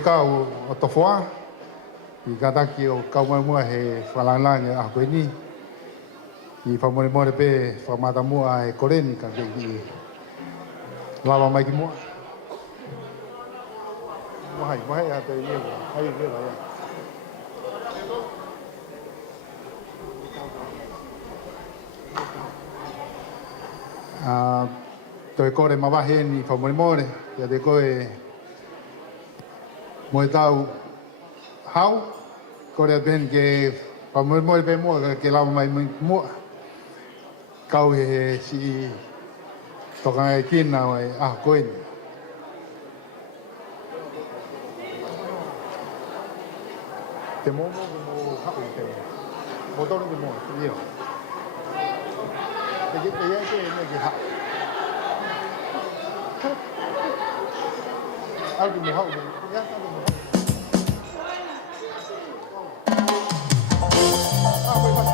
kau o tofoa. I kataki o kau Moimoi he whalanglanga a koe ni. I whamorimore pe whamatamua e koreni ka ki lava mai ki mua. Mahai a te iewa, hai iewa ia. Toi kore mawahe ni whamorimore, ia te koe moe tau hau, kore a pen ke whamorimore pe mua ke lava mai mua. Kau he si toka e kina o e koe ni. Te momo mo hau te mo toro ni mo io te ke te ia ke me ke hau algo mo hau ya algo mo hau vai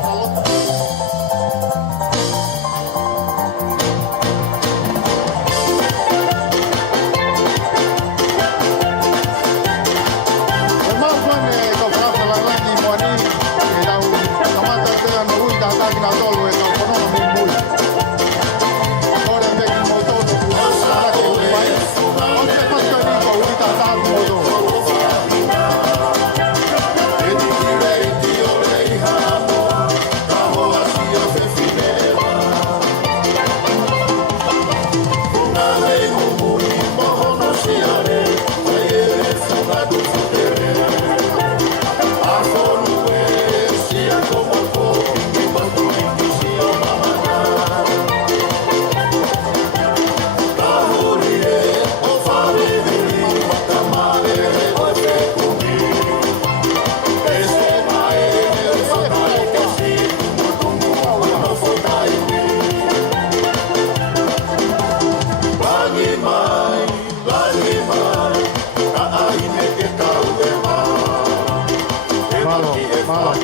para lá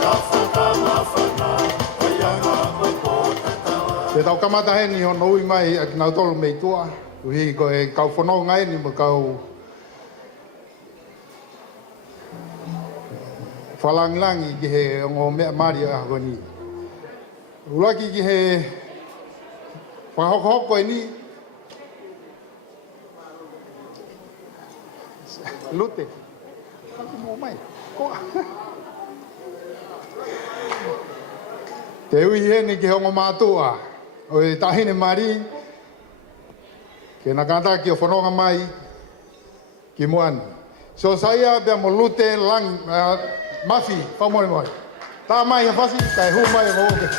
tau kamata he ni hono ui mai a kinau tolo mei tua. Uhi ko e kau whanau ngai ni mo kau whalanglangi ki he ongo mea maari a hako ni. Ulaki ki he whahoko e ni. Lute. Kako mo mai. Koa. Te ui he ni ki he ongo mātua. O e tahine mari, ke na kanta ki o whanonga mai, ki moan. So saia bea mo lute lang, Mafi, Moimoi. Tā mai ha whasi, kai hu mai e moke.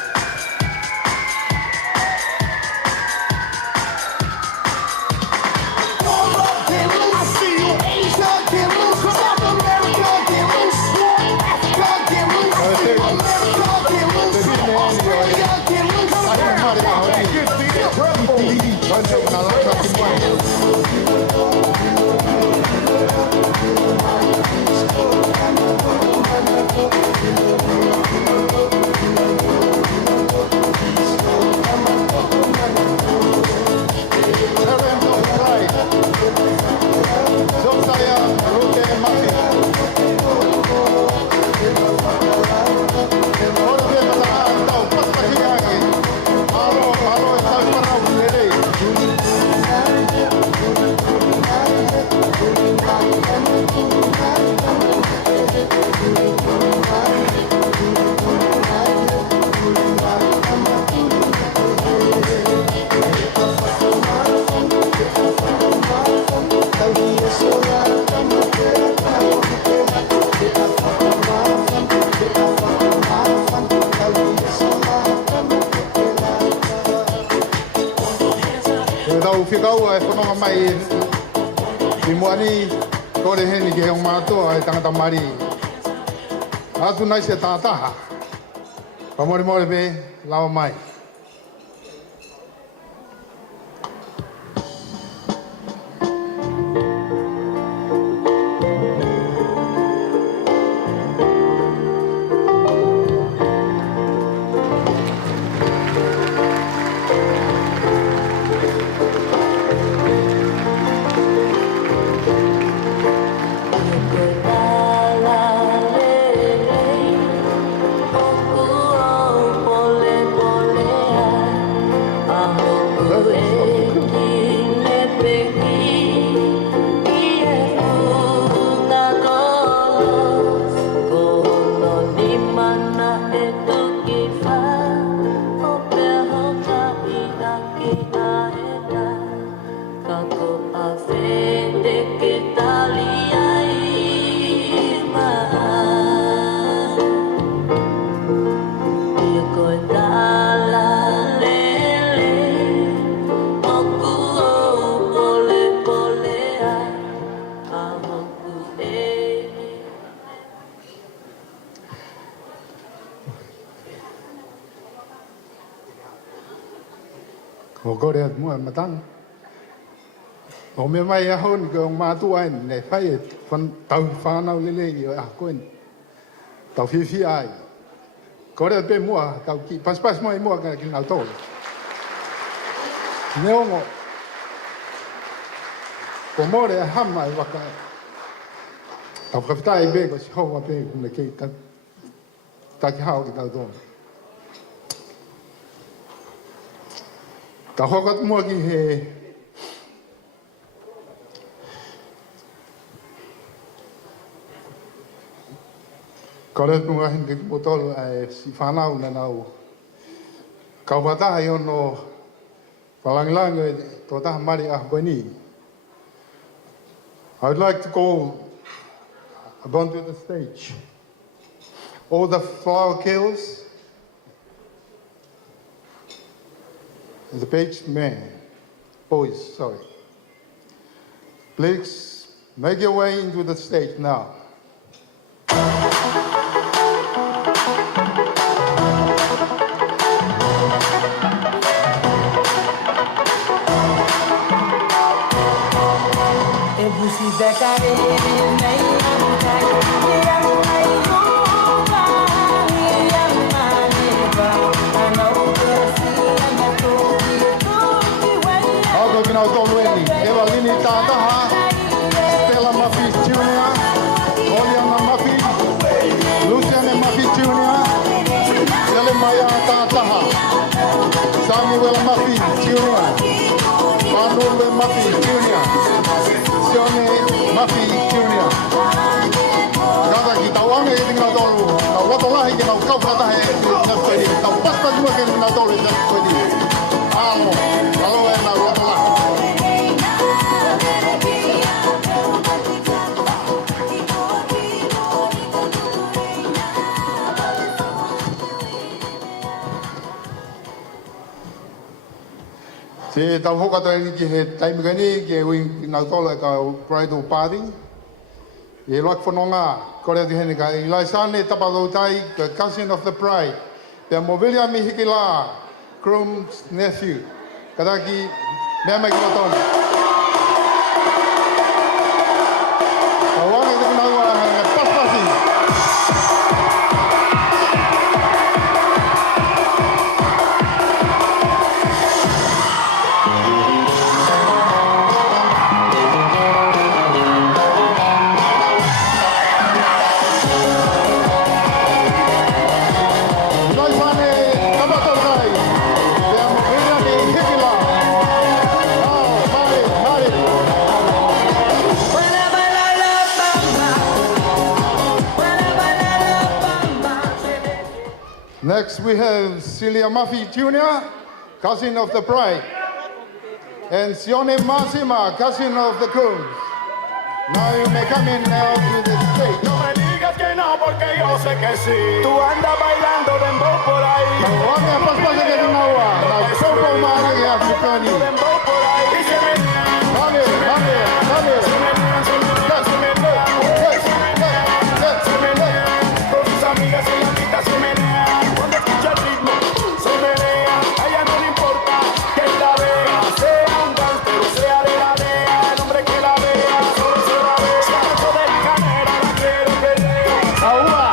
Whikau e whanonga mai i moani kore heni ki he o mātua e tangata mari. Atu nai se Tataha. Pamorimore pe, lawa mai. o kore mua matang o me mai a hon ko ma tu ai ne fai fan tau fa na le yo a koen tau fi ai kore pe mua ka ki pas mai mua ka ki na to neongo ko more ha mai waka tau ka tai be ko si ho wa pe me ke ta ki hao ki tau to ta hokat mua ki he Koret mga hindi botol ay si Fanau na nau. Kaubata yon no palanglang Tataha mari ahbani. I would like to go onto the stage. All the flower kills, the page men, boys, sorry. Please make your way into the stage now. Tataha, Sitela Mafi Jr., Oliana Mafi, Luciana Mafi Jr., Selimaya Tataha, Samuel Mafi Jr., Manuel Mafi Jr., Sione Mafi Jr. Kada kita wang e tinggal dulu, kau watolah e kau kau kata e nak pergi, kau pas juga ke tinggal dulu nak pergi. Alo, kalau enak watolah. Si tau hoka tau ki he taimigani ki ui nau tola ka bridal party. I lak whanonga, kore di hene ka i lai sane tapadau tai, the cousin of the bride. Pea mobilia mi hiki la, Groom's nephew. Kadaki, mea mai kua tona. Kawangi tuku nau a hanga paspasi. Next, we have Celia Mafi Jr., cousin of the bride, and Sione Masima, cousin of the groom. Now you may come in now to the stage. No me digas que no, porque yo sé que sí. Tú andas bailando dembow por ahí. Kawangi pas pas ke dinawa, na sopo mara ke Afrikani. Dembow por ahí. Y se menean. Dale. Se menean, se menean, se menean. Con sus amigas en la pista se menean. Cuando escucha el ritmo, se menea. A ella no le importa que la vea. Sea un gánster o sea de la DEA. El hombre que la vea, solo se la ve. Si acaso de canera la quiere perder. Aua.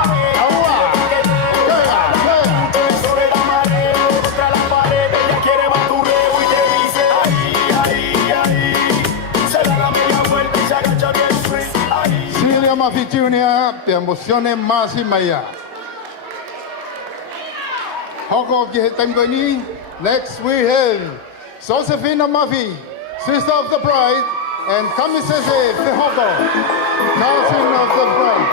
Sobre la marea, contra la pared, ella quiere baturreo y te dice ahí. Se da la media vuelta y se agacha bien sweet. Ahí. Celia Mafi Jr., pe emocione Masima ya. Hoko ki he taimigani. Next we have Josephina Mafi, sister of the bride, and Kamisese Fehoko, cousin of the bride.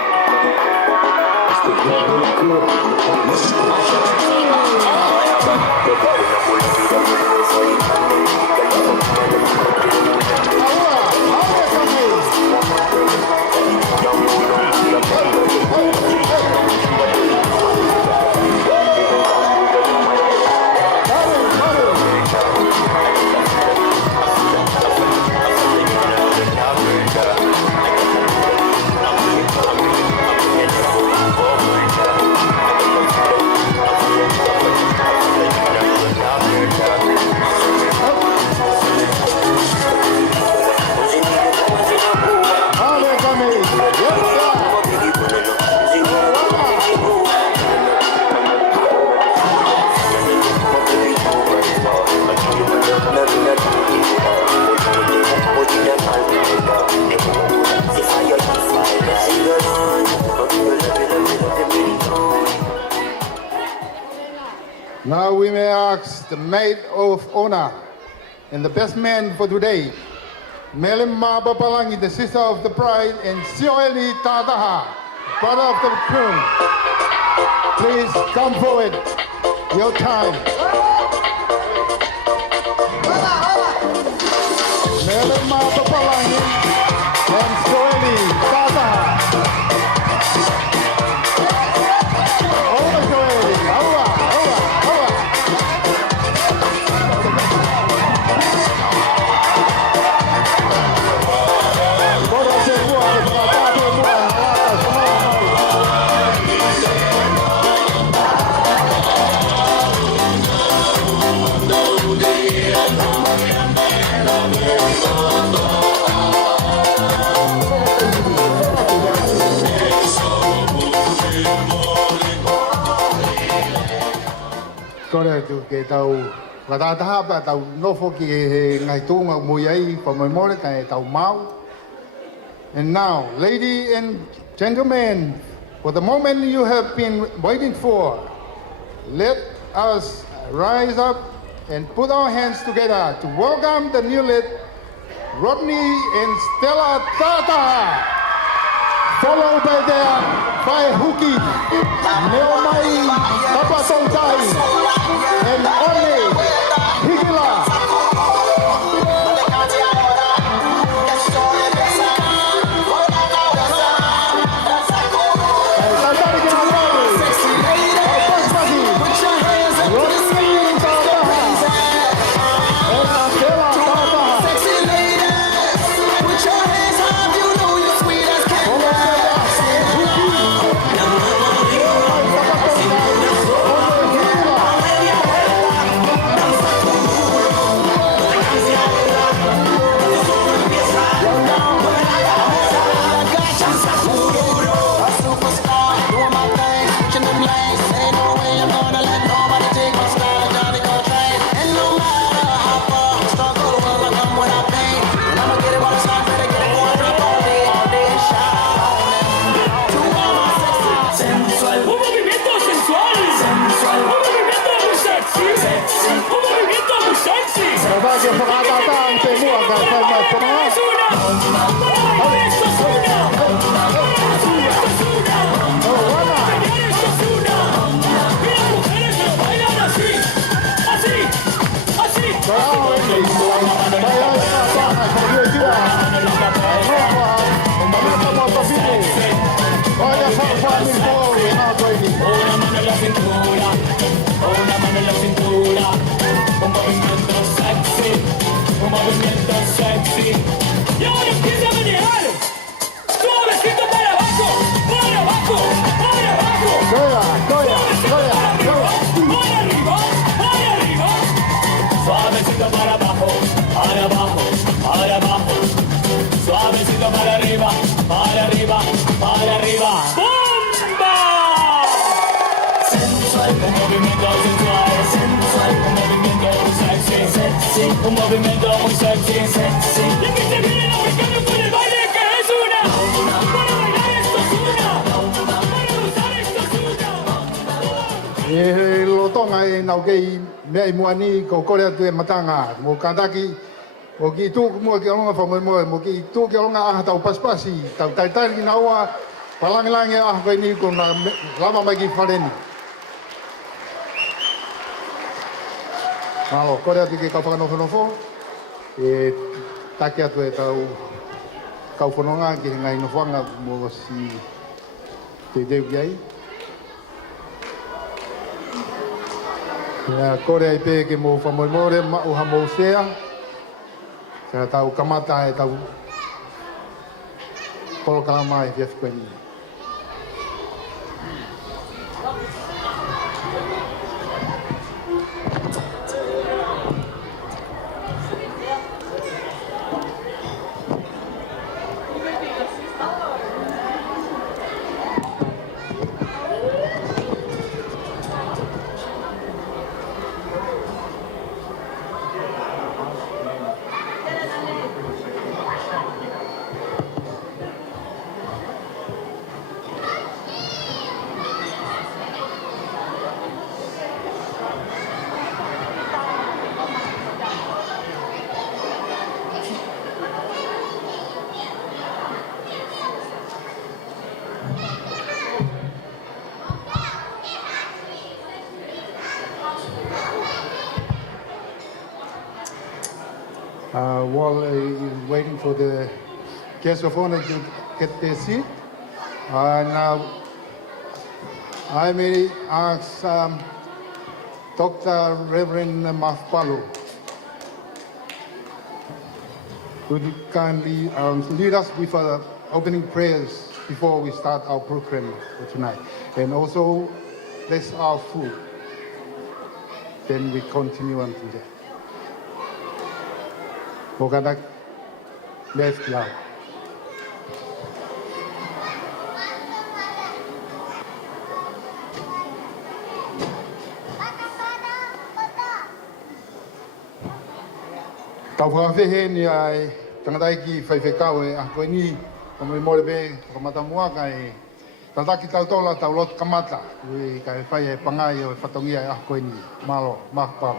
Now we may ask the maid of honor and the best man for today, Melema Bapalangi, the sister of the bride, and Sioeli Tataha, brother of the groom. Please come forward. Your time. Melema Bapalangi and Sioeli Tataha. Over Sioeli. Over. Kore tu ke tau Tataha pa tau nofo ki ngai tunga muyai pa Moimoi ka tau mau. And now, ladies and gentlemen, for the moment you have been waiting for, let us rise up and put our hands together to welcome the newlywed Rodney and Sitela Tataha, followed by their Huki, Moimoi, Papa Sontai, and One Higila. Un movimiento muy sexy, sexy. Y que se vienen africanos con el baile que es una. Para bailar esto es una. Para usar esto es una. Lo tonga e nau kei mea muani ko korea tu e matanga mo kandaki o ki tu mo ki longa fa mo ki tu ki longa a tau paspasi tau tai ki naua palang e a ni ko na lama mai ki fareni. Malo, korea tu ke kau whakanofo, e take atu e tau kau whanonga ki ngai nofuanga mo si te deu kiai. Korea i pe ke mo whamoimore ma uha mo sea, ka tau kamata e tau kolo kalama e fiafikueni. While is waiting for the guest of honor to get their seat. Now, I may ask Dr. Reverend Mafi would you kindly lead us with opening prayers before we start our program for tonight. And also, bless our food. Then we continue on from there. Mogadak, bless you. Tau whawhehe ni ai tangata ki whaiwhekau e a koe ni o Moimoi be o matamua kai tataki tau tola tau lotu kamata ui kai whai e pangai o whatongia e a koe ni malo Mafi.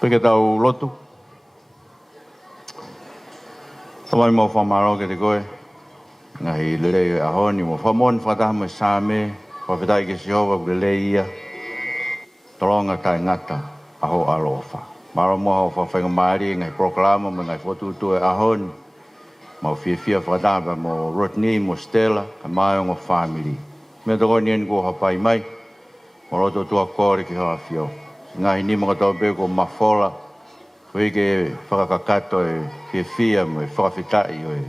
Peke tau lotu. Tamai mo whamaro ke te koe. Ngahi lelei a honi mo whamon whataha mo sāme whawhetai ke Sihova lelei ia. Toronga kai ngata aho alofa. Maro moha o whawhenga maari ngai proklama mo ngai whotutu e ahon. Mau whiawhia whakatapa mo Rodney mo Sitela ka mai o ngā family. Mea toko nien ko hapai mai. Mo roto tua kore ki hoa whio. Ngahi ni mga tau pe ko Paula. Hui ke whakakakato e whiawhia mo e whakawhitai o e.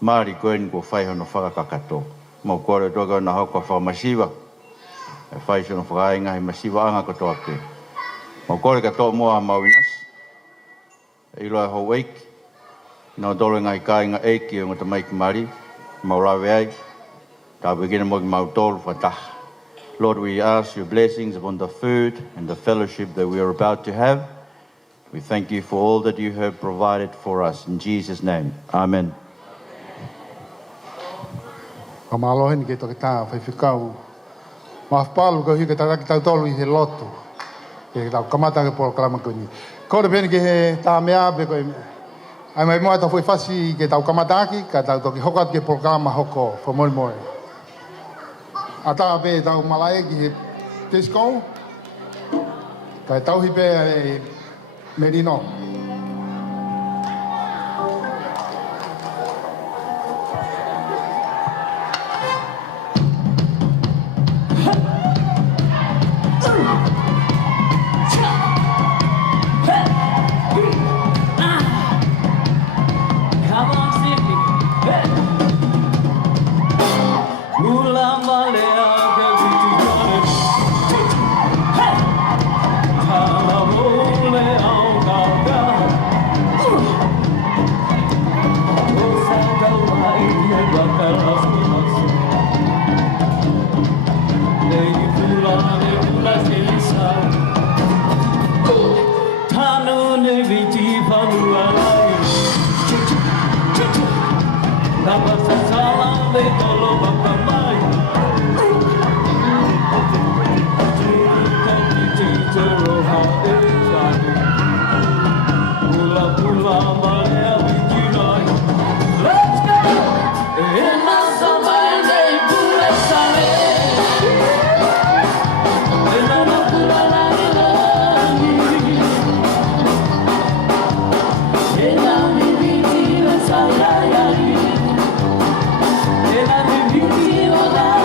Maari koen ko whaihono whakakakato. Mau kore toka na hoko whakamasiwa. E whai sono whakai ngahi masiwa anga katoa pe. Mau kore katoa moa mauinas. E ilo e hou eiki. Nā dole ngai kai ngā eiki o ngata maiki mari. Mau rawe ai. Tā begina mo ki mau tolu whataha. Lord, we ask your blessings upon the food and the fellowship that we are about to have. We thank you for all that you have provided for us. In Jesus' name, amen. Ka mālohen ke toke tā whaiwhikau. Mafi ko hui ke tataki tau tolu i he lotu. Ke tau kamata ke proklama koe ni. Kore pene ke he tā mea pe koe. Ai mai moa tau whai whasi ke tau kamataki, ka tau toki hokat ke proklama hoko for Moimoi. A tā pe tau malae ki he disco. Ka tau hi pe e merino. Beauty of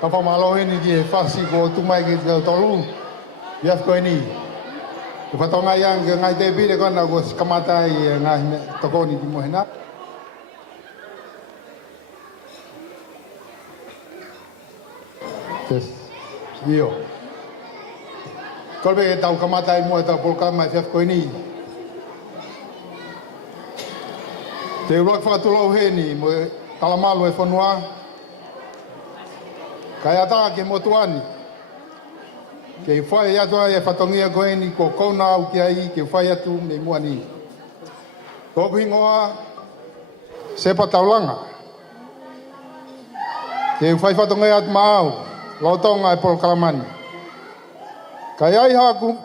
Ka whamalo heni ki e whasi ko tumai ki te tolu. Iaf koe ni. Ko whatonga iang ke ngai te pire kona ko kamata i ngai tokoni ki mohena. Iyo. Kolbe e tau kamata i mua tau polka mai iaf koe ni. Te uruak whakatulau heni mo Kalamalu e whanua. Kai ata ke motuani. Ke whai atu ai e whatongia koe ni ko kauna au ki ai ke whai atu me muani. Koku hingoa sepa taulanga. Ke whai whatongia atu maau. Lautonga e polo kalamani. Kai ai haku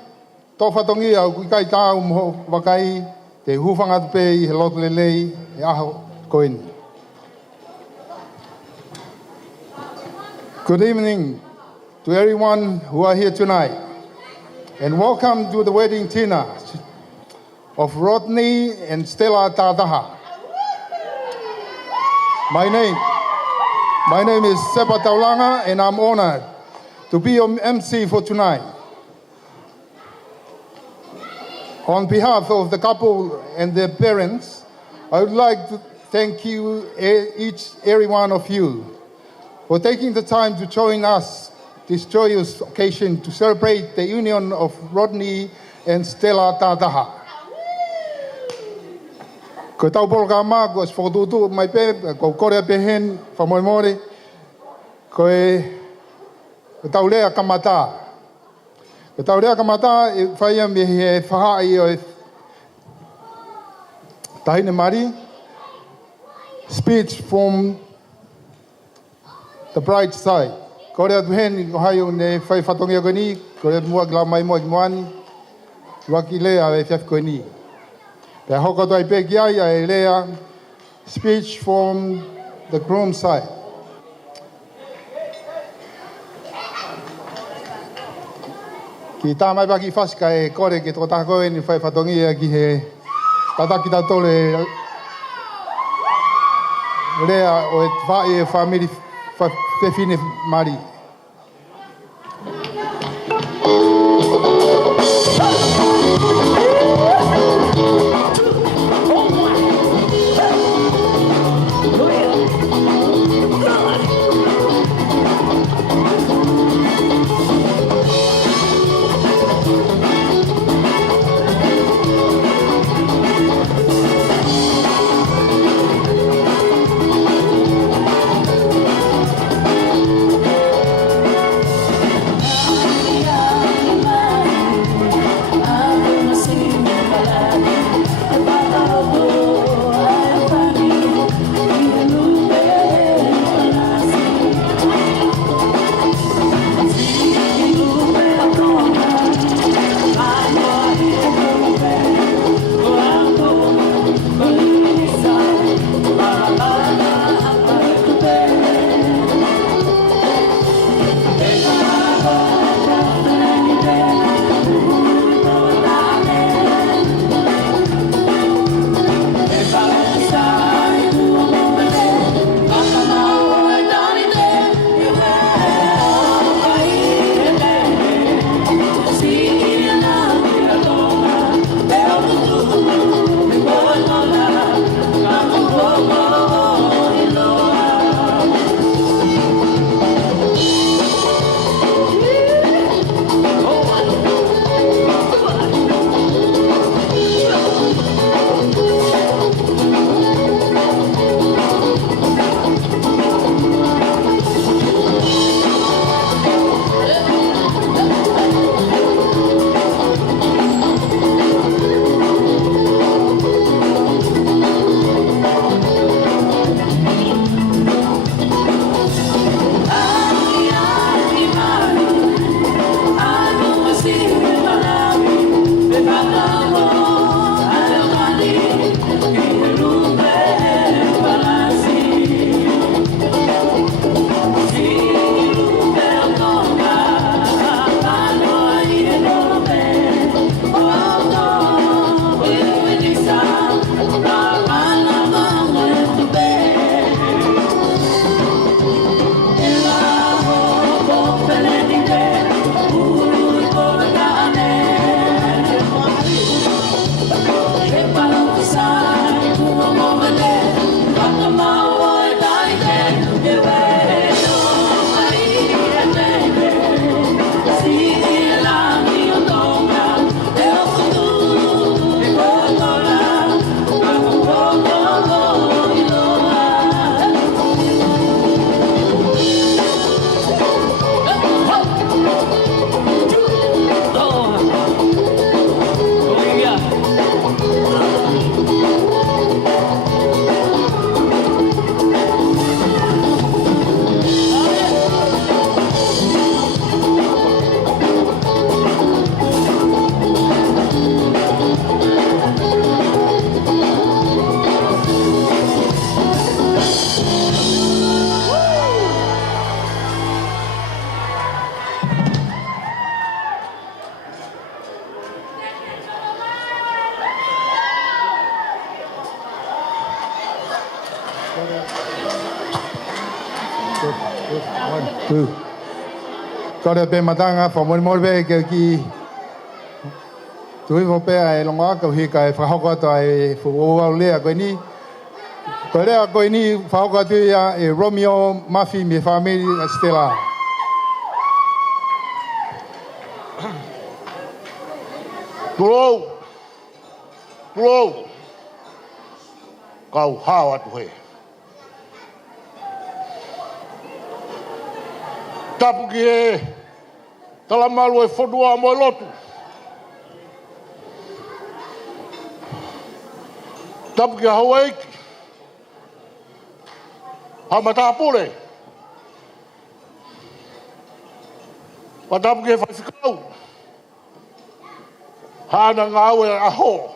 tō whatongia au ki kai tāu mo wakai. Te hufanga atu pe i he lotu lelei e aho koe ni. Good evening to everyone who are here tonight, and welcome to the wedding dinner of Rodney and Sitela Tataha. My name is Sepa Taulanga, and I'm honored to be your MC for tonight. On behalf of the couple and their parents, I would like to thank you, every one of you, for taking the time to join us this joyous occasion to celebrate the union of Rodney and Sitela Tataha. Ko tau poloka mā, ko es whakatutu mai pē, ko kore pehen, wha Moimoi, ko tau lea kamata. Ko tau lea kamata, e whaia me he whahai o e tahine mari, speech from the bride's side. Ko rea tu hen, ko haio ne whai whatongia koe ni, ko rea mua ki lau mai mua ki moani, waki lea e whiaf koe ni. Pea hoko toi pe ki ai, e lea speech from the Groom side. Ki tā mai paki whasika e kore ke tō tākoe ni whai whatongia ki he tataki tātole lea o e whai e whamiri Fefine Mari. 1, 2. Có được bên mặt đang phòng Moimoi về cái tôi vô bé ai long á cái cái phải học cái phụ vào lẽ cái ní cái lẽ cái ní phải học cái Romeo Mafi mi family Sitela. Groom, kau hawa tu he. Tapu ki he, talamalu e whodua mo lotu. Tapu ki Hawaii, hamatapure. Tapu ki he whaifikau, hana ngau e aho.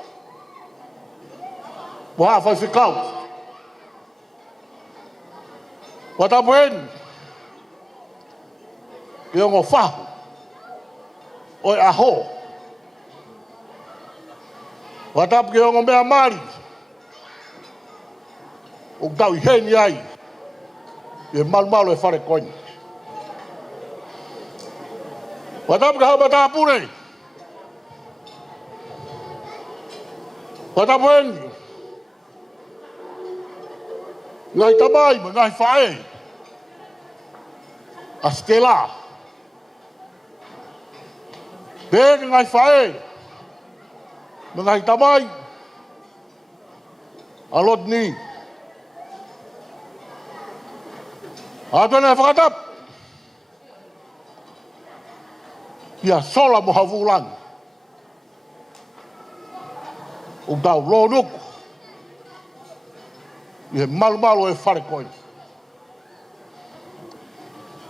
Wah whaifikau. Watapuhen, i ongo whahu, oi aho. Watapu ki ongo mea mari, o tau i heni ai, i malu e whare koini. Watapu ki hamatapure, watapuhen, ngai tamai ma ngai whae. A Sitela. Pēke ngai whae. Ma ngai tamai. A Rodney. A tōna e whakatap. Ia sola mo havulang. O tau lo nuku. I malu e whare koini.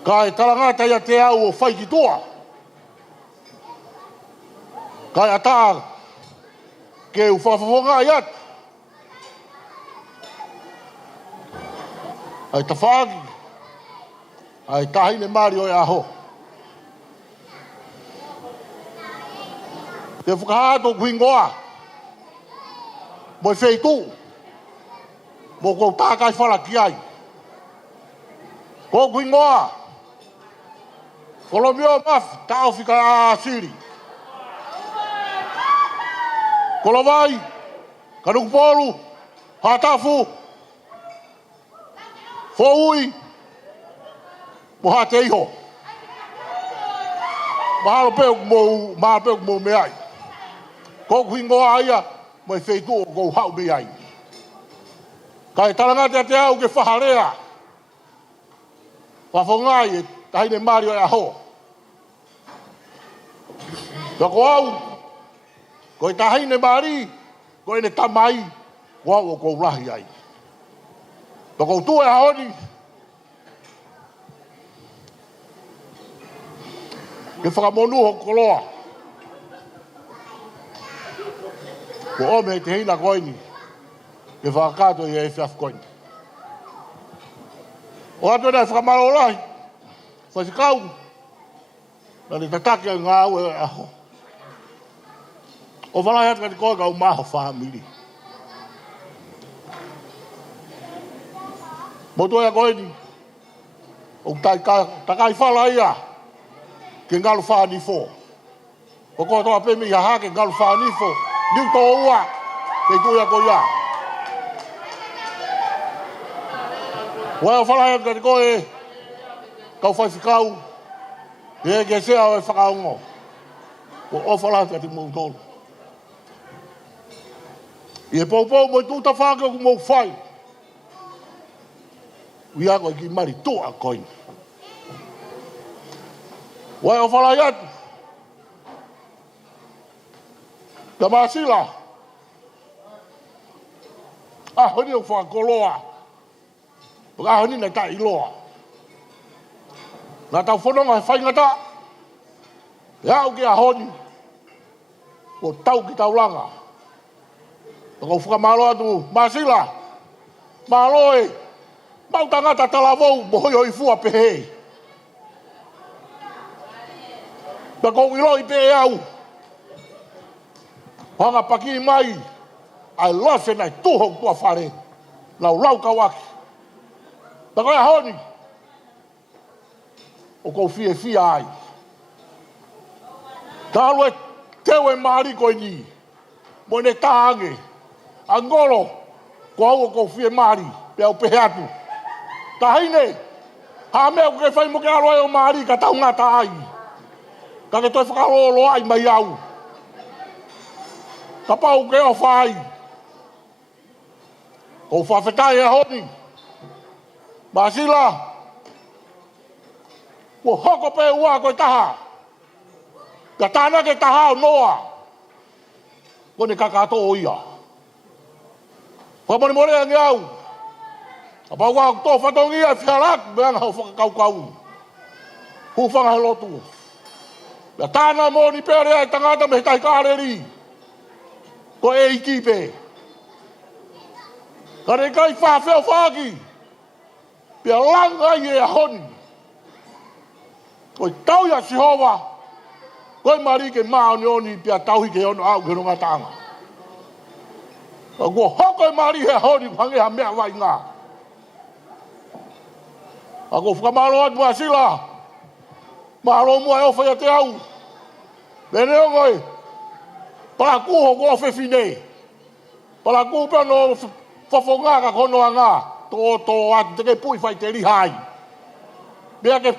Ka e tarangata ia te au o whai ki toa. Ka e ata ke u whawhawhonga i atu. Ai ta whaagi. Ai tahine mari o e aho. Te whakahato kuingoa. Moi wheitu. Mo kou tākai whala ki ai. Ko kuingoa. Kolomio Mafi, tau whika a siri. Kolomai, kanukupolu, hatafu, foui, mo hate iho. Mahalo peu mo me ai. Ko kuingoa ia, mo wheitu o kou hau me ai. Kai tarangata te au ke whaharea. Whawhongai e tahine Mario e aho. Ka ko au, ko i tahine Mari, ko i ne tamai, wau o kou rahi ai. Ka kou tu e ahoni. Ke whakamonu ho koloa. Ko ome te hina koini. Ke whakakato i e whiaf koini. O ato nei whakamaro lai. Whasikau. Na ni tatake ngā au e aho. O whalai hata ni koe kau maho whahamiri. Moto ea koini. O takai whala ia. Ke ngalu whanifo. O koe toa pemi haha ke ngalu whanifo. Niu tō ua. Ke tuia ko ia. Wai o whalai hata ni koe. Kau whaifikau. E ke sea o e whakaungo. O whalai hata ni mou tōru. I e poupou mo i tūta whākeo ku mou whai. Ui ako i ki mari toa koini. Wai o whalai atu. Ta māsila. Honi o whakoloa. Honi na ta iloa. Nā tau whanonga he whaingata. E au ki a honi. O tau ki taulanga. Ko whakamalo atu, māsila, māloe, mau tangata talavou, mohoi hoi fua pehe. Ta kou ilo i pehe au. Hanga paki mai, ai lofe nai tuho tua whare, lau lau kawaki. Ta koe honi, o kou fia ai. Tālo e teo e maari koe ni. Mo ne tāange. Angolo, ko au o kou fia maari, pia o pehe atu. Tahine, ha mea ko ke whai mo ke aloe o maari ka tau ngata ai. Ka ke toi whakarolo ai mai au. Ka pau ke o whai. Kou whawhetai e honi. Masila, ko hoko pe ua koe taha. Ka tāna ke taha o noa. Ko ne kakato o ia. Whamone more ange au. A pau wā tō whatongi ai whiarak meanga hau whakakaukau. Hufanga he lotu. Ka tāna mo ni pere ai tangata me tai kāreri. Ko e ikipe. Ka re kai whawheo whaki. Pia langa i e honi. Koe tau ia Sihova. Koe mari ke maa ni oni pia tauhi ke ono au ke runga tanga. Ka kua hoko e mari he honi hange ha mea wai ngā. Ka kua whakamaro atu a sila. Maro mua e ofa ia te au. Bene o ngoi. Pala kuho kua whewhine. Pala kuho pia no whawhonga ka kono a ngā. Tō atu te ke pui whai te rihai. Bea ke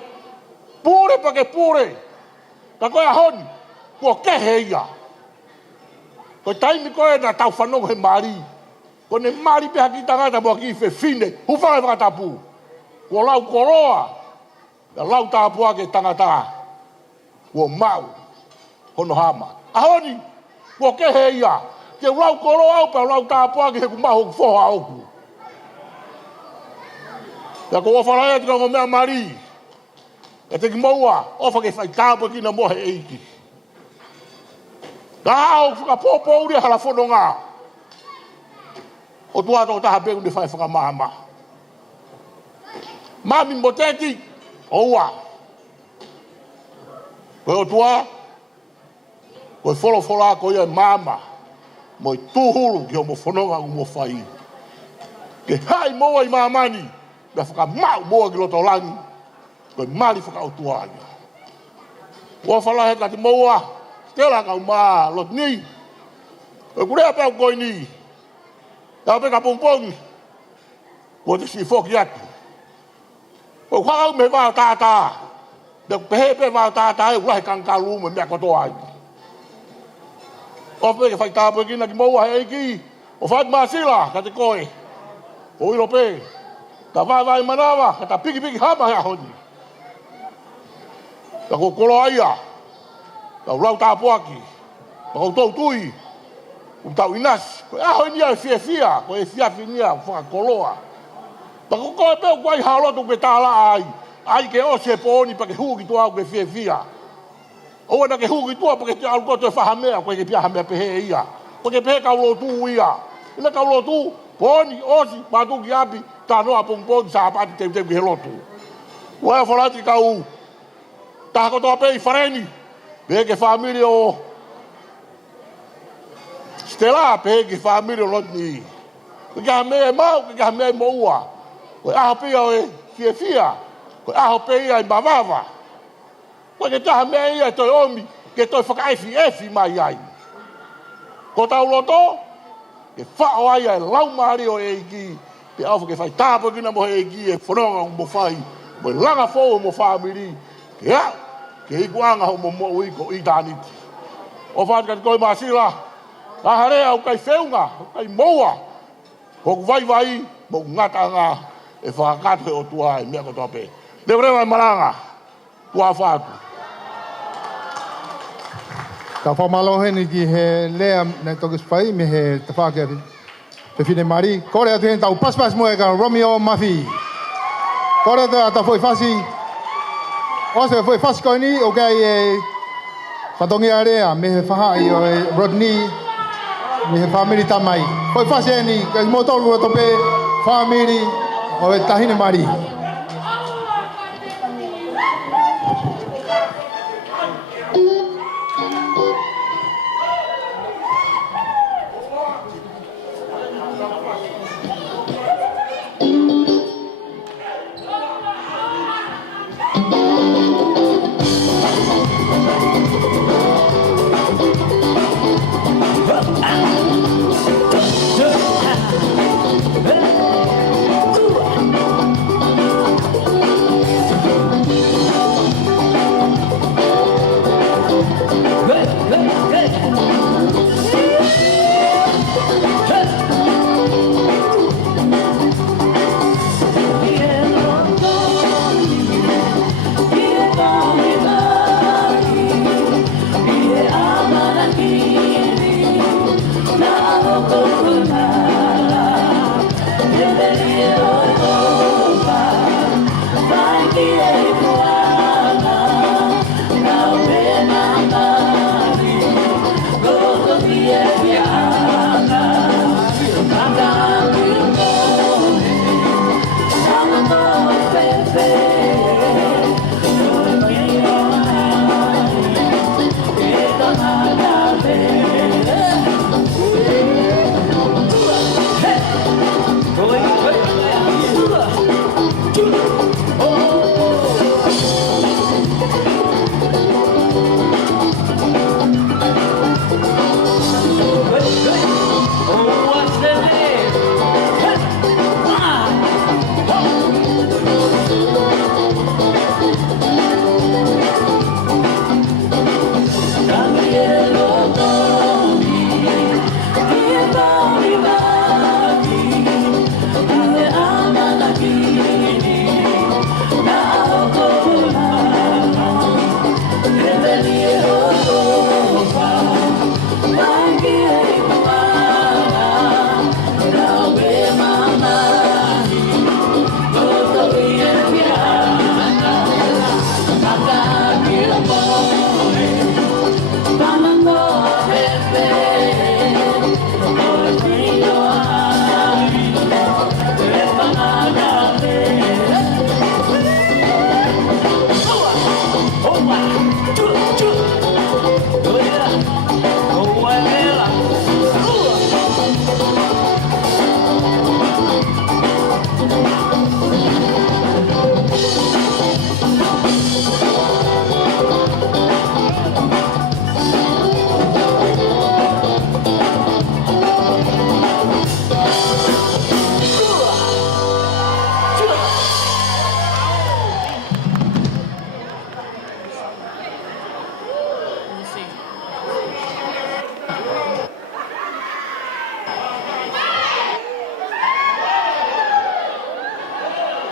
pure pa ke pure. Ka koe a honi, kua kehe ia. Koe taimi koe na tau whanongo he maari. Ko ne maari peha ki tangata mua ki whewhine. Hufanga e whakatapu. Kua lau koroa. Ka lau tāpua ke tangata. Kua mau. Hono hama. A honi, kua kehe ia. Ke lau koroa au pa lau tāpua ke he kumaho kufoha oku. Ka kua whanaya tika ngomea maari. E te ki maua, ofa ke whai tāpua ki na mohe eiki. Ka hao whakapopo uri hala whono ngā. O tua tō taha pēku ne whai whakamahama. Mami mo tēti, oua. Koe o tua, koe wholo koe e māma. Mo i tūhuru ki o mo whanonga u mo whai. Ke hai moa i māmani, me whakamau moa ki loto langi. Koe mali whakautua aia. Ua whalahe ka te maua, Sitela kau maa, Rodney. Koe kurea pēu koe ni. Kau pēka pongpongi. Koe te si whoki atu. Koe whakau me wāo tātā. Dek pehe pē wāo tātā e ulahe kankalu me mea kotoa ai. O pēke whai tāpua kina ki maua he eiki. O whai māsila, ka te koe. O ilo pē. Ka vai manawa, ka ta piki hama hea honi. Ka ko kolo aia. Ka urau tāpuaki. Ka ko tau tui. Ka tau inas. Ko aho nia e fia. Ko e fiafi nia whakakoloa. Ka ko koe peo kuai halotu ke tāla ai. Ai ke ose e pooni pa ke huki tua au ke fia. Oa na ke huki tua pa ke te alukoto e whahamea. Ko e ke pia hamea pehe ia. Ko ke pehe kaulotu ia. Ina kaulotu. Pooni, osi, patuki api. Tā noa pongpong sa apati te ki he lotu. Ua e whalati kau. Taha kotoa pe i whareni. Pehe ke whamiri o Sitela, pehe ke whamiri o Rodney. Koe kaha mea e mau, koe kaha mea e moua. Koe aho pia o e fia. Koe aho pe ia i mawava. Koe ke taha mea ia e toi omi. Ke toi whakaefi mai ai. Ko tau loto, ke whao ai e lau maari o eiki. Pe awha ke whai tāpua kina mo he eiki e whanonga mo whai. Mo langa fōu mo whamiri. Ke au. Ke ikuanga ho mo uiko i tāniti. O whātika te koe māsila. Ka harea au kai wheunga, au kai moua. Hoku vai, mo ngata ngā. E whakakato o tua e mea kotoa pe. Te rewa e maranga. Tua whātu. Ka whamalohe ni ki he lea ne toki spai me he te whākia te whine mari. Kore atu hen tau paspas mo e ka Romeo Mafi. Kore atu ata foi fasi. Ose foi fasi koe ni o kai e whatongi area me he whahai o e Rodney me he whamiri tamai. Foi fasi e ni ka mo tolu o tope whamiri o e tahine mari.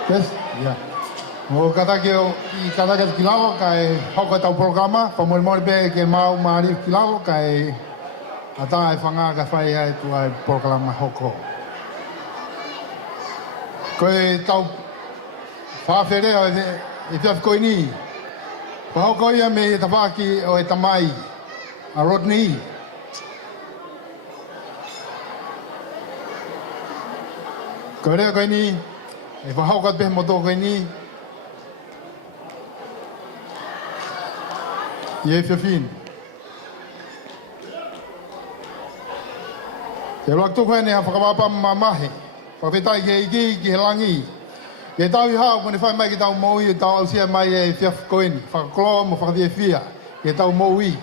Yes, yeah. O kata ke kilalo kai hoko tau programa pa Moimoi be ke mau mari kilalo kai ata ai fanga ka fai ai tu ai programa hoko. Koe tau whawhere e whiaf koe ni. Pa hoko ia me e tawaki o e tamai a Rodney. Koe rea koe ni. E whahaukat pe moto koe ni. I e whiawhin. Te laktu koe ne ha whakawapa mamahe. Whawhetai ke iki ki he langi. Ke tau i hao kone whai mai ki tau moui e tau ausia mai e whiaf koe ni. Whakakloa mo whakawhia whia. Ke tau moui.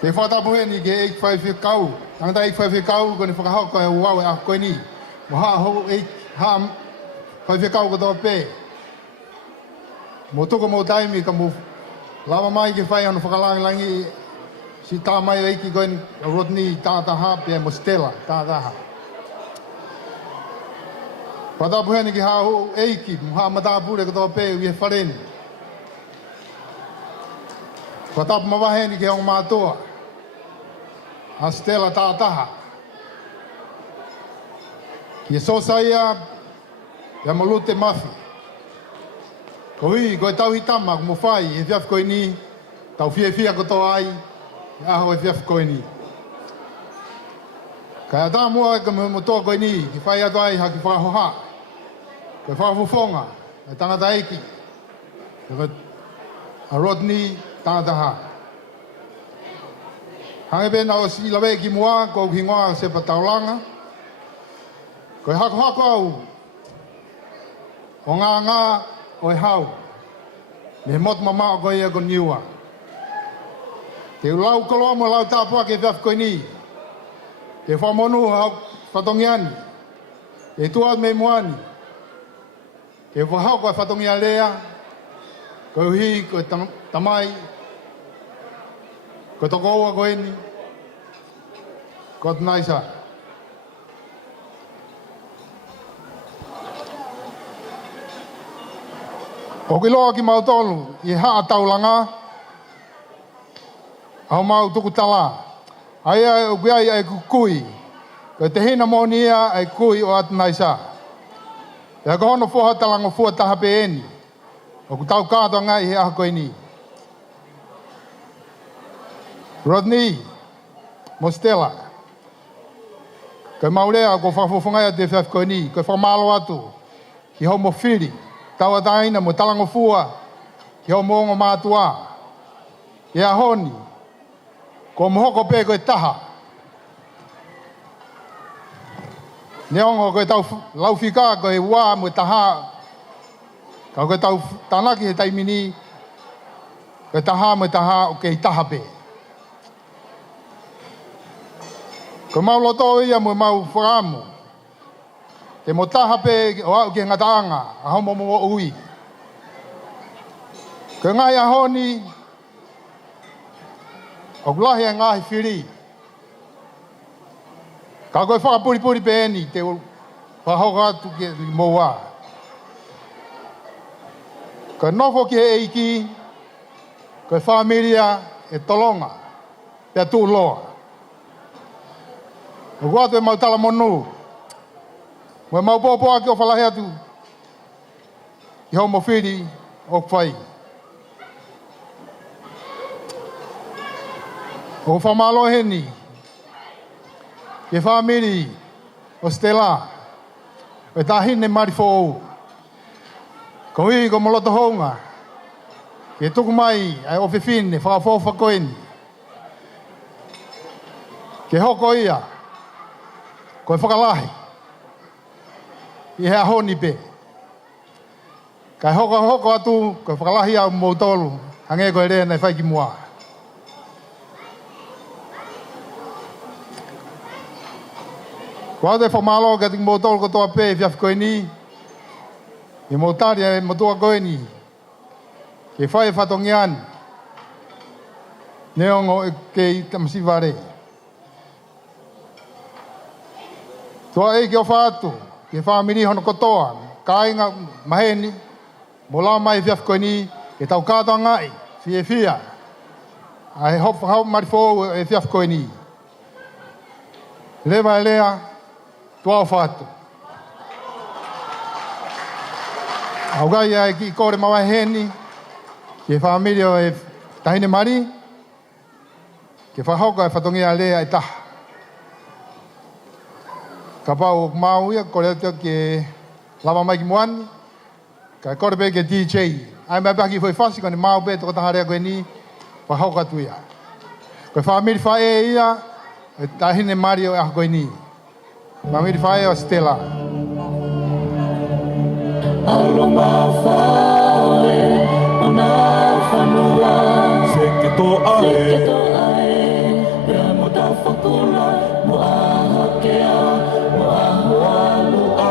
Ke whatapuhe ni ke eik whai whia kau. Tangata eik whai whia kau kone whakahau koe uau e ah koe ni. Mo haa hou eik haa whai whia kau katoa pē. Mo tuko mo taimi ka mo lama mai ke whai anu whakalangi si tā mai eiki koe ni Rodney Tataha pia mo Sitela Tataha. Patapuhe ni ki haa hou eiki mo haa matapure katoa pē ui he whareni. Patapu mawahe ni ki hong mātoa. A Sitela Tataha. Ki e sosaia, ia mo lute Mafi. Ko hui, koe tau hitama, ko mo whai, e whiaf koe ni, tau whia koto ai, e aho e whiaf koe ni. Kai ata mua e ka mo toa koe ni, ki whai ato ai ha ki whakahoha. Koe whakafofonga, e tangata eiki. A Rodney Tataha. Hange pēna o si lawe ki mua, ko hingoa se pataulanga. Koe hako au, o ngā o e hau. Me mot mama o goia go niua. Te ulau koloa mo lau tāpua ke whiaf koe ni. Ke whamonu hau whatongiani. Ke tuat me muani. Ke wahau koe whatongia lea. Koe uhi, koe tamai. Koe tokoua koe ni. Koe tunaisa. O ki loa ki mautolu, i haa taulanga. Au mau tuku tala. Aia o kiai ai kukui. Koe te hina monia ai kui o atunaisa. Ia ko hono foha talango fua taha pe eni. O ku tau kātoa ngai he aha koe ni. Rodney, mo Sitela. Koe maurea ko whafofongai a te whiaf koe ni. Koe whamalo atu. Ki homo whiri. Taua taina mo talango fua. Ki homo ongo mātua. Ia honi. Ko mohoko pe koe taha. Neongo koe tau laufika koe wā mo taha. Ka koe tau tanaki he taimini. Koe taha mo taha o kei taha pe. Ko mau loto ia mo mau whakamu. Te mo taha pe o au ki ngataanga. A homo mo ui. Ko ngai a honi. O kulahi a ngahi whiri. Ka koe whakapuripuri pe eni te whahoka atu ke moa. Ka nofo ki he eiki. Koe whamiria e tolonga. Pea tū loa. O kuatu e mau tala monu. Mo e mau pōpōa ki o whalahe atu. I homo whiri o whai. O whamalo heni. Ke whamiri o Sitela. O tahine marifo. Ko hui ko moloto hounga. Ke tuku mai ai o whiwhine whakafofa koeni. Ke hoko ia. Ko e whakalahi. I hea honi pe. Kai hoko atu ko e whakalahi au moutolu. Hange ko e rea nei whaiki mua. Wau te whamalo ka tiki motol ko toa pe whiaf koe ni. I motari e motua koe ni. Ke whae whatongian. Neongo e kei tamasiware. Toa e ki o whaatu. Ke whamiri hono kotoa. Ka inga maheni. Mo lao mai whiaf koe ni. Ke tau kātoa ngai. Fie fia. Ai hau marifo e whiaf koe ni. Lewa e lea. Tua o whātu. Au gai ai ki kore mawa heni. Ke whaamirio e tahine mari. Ke whahoka e whatongia lea e taha. Ka pau mau ia kore atu ke lava mai ki moani. Ka kore pe ke DJ. Ai mai paki foi fasi kone mau pe toko taha rea koe ni. Whahoka tu ia. Koe whaamiri whae ia. E tahine mari o e aha koe ni. Mamiri whae o Sitela. Alo mawhae, o nā whanua. Seke tō ae, rea mo tā whakula, mo aha kea, mo aho alua,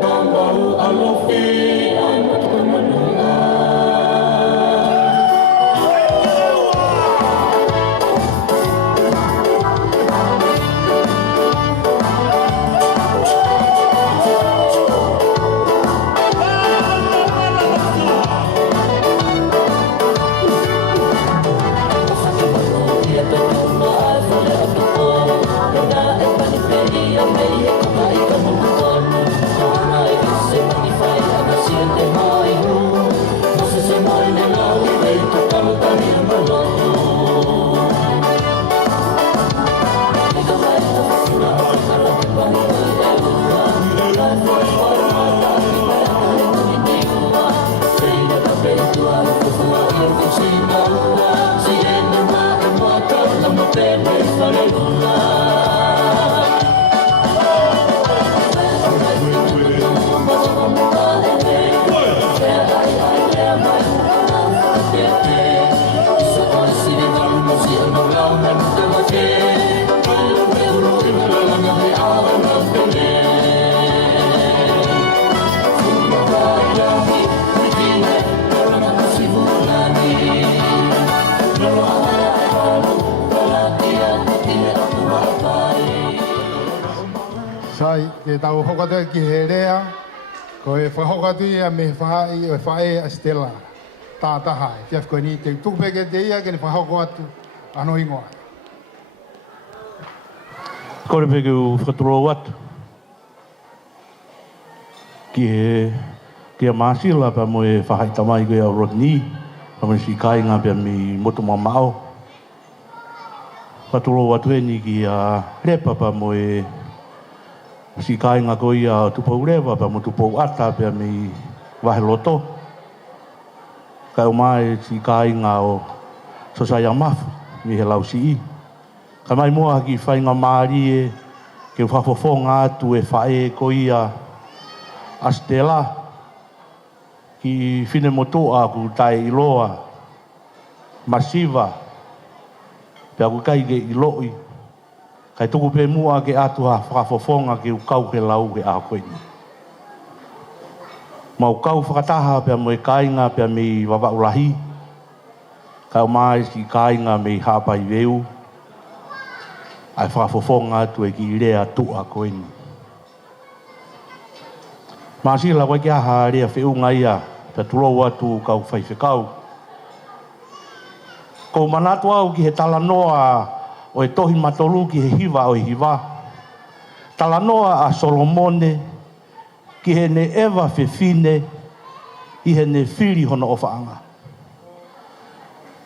tā mau alofi, ai mo tō manua. Amazing. ke tau hokata ki he rea, ko e whahokatu ia me whahai o whae a Sitela, Tataha, fiaf koe ni te tupeke te ia ke ni whahoko atu, ano ingoa. Kore peke u whakaturo atu. Ki a Masila pa mo e whahai tamai koe a Rodney, pa mo si kai ngā pia mi moto mamao. Whakaturo atu e ni ki a repa pa mo e si kai ngā koe a tupau rewa pa mo tupau ata pia mi wahe loto. Kai o mai si kai ngā o sosaya Mafi, mi he lau si i. Ka mai mua ki whainga maari e ke whafofonga atu e whae ko ia a Sitela ki whine motoa ku tai iloa masiva pe aku kai ke iloi kai tuku pe mua ke atu ha whafofonga ke ukau ke lau ke a koini. Ma ukau whakataha pe mo e kainga pe mi wawaulahi kai o mai si kainga me hapai veu ai whafofonga atu e ki rea tua koini. Masila koe kia ha rea whiunga ia pe tulou atu kau whaiwhekau. Ko manatu au ki he talanoa o e tohi matolu ki he hiva o e hiva. Talanoa a Solomone ki he ne ewa whewhine i he ne whiri hono o whaanga.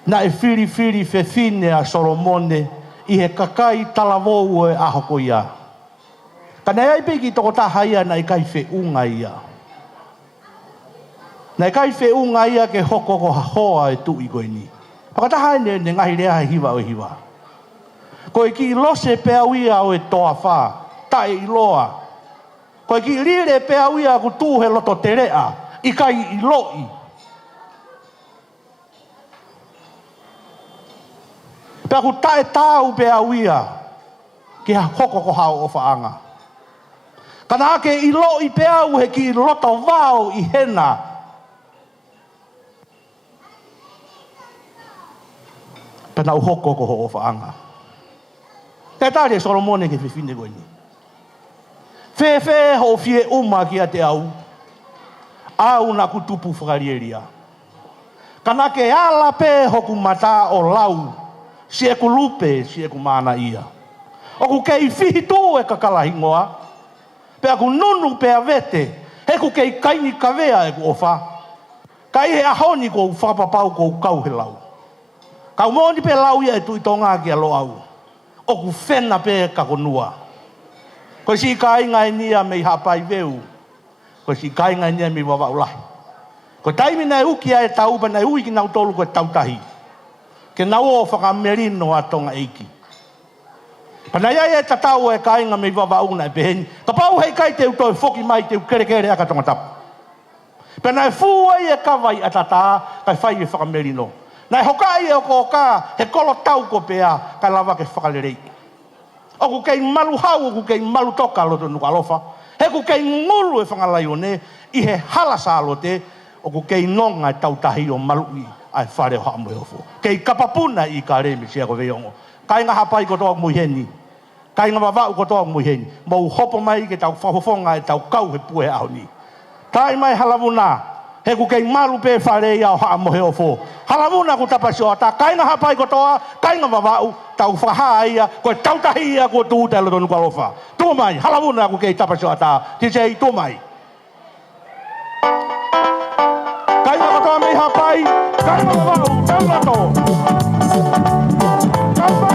Na e whiri whewhine a Solomone i he kakai talavou e ahoko ia. Ka nei ai peki toko taha ia na i kai whiunga ia. Na i kai whiunga ia ke hoko ko hoa e tui koe ni. Pakataha e ne ngahi rea he hiva o hiva. Ko e ki lose pea uia o e toa wha, tae i loa. Ko e ki rire pea uia ku tū he loto te rea, i kai i loi. Pea ku tae tāu pea uia, ki ha hoko ko hao o whaanga. Kana ake i loi pea u he ki loto vau i hena. Pena u hoko ko ho o whaanga. Te tāre Solomone ke whiwhine koe ni. Whewhe ho fie uma ki a te au. Au na kutupu whakarieria. Kana ke ala pe hoku mata o lau. Si e ku lupe, si e ku mana ia. O ku kei whihitu e kakalahingoa. Pe aku nunu pe a vete. He ku kei kaini kawea e ku ofa. Kai he ahoni ko whapapau ko kau he lau. Kau moni pe lau ia e tui tonga ki a lo au. O ku whena pe kakonua. Ko si kainga e nia mei hapai veu. Ko si kainga e nia mei wawaulahi. Ko taimi nei uki a e taupa nei ui ki nau tolu ko e tautahi. Ke nau o whakamerino a tonga eiki. Panai ai e tatau e kainga mei wawauna e peheni. Ka pau hei kai te utoi foki mai te ukere kere aka tonga tapu. Panai fuai e kawai a Tataha kai whai e whakamerino. Nai hokai e o ko ka he kolo tau ko pea kai lava ke whakalerei. O ku kei malu hau, o ku kei malu toka loto nuka alofa. He ku kei ngulu e whangalai o ne, i he halasa alote, o ku kei nonga e tautahi o malui ai whare o haamu e ofo. Kei kapapuna i ka remi sia ko veongo. Kai ngā hapai ko toa muiheni. Kai ngā wawau ko toa muiheni. Mau hopo mai ke tau whahofonga e tau kau he pue au ni. Tai mai halavuna. He ku kei maru pe whare i au haa mohe o fō. Halamuna ku tapasi o ata, kai ngā hapai ko toa, kai ngā wawau, tau whahaa ia, koe tautahi ia ko tū te aloto nuka lofa. Tō mai, halamuna ku kei tapasi o ata, te sei tō mai. Kai ngā katoa mei hapai, kai ngā wawau, tau lato. Tau mai.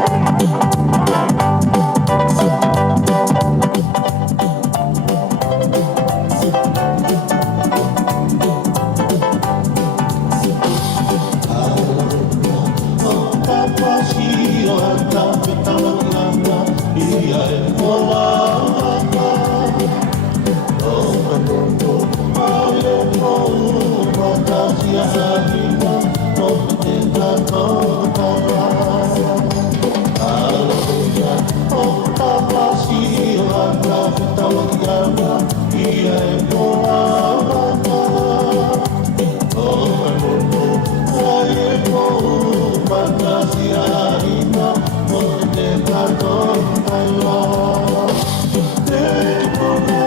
Oh,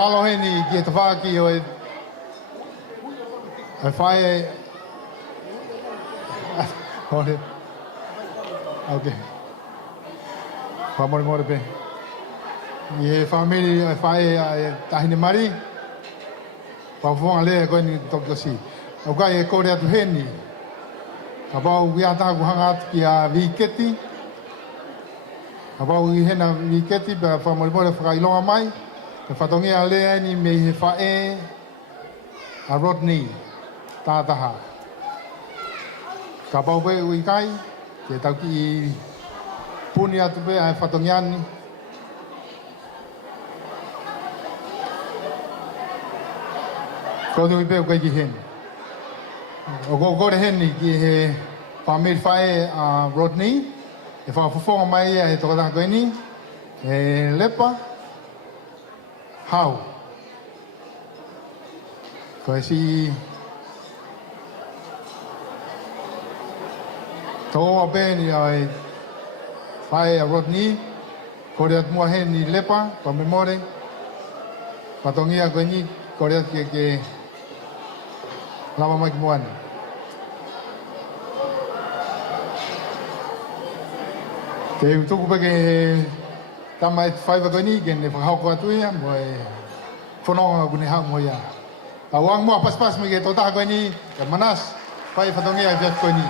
Malo heni ki te whaki o e whae hore ok whamore more pe i e whamiri e whae tahine mari whawhonga lea koe ni tokio si au kai e kore atu heni ka pau ki ataku hanga atu ki a viketi ka pau i hena viketi pa whamore more whakailonga mai e whatongia lea ni me he whae a Rodney, Tataha. Ka pau pe ui kai, te tau ki puni atu pe a whatongia ni. Kono i pe ukai ki hen. O kore heni ki he whamiri whae a Rodney, e whawhawhonga mai e tokatanga koe ni, e lepa, how? Koe si tōa pēni ai whae a Rodney, kore at mua heni lepa, pa memore, patongia koe ni, kore at ke lama mai ki muana. Te utuku pe ke tama e whaiva koe ni, gen e whakahoko atu ia, mo e whanonga kune hau mo ia. A wang mua pas me ke Tataha koe ni, ke manas, whai whatongia e whiat koe ni.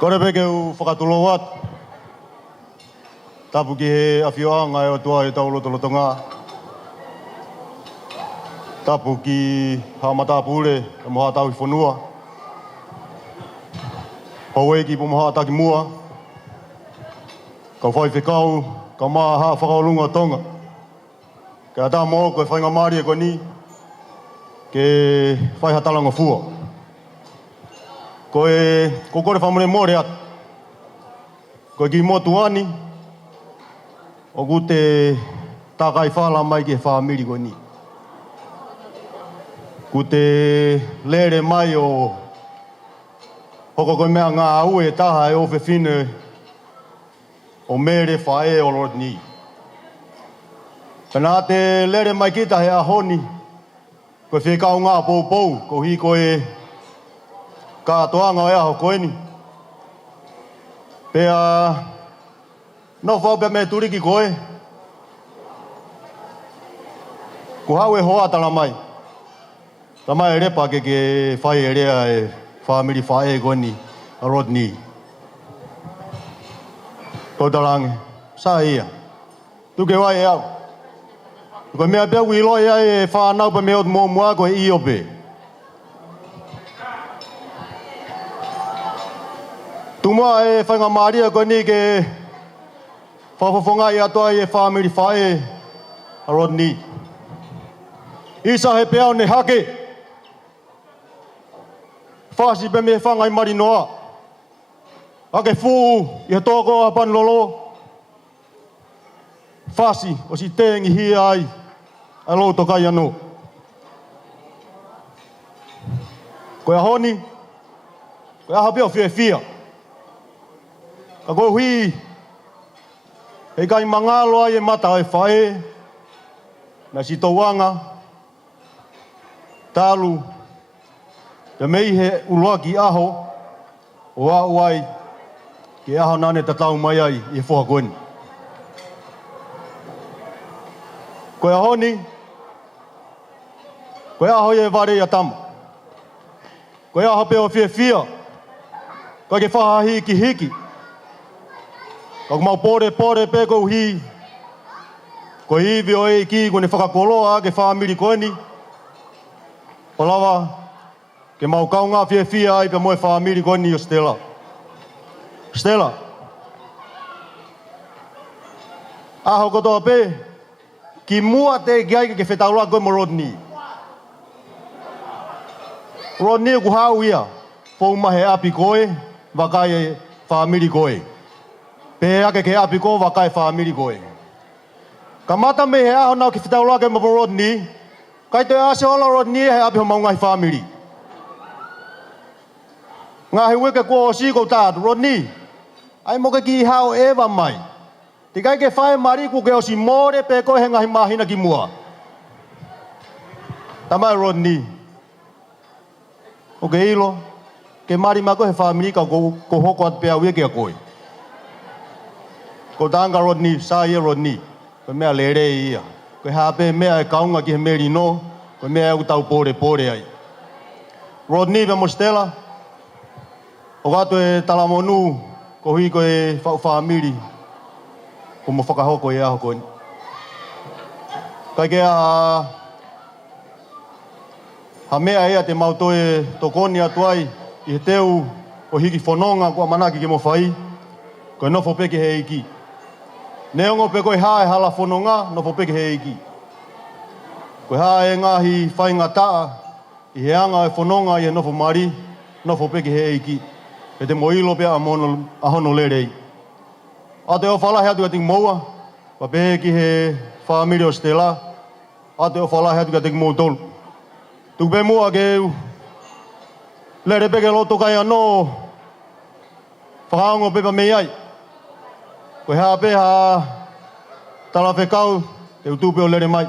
Kore pe ke u whakatulo wat, tapu ki he awhioanga e o tua e taulotolotonga. Tapu ki haamata pule, e moha tau i whanua. Hauei ki pomoha taki mua. Ka whai whekau, ka maa haa whakaolunga tonga. Ka ata mo koe whainga maari e koe ni, ke whai hatalanga fua. Koe kore whamure more atu. Koe ki motu ani, o ku te takai whala mai ki he whamiri koe ni. Ku te lere mai o hoko koe mea ngā au e taha e ofe whine o mere whae o Rodney. Pena te lere mai kita he ahoni, koe whekau ngā pou, ko hi koe ka toanga o eaho koe ni. Pea no whau pia me turiki koe. Ko hau e hoa tala mai. Ta mai repa ke whai e rea e whamiri whae koe ni, a Rodney. Ko tarange, sa ia. Tuke wai e au. Koe mea pia kuiloi ai e whanau pa me o mua koe i ope. Tumua e whainga maria koe ni ke whawhawhonga i atoa i e whamiri whae a Rodney. Isa he peao ne hake. Whasi pe me whanga i mari noa. Ake fuu i he tōko a panlolo. Whasi o si tengi hi ai a louto kai anu. Koe a honi, koe a hapia o whia. Ako hui, e kai mangalo ai e mata e whae, na si tauanga, talu, te mei he uloa ki aho, o a uai, ke aho nane tatau mai ai i whoha koeni. Koe ahoni, koe aho e ware i atama. Koe aho peo fia, koe ke whaha hiki. Koe mau pore pe kou hi, koe hivi o e ki kone whakakoloa ke whamiri koeni. Palawa, ke mau kaunga fia ai pe moe whamiri koeni o Sitela. Sitela. Aho kotoa pe, ki mua te giai ke whetauloa koe mo Rodney. Rodney ku hau ia, pou mahe api koe, wakai e whamiri koe. Pe ake ke api koe, wakai whamiri koe. Ka mata me he aho nao ke whetauloa koe mo Rodney, kai te ase ola Rodney he api ho maungai whamiri. Ngā he weke kua o siko tātu, Rodney, ai moke ki hao ewa mai. Te kai ke whae mariku ke o si more pe koe he ngahi mahina ki mua. Tamai Rodney. O ke ilo, ke mari mako he whamiri ka ko hoko at pea weke a koe. Ko tanga Rodney, sa ia Rodney. Koe mea lere ia. Koe hape mea e kaunga ki he meri no. Koe mea e utau pore ai. Rodney pe mo Sitela. O gato e talamonu, ko hui ko e whamiri. Ko mo whakahoko e aho koe. Kai ke ha mea ea te mautoe tokoni atu ai i he teu o hiki whanonga kua manaki ke mo whai. Koe nofo peke he iki. Neongo pe koe hae hala whanonga, nofo peke he iki. Koe hae ngahi whainga taa i he anga e whanonga i he nofo mari, nofo peke he iki. E te moilo pea ahono lerei. A te o whalahe atu ating moua, pa pehe ki he whamiri o Sitela, a te o whalahe atu ating mou tolu. Tuk pe mua ke lere peke loto kai anō, whakaongo pepa mei ai. Koe haa peha tala whekau, te utupe o lere mai,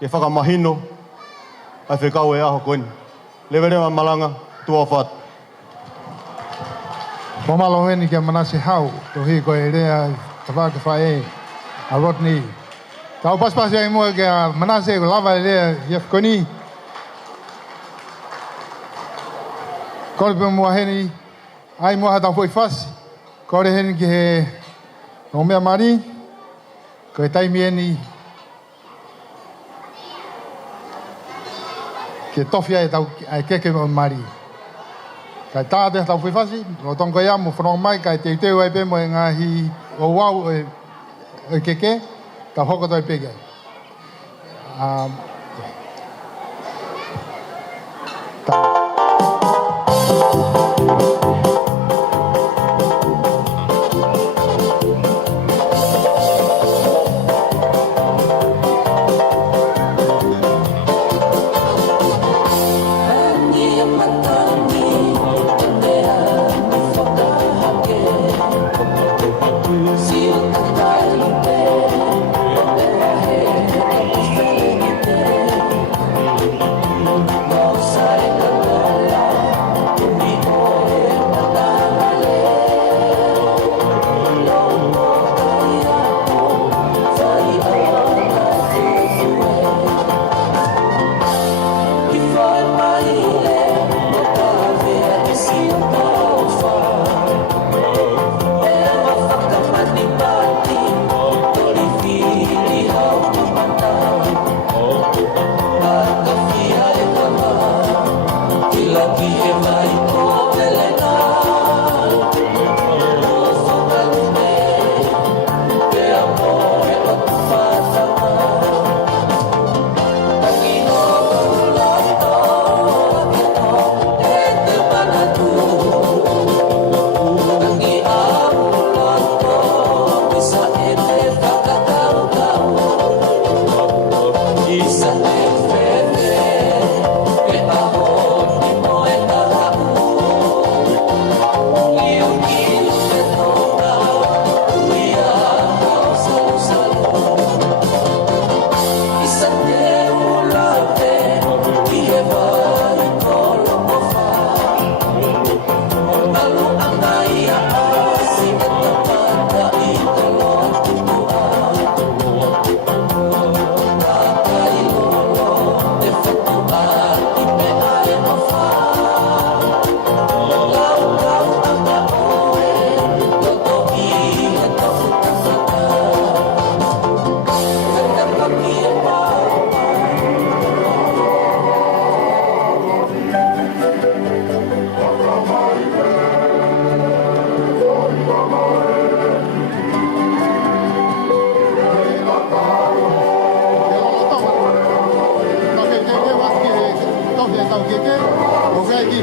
ke whakamahino, ai whekau e aho koeni. Lewerewa malanga, tua whatu. Pomalo heni ke manase hau, to hi ko e rea tawaka whae a Rodney. Tau paspasi ai mua ke manase ko lava e rea ief koni. Kore pe mua heni, ai mua hatau foi fasi. Kore heni ki he no mea mari, ko e taimi heni ke tofia e tau ai keke mo mari. Kai tāte tau whiwhasi, o tonga ia mo whanau mai, kai te uteu ai pe mo e ngahi o wau e keke, tau hoko toi peke. Say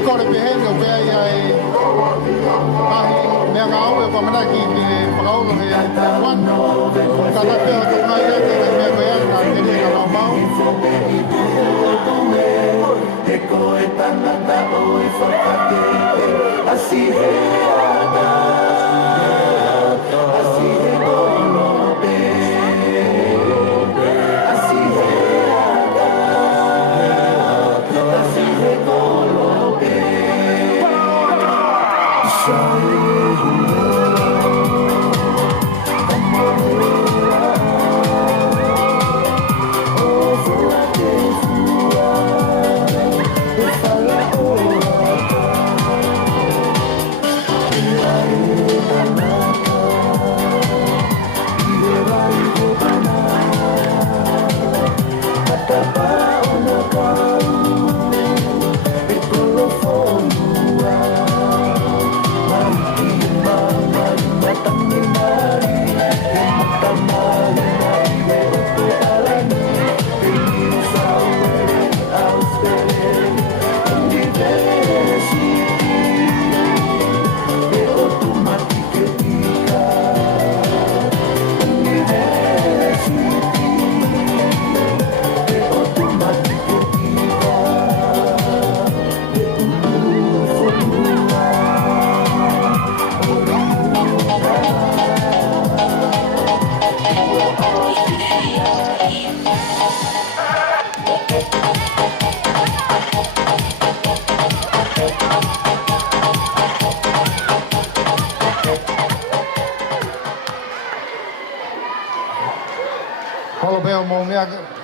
kore pehene o pea ia e mahi mea ngau e pamanaki me whakaolo he wan. Kata pea o toka ia te mea koea na teri ka mau mau. He koe tangata o e whakatete Asi he ana Asi he kolope Asi he ana Asi he kolope Shai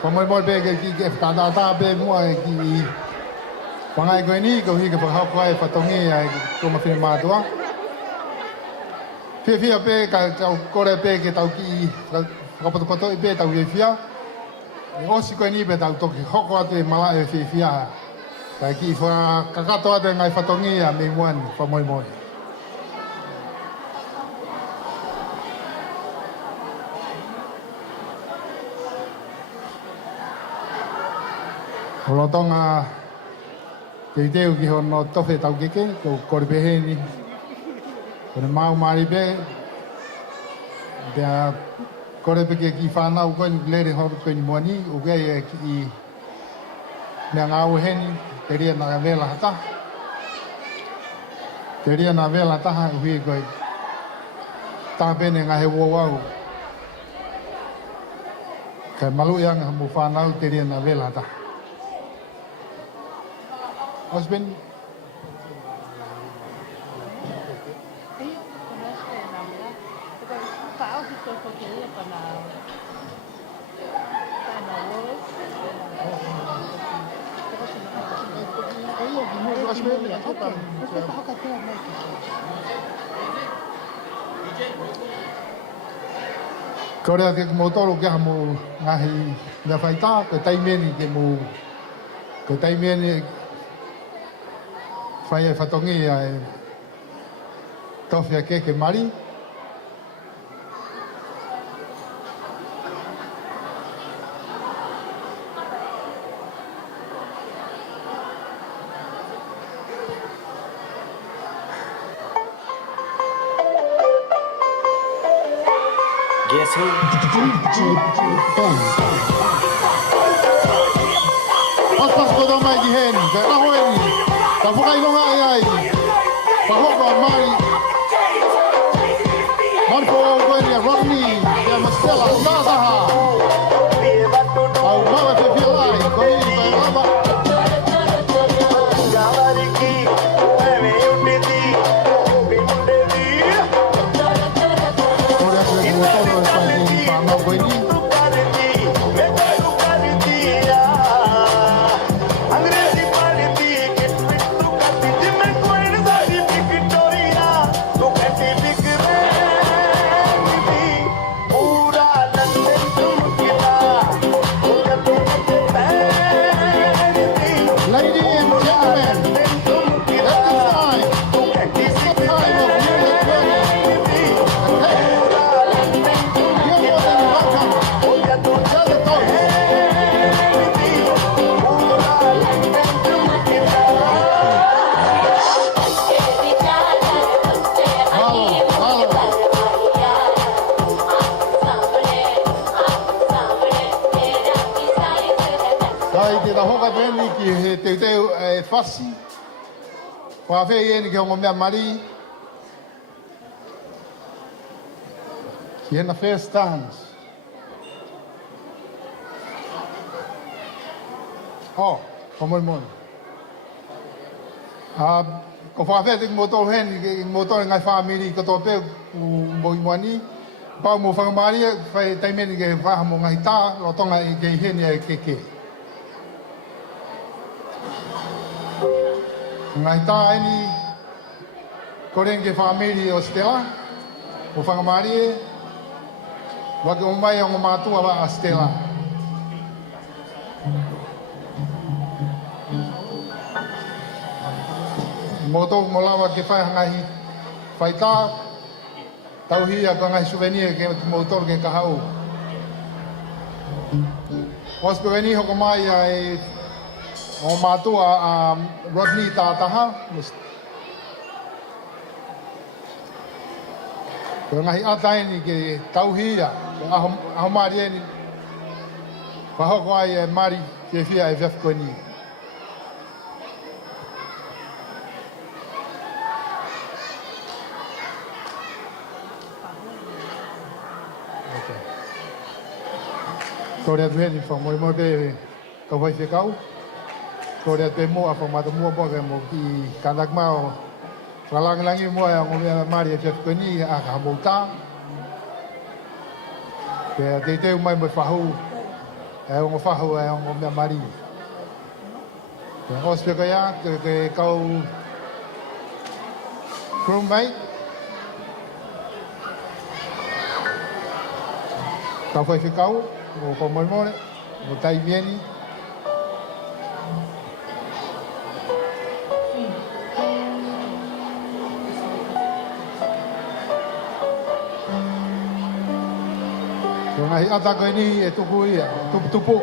Moimoi pe ke Tataha pe mua ki pangai koe ni ko hi ke whakahau ai whatongi ai ko mawhine mātua. Whia pe ka tau kore pe ke tau ki whakapatopato i pe tau whia. E osi koe ni pe tau toki hoko atu e mala e whia. Ka ki whakakato atu e ngai whatongi a me muani whamoimoi. Holotonga te teu ki hono tofe tau keke, ko kore peheni. Kore mau mari pe. Pea kore peke ki whanau koe ni lere horo koe ni moani, o kei ki mea ngau heni, te ria na vela hata. Te ria na vela taha hui koe. Taha pene ngā he wawau. Kai malu ianga mu whanau te ria na vela hata. Husband. Korea ke motoro ke mo ngahi na faita ke taimeni ke mo ke taimeni fai e whatongi ai tofia keke mari. Guess who? Pas ko daw mai gihen, ka ahoy. Ka bukai longa ai. Pa hoko mari. Marco Guerra Rodney, ya Sitela, Tataha. Au mala pe pilai, koi vai lava. Gavariki, me uniti, bindedi. Korea ke motoro sai ni pa no koini. fasi. Whawhei ni ke hongo mea mari. Ki hena first dance. Oh, ko Moimoi. Ko whawhei te motor hen, ki motor ngai whamiri ko tō pēu Moimoi ni. Pau mo whangamari, whai taimeni ke whaha mo ngai tā, lo tonga i ke heni e keke. Ngai tā eni, ko ren ke whamiri o Sitela, o whangamari e, wake o mai o ngā mātua wa a Sitela. Moto mo lawa ke whai hangahi, whai tā, tauhia ka ngai souvenir ke motor ke kahau. Ospe wani hoko mai ai o mātua a Rodney Tataha. Ka ngai ataini ke tauhia, aho mari eni. Wahoko ai e mari ke fia e vefkoni. Korea tueni fa Moimoi be ka vai fe kau. Korea te mo fa ma mo bo ke mo ki kanak mau. Falang langi mo ya mo ya mari e fe ni a ka mo ta. Ke te mai mo fa hu. E mo fa hu e mo me mari. Ke hospe ka ya ke kau Groom mai. Ka vai fe kau. O ko Moimoi, o tai mieni. Ko ngai ata koe ni e tupu ia, tupu.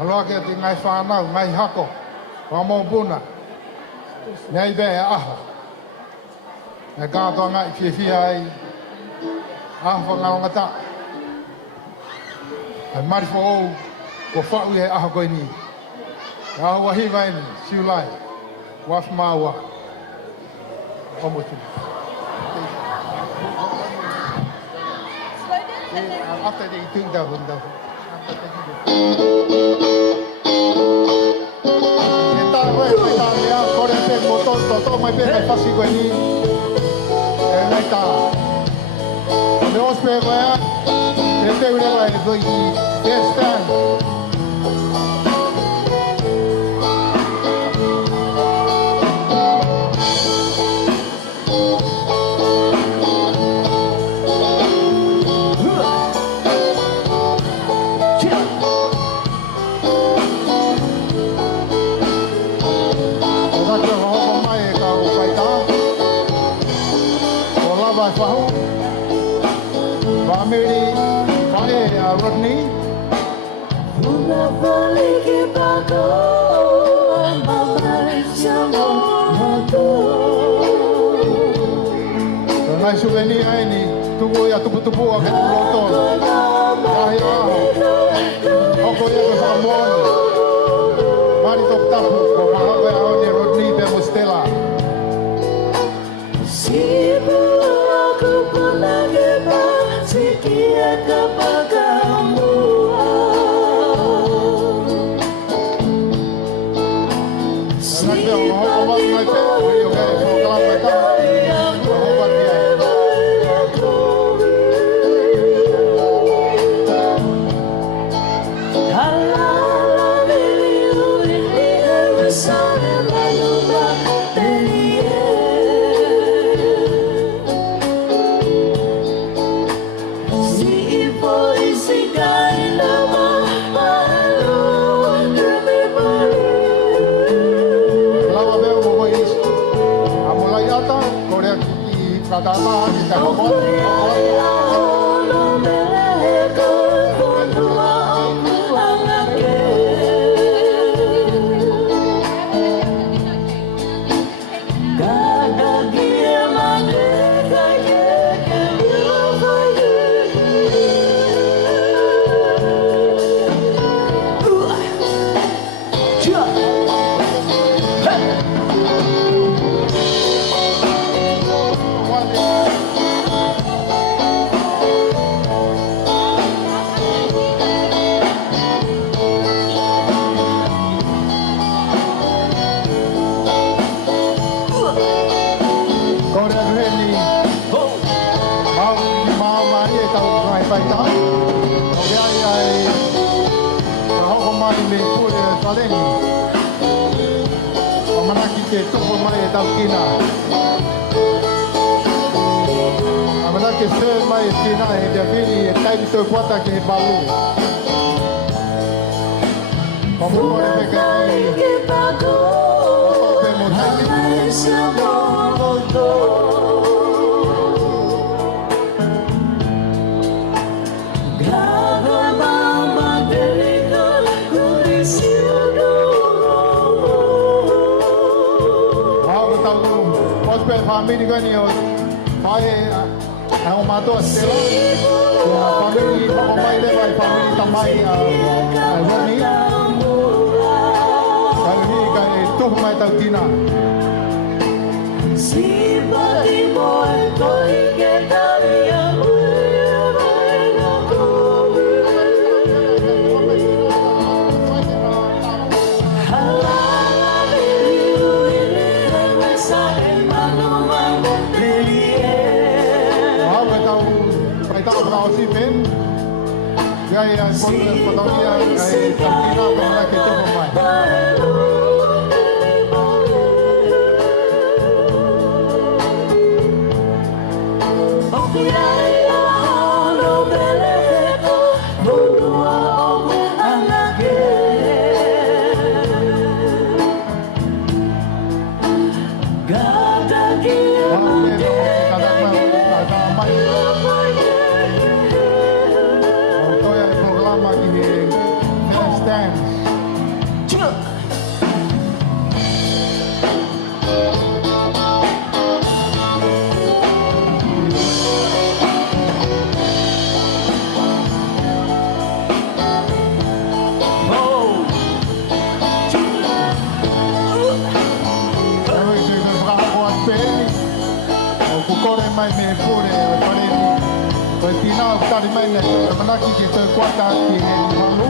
Aloha ke te ngai whanau, ngai hako, whamau puna. Ngai be e aha. E kātoa ngai whiawhia ai, aha whangaongata. Ai mari fo ou, ko whau e aha koe ni. Aho wahi vai ni, siu lai, waf maua. Omo tu. After the eating da hunda. E tā koe, mai tā mea, kore pe motor, toto mai pe kai whasi koe ni. E ngai tā. Me ospe koe a, e te urewa e koe i best time. Family, Rodney. Una poliki pako, mama chamo moto. Ngai souvenir ai ni, tupu ia tupu a ke loto. Ai aho. Oko ia ke whamoni. Mari tok tapu, ko mahawe ao ni Rodney pe mo Sitela. Sibu aku panageba, sikia kapagamu. Tataha ni Tataha. Hey! Kore Reni. Mau mari tau ngai pai tau. Oke ai. Hoko mai me pure taleni. Mana kita tupu mai tau kina. Mana kita mai kina dia bini tai tu kuata ke balu. Kamu boleh pegang ini. Family kan ni, saya ang umato Sitela, family pamay dia, family tamay Rodney, kami kay tuh may tagtina. Gaya fotonya kayak tagtina pernah kita pemai. Mai me pure parenti tina tadi mai ne mana kita kuata di malu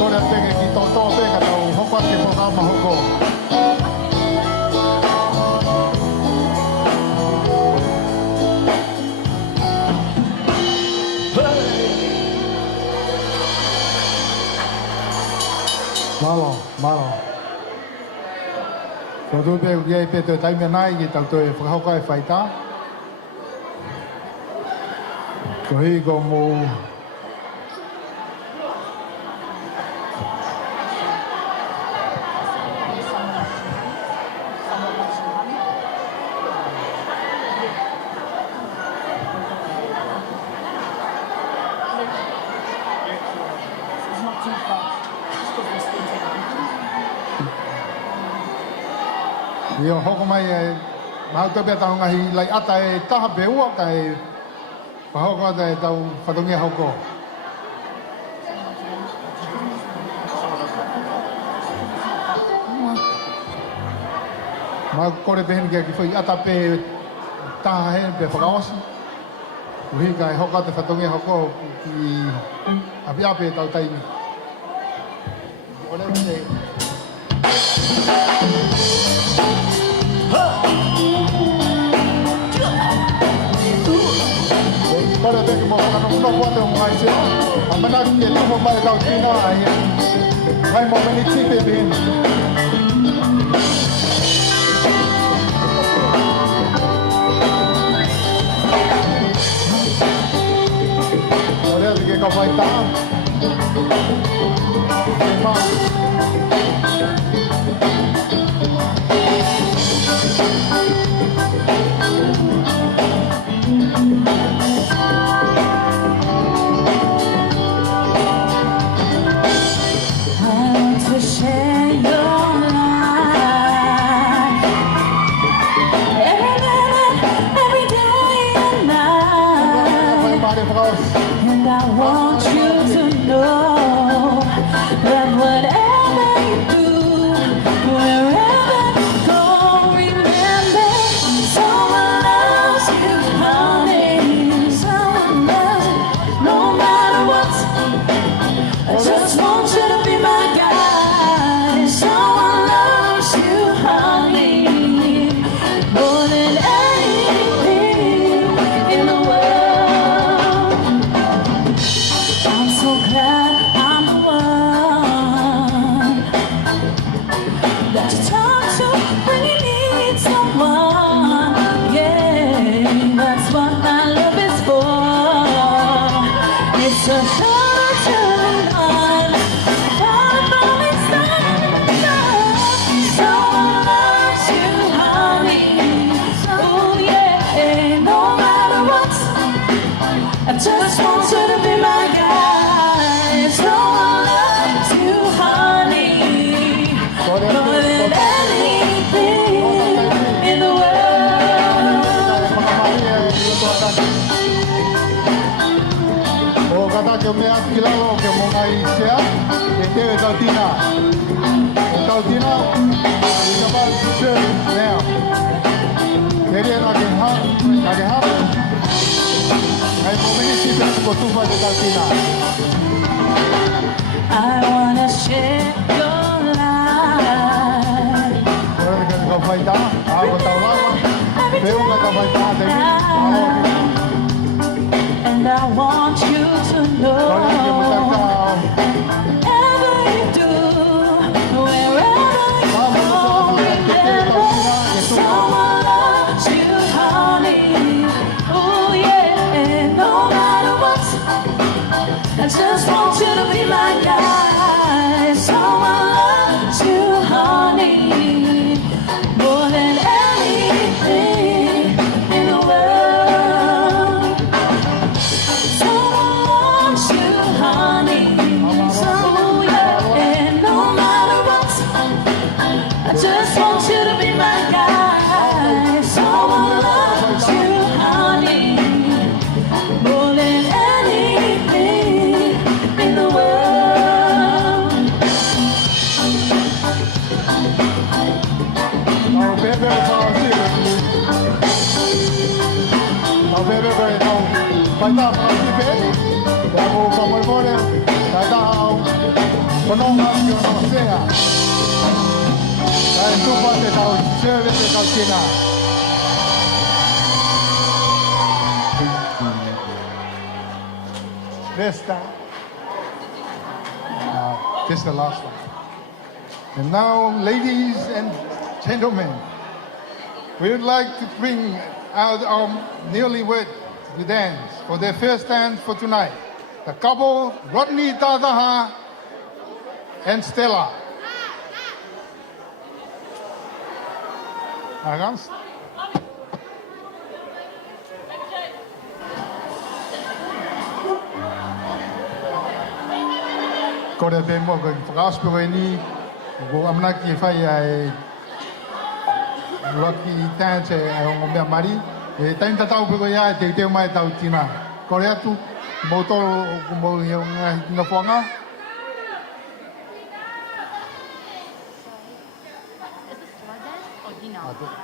ora pega kita to pega tau hoko ke programa hoko malo Todo bem, o que Pedro está me nai que tanto é para o que feita. Corri como Yo hoko mai mau te beta ngai lai ata e taha beua kai pa hoko te tau whatongia hoko. Mau kore pehen kia ki whai ata pe taha he pe whakaosi. Uhi kai hoko te whatongia hoko ki api ape tau taimi. Ole te Para ver que mora no quarto mais é. A mana que tu vou mais ao final aí. Vai momento de beber. Olha que vai estar. And I want you to know that whatever you do, wherever you go, remember someone loves you, honey. Someone loves you, no matter what. I just want you to be my guy. mea kilalo ke mo ngai sea e te e tautina. E tautina i ka pau se now. Keria na ke ha. Ai mo meni si pe ko tufa te tautina. I wanna share your life. Ora ke ko fai ta, a ko ta wa. Peu ka ta fai ta te. And I want you to know whatever you do, wherever you go, remember someone loves you, honey. Oh yeah, no matter what, I just want you to be my guy. Someone loves you, honey, more than anything in the world. Someone wants you, honey. So yeah, and no matter what, I just want you to be my guy. Someone loves you, honey, more than anything in the world. Oh, baby, fai ta pa si pe. Ya mo pa mo mo ne. Tataha. Kono nga yo no sea. Dai tu pa te tau serve te calcina. Vesta. This is the last one. And now, ladies and gentlemen, we would like to bring out our newlywed to dance for their first dance for tonight. The couple, Rodney, Tataha, and Sitela. Agans. Kore pe mo ko whakaaspe koe ni, ko amnaki whai ai lucky dance ai o mea mari. E taim tatau pe koe ia te teo mai tau tina. Kore atu, mo tolo mo hiong na whanga.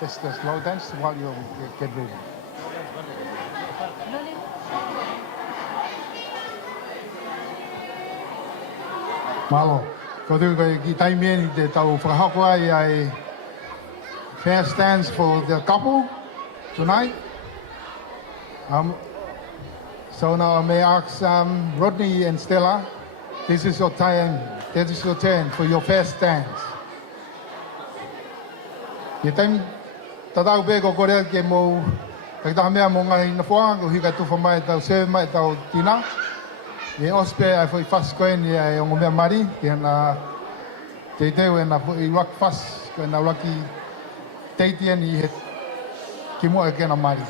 This is the slow dance while you get ready. Malo, ko tu ko ki taimien te tau whakahako ai first dance for the couple tonight. So now I may ask Rodney and Sitela, this is your time. This is your turn for your first dance. Ki taim tatau pe ko korea ke mo takta mea mo ngai na whanga ko hika tu whamai tau se mai tau tina. E ospe ai foi fas koe ni ai o mea mari ke na te teo e na i wak fas ko na waki teitien i he ki mo e ke na mari.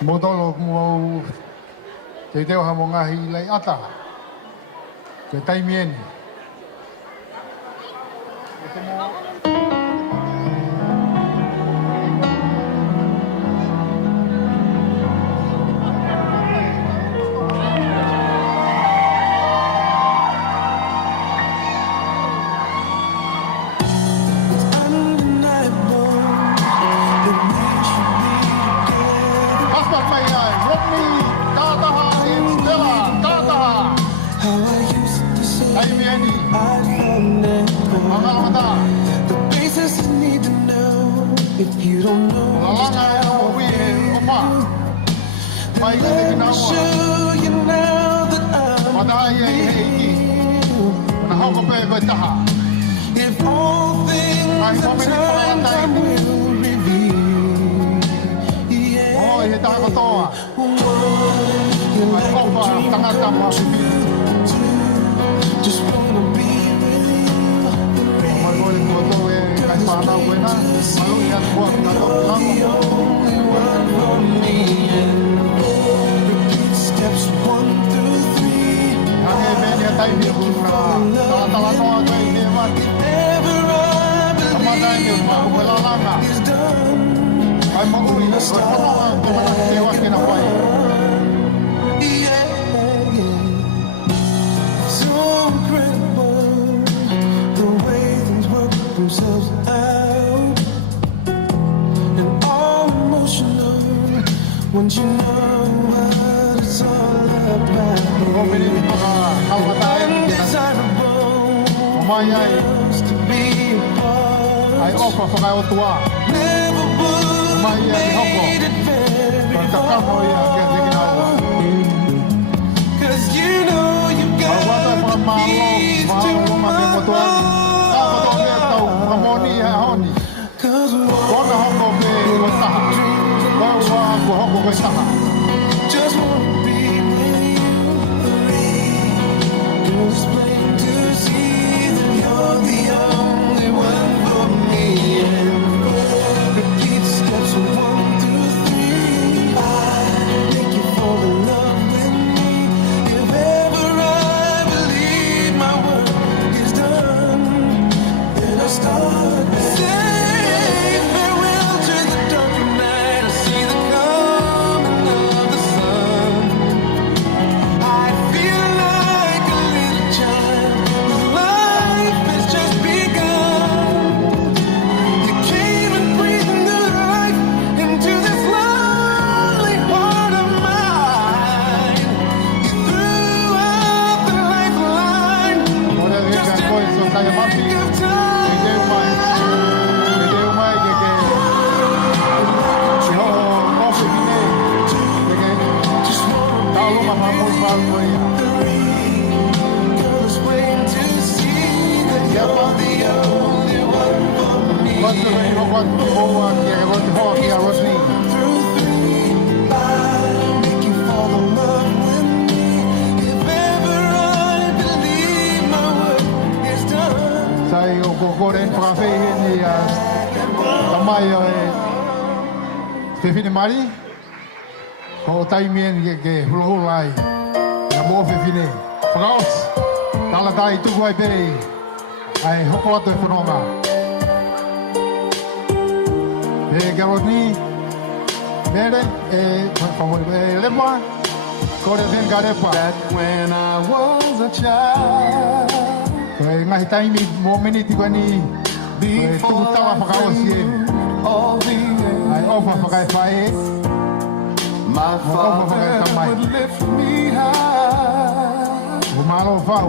Mo tolo mo te teo ha mo ngahi lei ata ke taimien. If you don't know, I'm gonna show you now that I'm real. If all things are timed, I will reveal. Yeah. One, your life dream come true. Two, just wanna be with you. You're the only one for me. And repeat steps 1 through 3. If you fall in love, if ever I believe, Don't you know what it's all about? Undesirable feels to be apart. Ai ofa whakai o tua. Never would Mai have ai hoko. made it very Ka kakamo ia kia te kina ua. far. 'Cause you know you've Ai wata got pa the malo, keys to malo ma me my motua. Ka motua ia tau kamoni ia honi. 'Cause Kona hoko ke o taha. Ka ua ko hoko ke taha. just wanna be with you. It's plain to see that you're the only one for me. Repeat steps 1 through 3. I make you fall in love with me. If ever I believe my work is done, then I start saying farewell to the dark night. I see the coming of the sun. I feel like a little child whose life has just begun. You came and breathed new life into this lonely heart of mine. You threw out the lifeline Ora de just ka in koi so kaya mafi. the nick of Ke time. umai. Ke umai ke. Si ho ofi kine. Ke. Just wanna Tau luma ma mo pa ko ia. Girls wait to see that you're the only one for me. Quando vem no quando boa que é o ho que é Rodney. Through 3, I make you fall in love with me. If ever I believe my work is done, Sai o kokoren para ver ni a tamai e te fini mari. Ko tai mien ke hulu lai. Na mo fe fini. Fraus. Tala tai tu vai pere. Ai hoko atu e whanonga. E Rodney. Mere e whamori e lemoa. Kore ven garepa. that when I was a child, Koe ngahi taimi mo miniti koe ni. Koe tuku tawa whakaosi e. all the Ai ofa whakai whae. my Father father would lift me high O malo whau.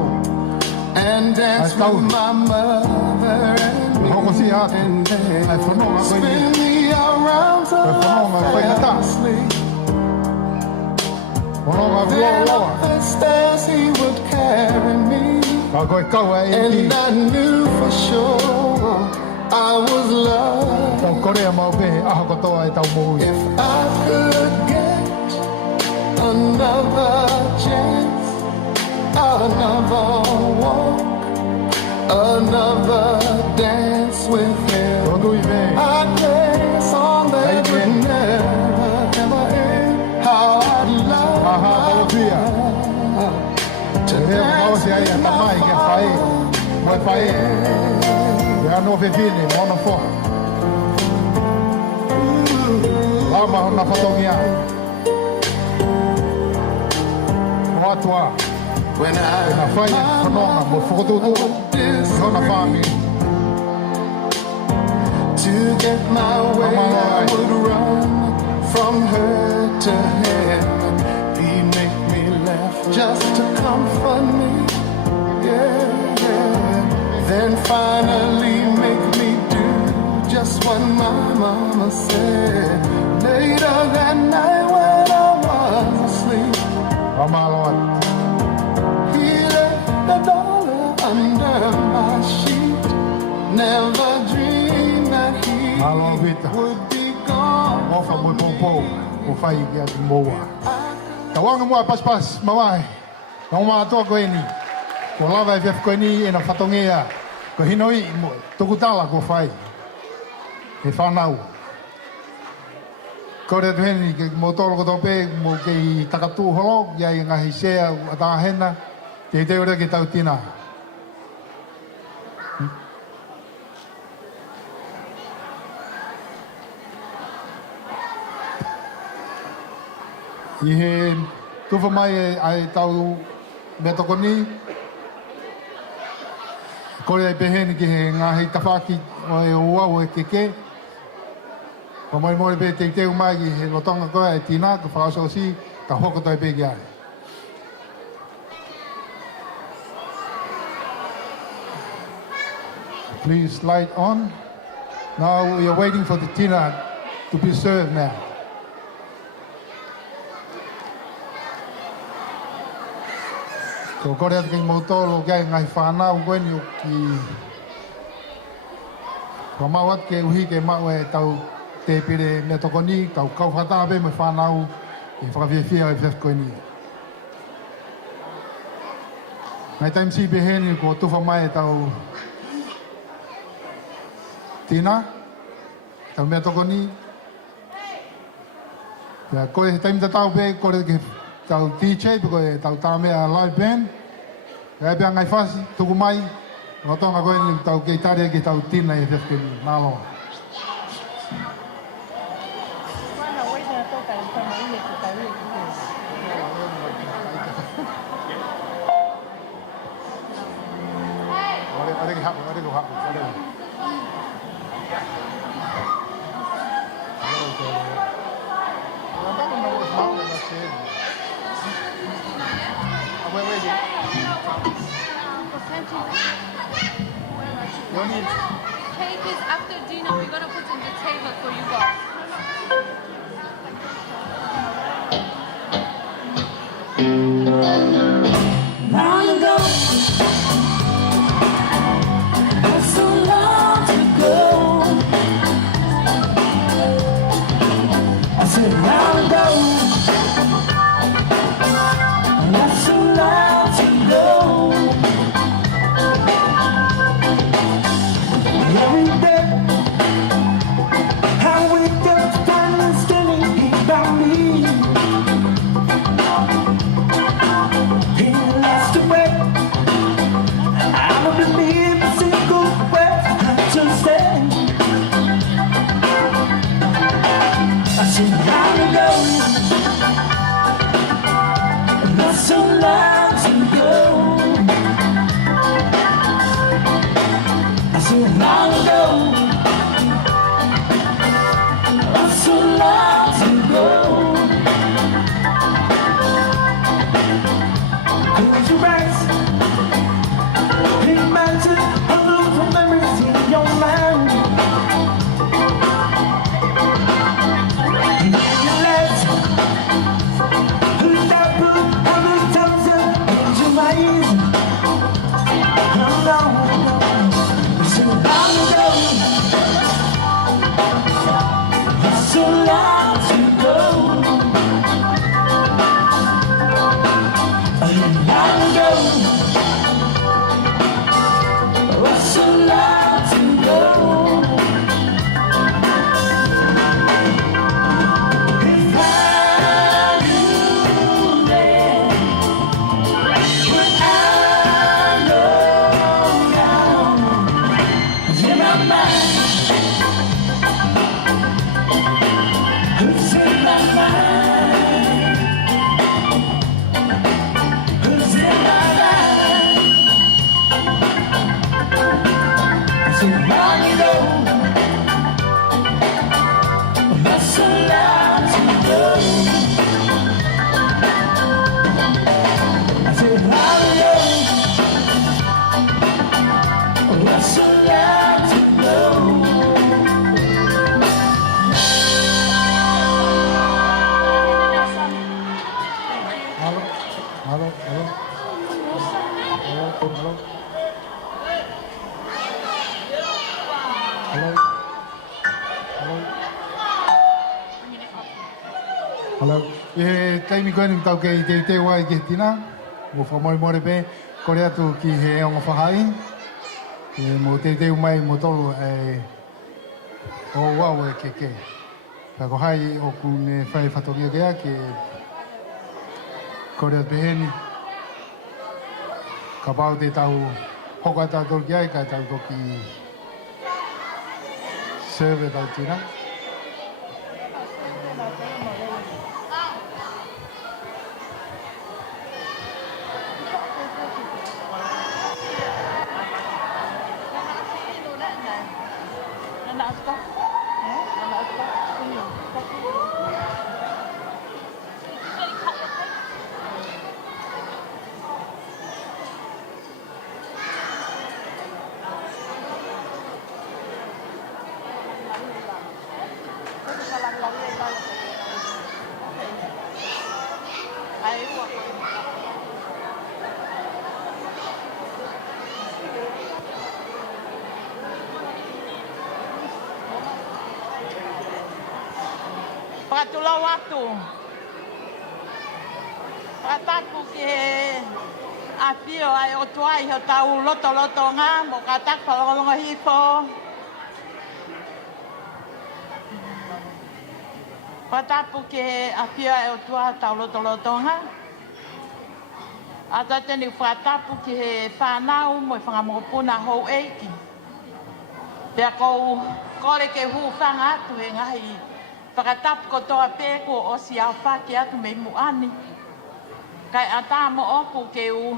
and dance Ai tau. with my mother and me, Hoko si atu. and then Ai whanonga koe ni. spin me around till whanonga koe I na tā. fell asleep. Whanonga Then vua up loa. the stairs he would carry me, Ka koe kaua e ki. and I knew for sure I was loved. Tau korea mau pe. Aha kotoa e tau moui. If I could get another chance, another walk, another dance with him, Rodu i me. I'd play a song that Amen. would never, ever end. How I'd Aha love o pia. to E reo dance kausi ai a with tamai my ke whae. Mai whae. E ano fe fine. Mona fo. Lama hona whatongia. O atua. when Na whae whanonga mo whakotutu. Hona whami. To get my way, I would run from her to him. He'd make me laugh just to comfort me. Yeah. Then finally make me do just what my mama said. Later that night when I was asleep, Amalo atu. he left the dollar under my sheet. Never dreamed that he Malo vita. would be gone. Ofa mo popo. O whai ki atu moa. Tawanga mua pas mawai. Ka uma atua koe ni. Ko lava e whiaf koe ni e na whatongea. Ko hinoi mo. Tuku tala ko whai. E whanau. Ko rea tuheni ke mo tolo ko tope mo kei takatu holo. Iai ngahi sea ataha hena. Te te ora ke tau tina. I he tuwha mai e ai tau me toko ni. Kore ai peheni ki he ngahi tawhaki o e uau e keke. Ko Moimoi pe te mai ki he lotonga koe e tina ko whakasosi ka hoko toi pe ki ai. Please light on. Now we are waiting for the tina to be served now. Ko kore atu ki mautolo kai ngai whanau koe ni o ki ko mawat ke uhi ke mau e tau te pire me toko ni tau kau whata pe me whanau e whakawhiawhia e whiaf koe ni. Ngai taim si beheni ko tuwha mai e tau tina, tau mea toko ni. Pea koe he taim tatau pe kore ke tau DJ, pe koe tau tā mea live band. Pea pea ngai whasi, tuku mai, ngotonga koe ni tau kei tarea ke tau tina e whiaf koe ni. Nā loa. Cake is after dinner. We're gonna put on the table for you guys. Long ago, not so long ago. I said long ago, not so long ago. Every day, I wake up to find this feeling about me. He lost away. I don't believe a single word I just said. I said long ago, not so long ago. I said long ago, not so long ago. Close your eyes, imagine a little memories in your mind. Your legs, look up, how many times into my ears. So long ago, so long ago. Long ago, so long ago. If I knew then what I know now, in my mind, who's in my mind, who's in my mind. So long ago, not so long ago. I said long ago, not so long ago. Hello? Hello? Hello? Hello? Hello? Hello? Hello? E taimi koe ni tau kei te wai ke tina. Mo whamoimore pe, kore atu ki he onga whahai. Mo te mai mo tolu e o wau e ke. Pea ko hai o kune whai whatoria kea ke kore atu heni. Ka pau te tau hoko a tau ki ai, ka tau toki serve tau tina. tulau atu. Kataku ke apio ai o tuai ho tau loto ngā mo katak palonga hipo. Kataku ke apio ai o tuai tau loto ngā. Ata teni whatapu ki he whanau mo i whangamopuna hou eiki. Pea kou kore ke hu whanga atu he ngahi whakatapu ko toa pēko o si au whaki atu me muani. Kai ata mo oku ke u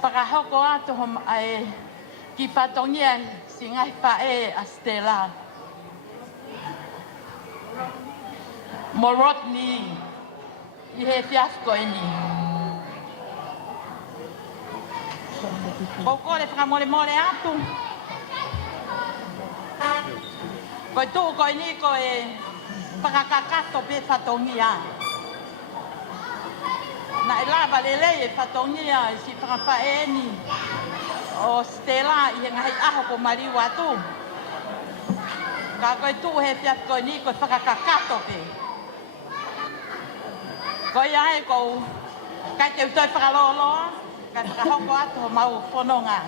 whakahoko atu ho ki patongia si ngahi whae a Sitela. Mo Rodney i he fiasko ini. Ko kore whakamore atu. Ko tu ko ni ko whakakakato pe whatongia. Na ilaba lele e whatongia si whakawhaeni o Sitela i ngahi aho ko mariwa tu. Ka koe tu he fiat ko ni ko whakakakato pe. Ko ia e ko kai te utoi whakaloloa. Ka whakahoko atu ho mau whanonga.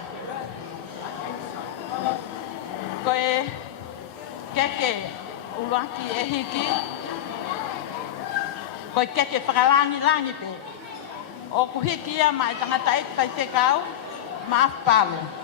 Koe keke uluaki e hiki. Koe keke whakalangi pe. O kuhiki ia mai tangata e kai te kau, ma Paula.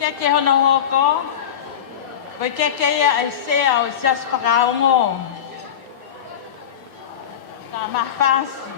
Keke hono hoko, koe keke ia ai sea o sias whakaongo. Ka mawhasi.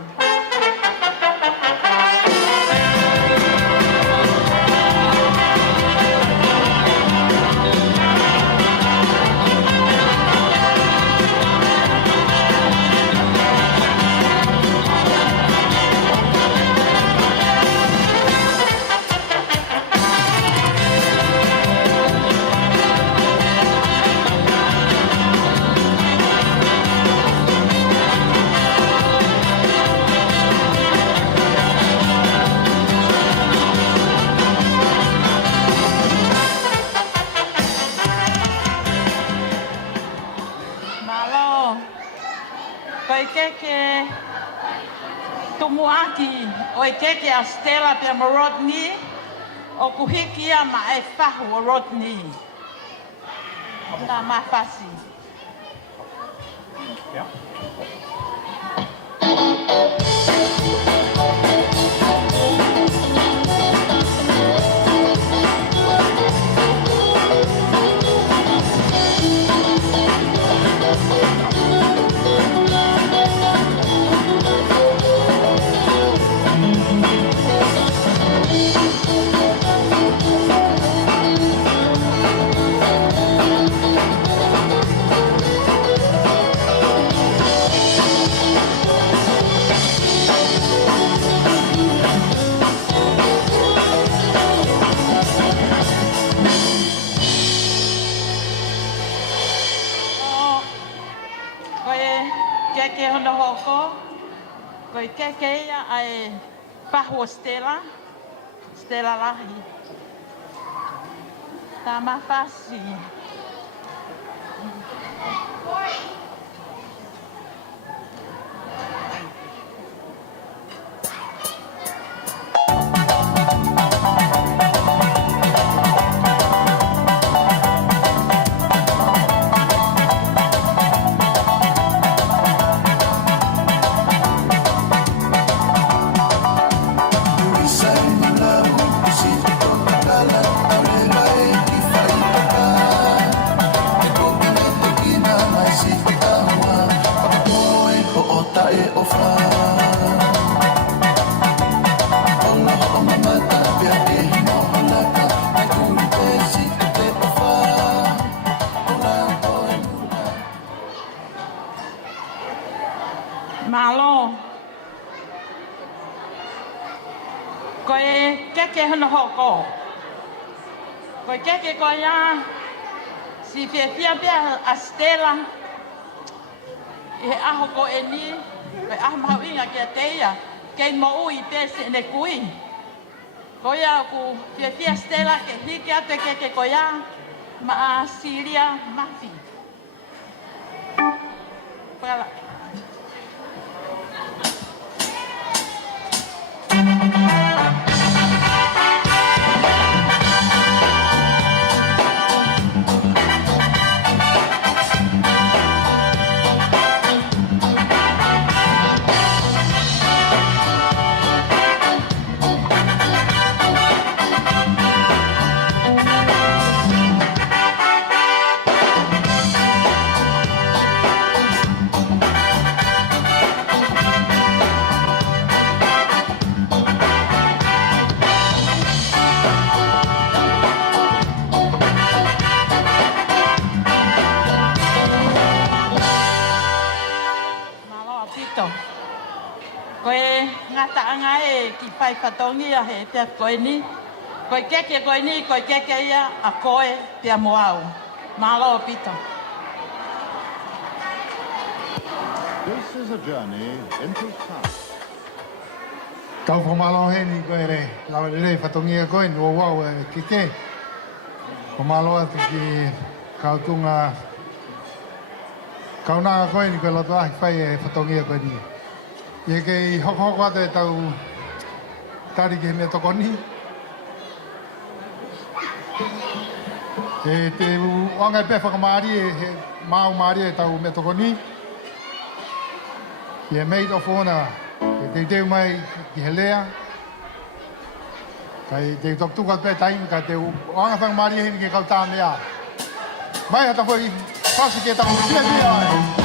Keke tumuaki o keke a Sitela pe mo Rodney o kuhiki ia ma e whahu o Rodney. Tā mawhasi. Keke hono hoko, koe keke ia ai whahu o Sitela lahi. Tā mawhasi. Sa inyo lang, isip ko pagkalat, ang Malo. Koe keke hono hoko. Koe keke koe ya. Si fia a Sitela. E aho ko e ni. Koe aho mahu inga kia teia. Kei mo ui pese ne kui. Koe ya ku fia Sitela ke hike ate keke koe ya. Ma a Siria Mafi. Pala. Koe ngata anga e ki pai patongi a he pia koe ni. Koe keke ia a koe pia moau. Malo pito. This is a journey into time. Tau whamalo he ni koe re. Lau re patongi a koe nua wau e kike. Whamalo atu ki kautunga. Kaunanga koe ni koe loto ahi whai e patongi a koe ni. Ie kei hoko ate tau tari ke me tokoni. E te wanga pe whakamari e mau mari e tau me tokoni. Ie maid of honor e te teu mai ki Helea. Kai te toktuka pe taim ka te wanga whakamari e hini ke kauta mea. Mai hata whai whasi ke tau kia mea e.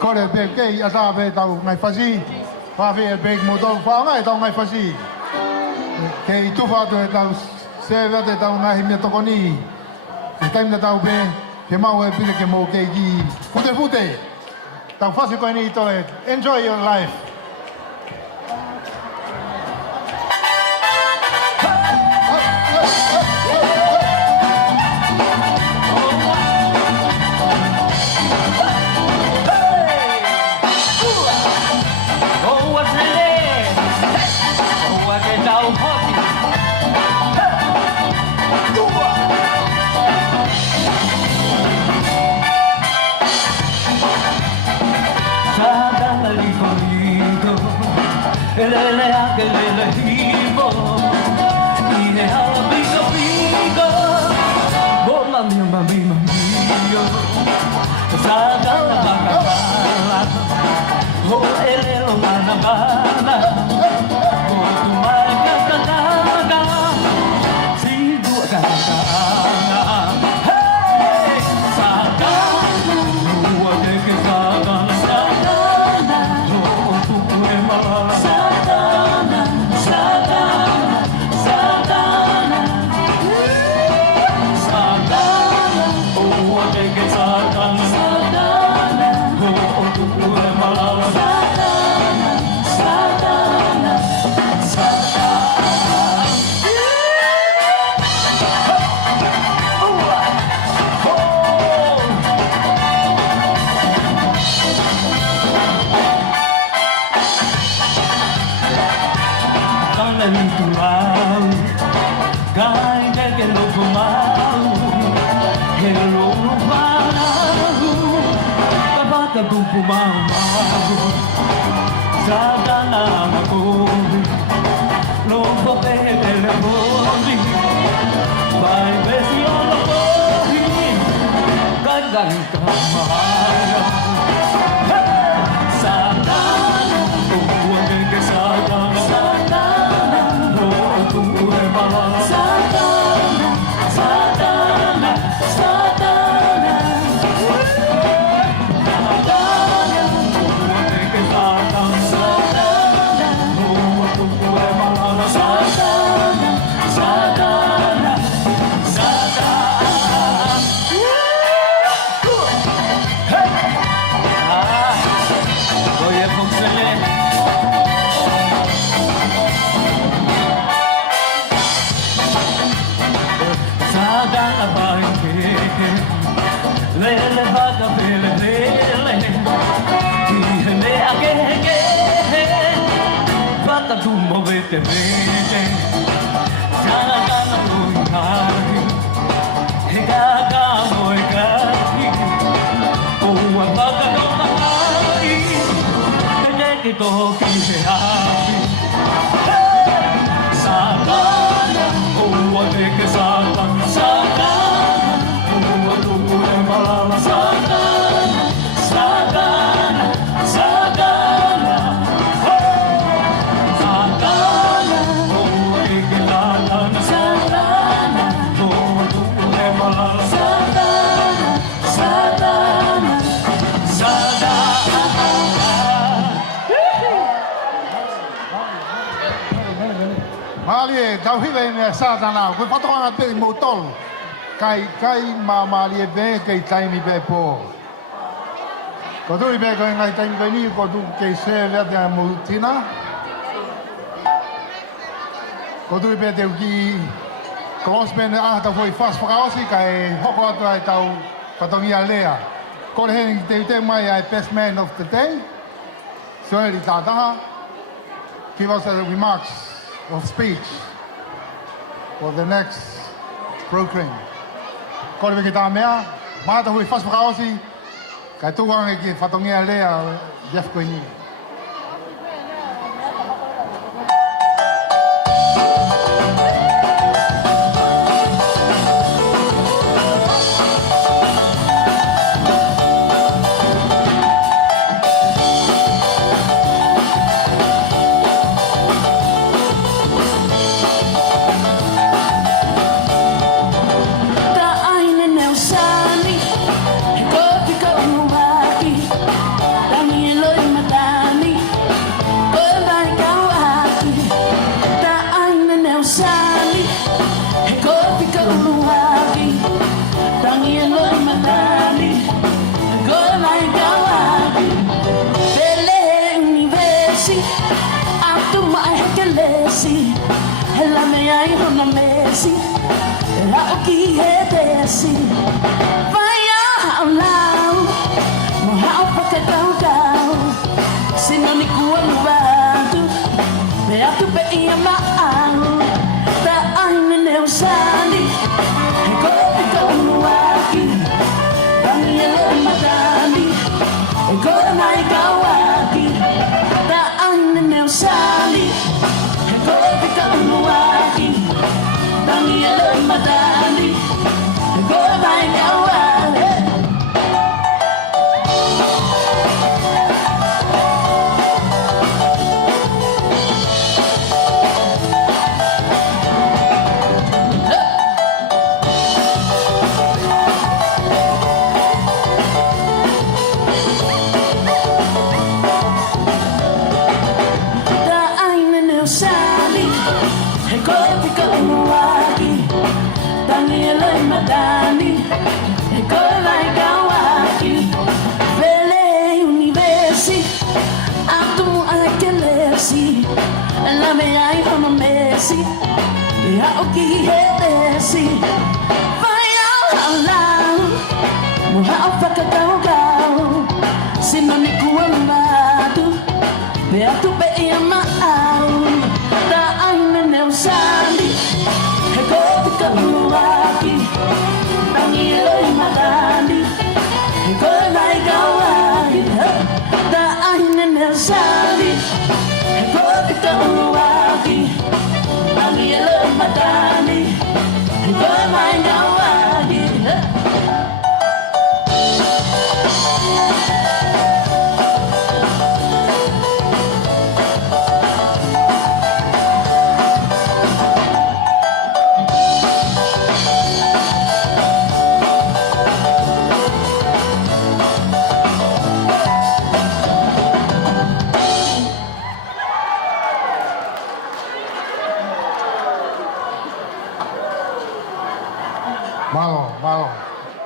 Có thể về cái ra về tàu ngày phát gì và về một tàu phá ngày tàu ngày phát gì cái tu phá từ tàu xe về tàu ngày miền tây này cái time là tàu về cái mau về cái mô cái gì phút tàu phát gì coi này tôi enjoy your life. Mali tau hiwe me satana, ko fatonga pe mo tol. Kai mama li be kai taimi be po. Ko tu be ko ngai taimi be ni ko tu ke se le de mo tina. Ko tu be te ki crossman ta foi fast frausi kai hoko tu ai tau fatongia lea. Ko he te mai ai best man of the day. So Tataha, give us a remarks of speech for the next program. Kau lebih kita mea, mana hui fast berkausi, kai tu orang lagi fatongia lea Jeff Queenie.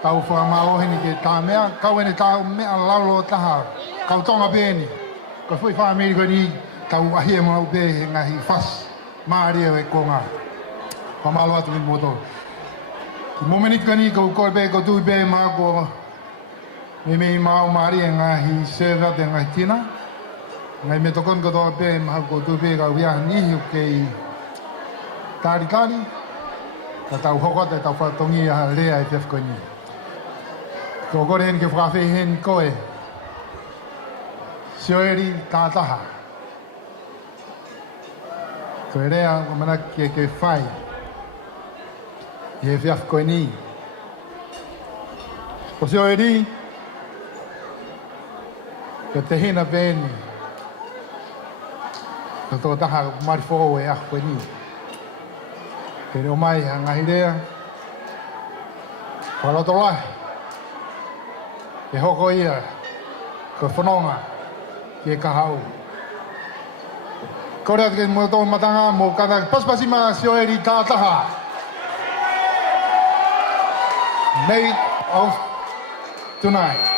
Tau whamao hini ke tā mea, kau ene tau mea laulo taha, kau tonga pēni. Ko fui wha Amerika ni, tau ahia mau pē he ngahi whas, maaria e konga. Whamalo atu min moto. Ki momenika ni, kau koe pē, kau tui pē maa ko me mao maaria ngahi serra te ngahi tina. Ngai me tokon ko toa pē, maha ko tui pē kau wia nihi kei tāri. Ka tau hokota, tau whatongi a lea e Jeff Queenie. Ko kore hen ke whakawhi hen koe. Sioeri Tataha. Ko e rea o mana ke whai. I he Jeff Queenie. Ko sioeri. Ko te hina pēni. Ko tō taha marifo e Jeff Queenie. Ke reo mai a ngahi rea. Whaloto lai. Ke hoko ia, ko whanonga, ke kahau. Korea ke mo to matanga mo kana paspasi ma sio eri Tataha. Maid of tonight.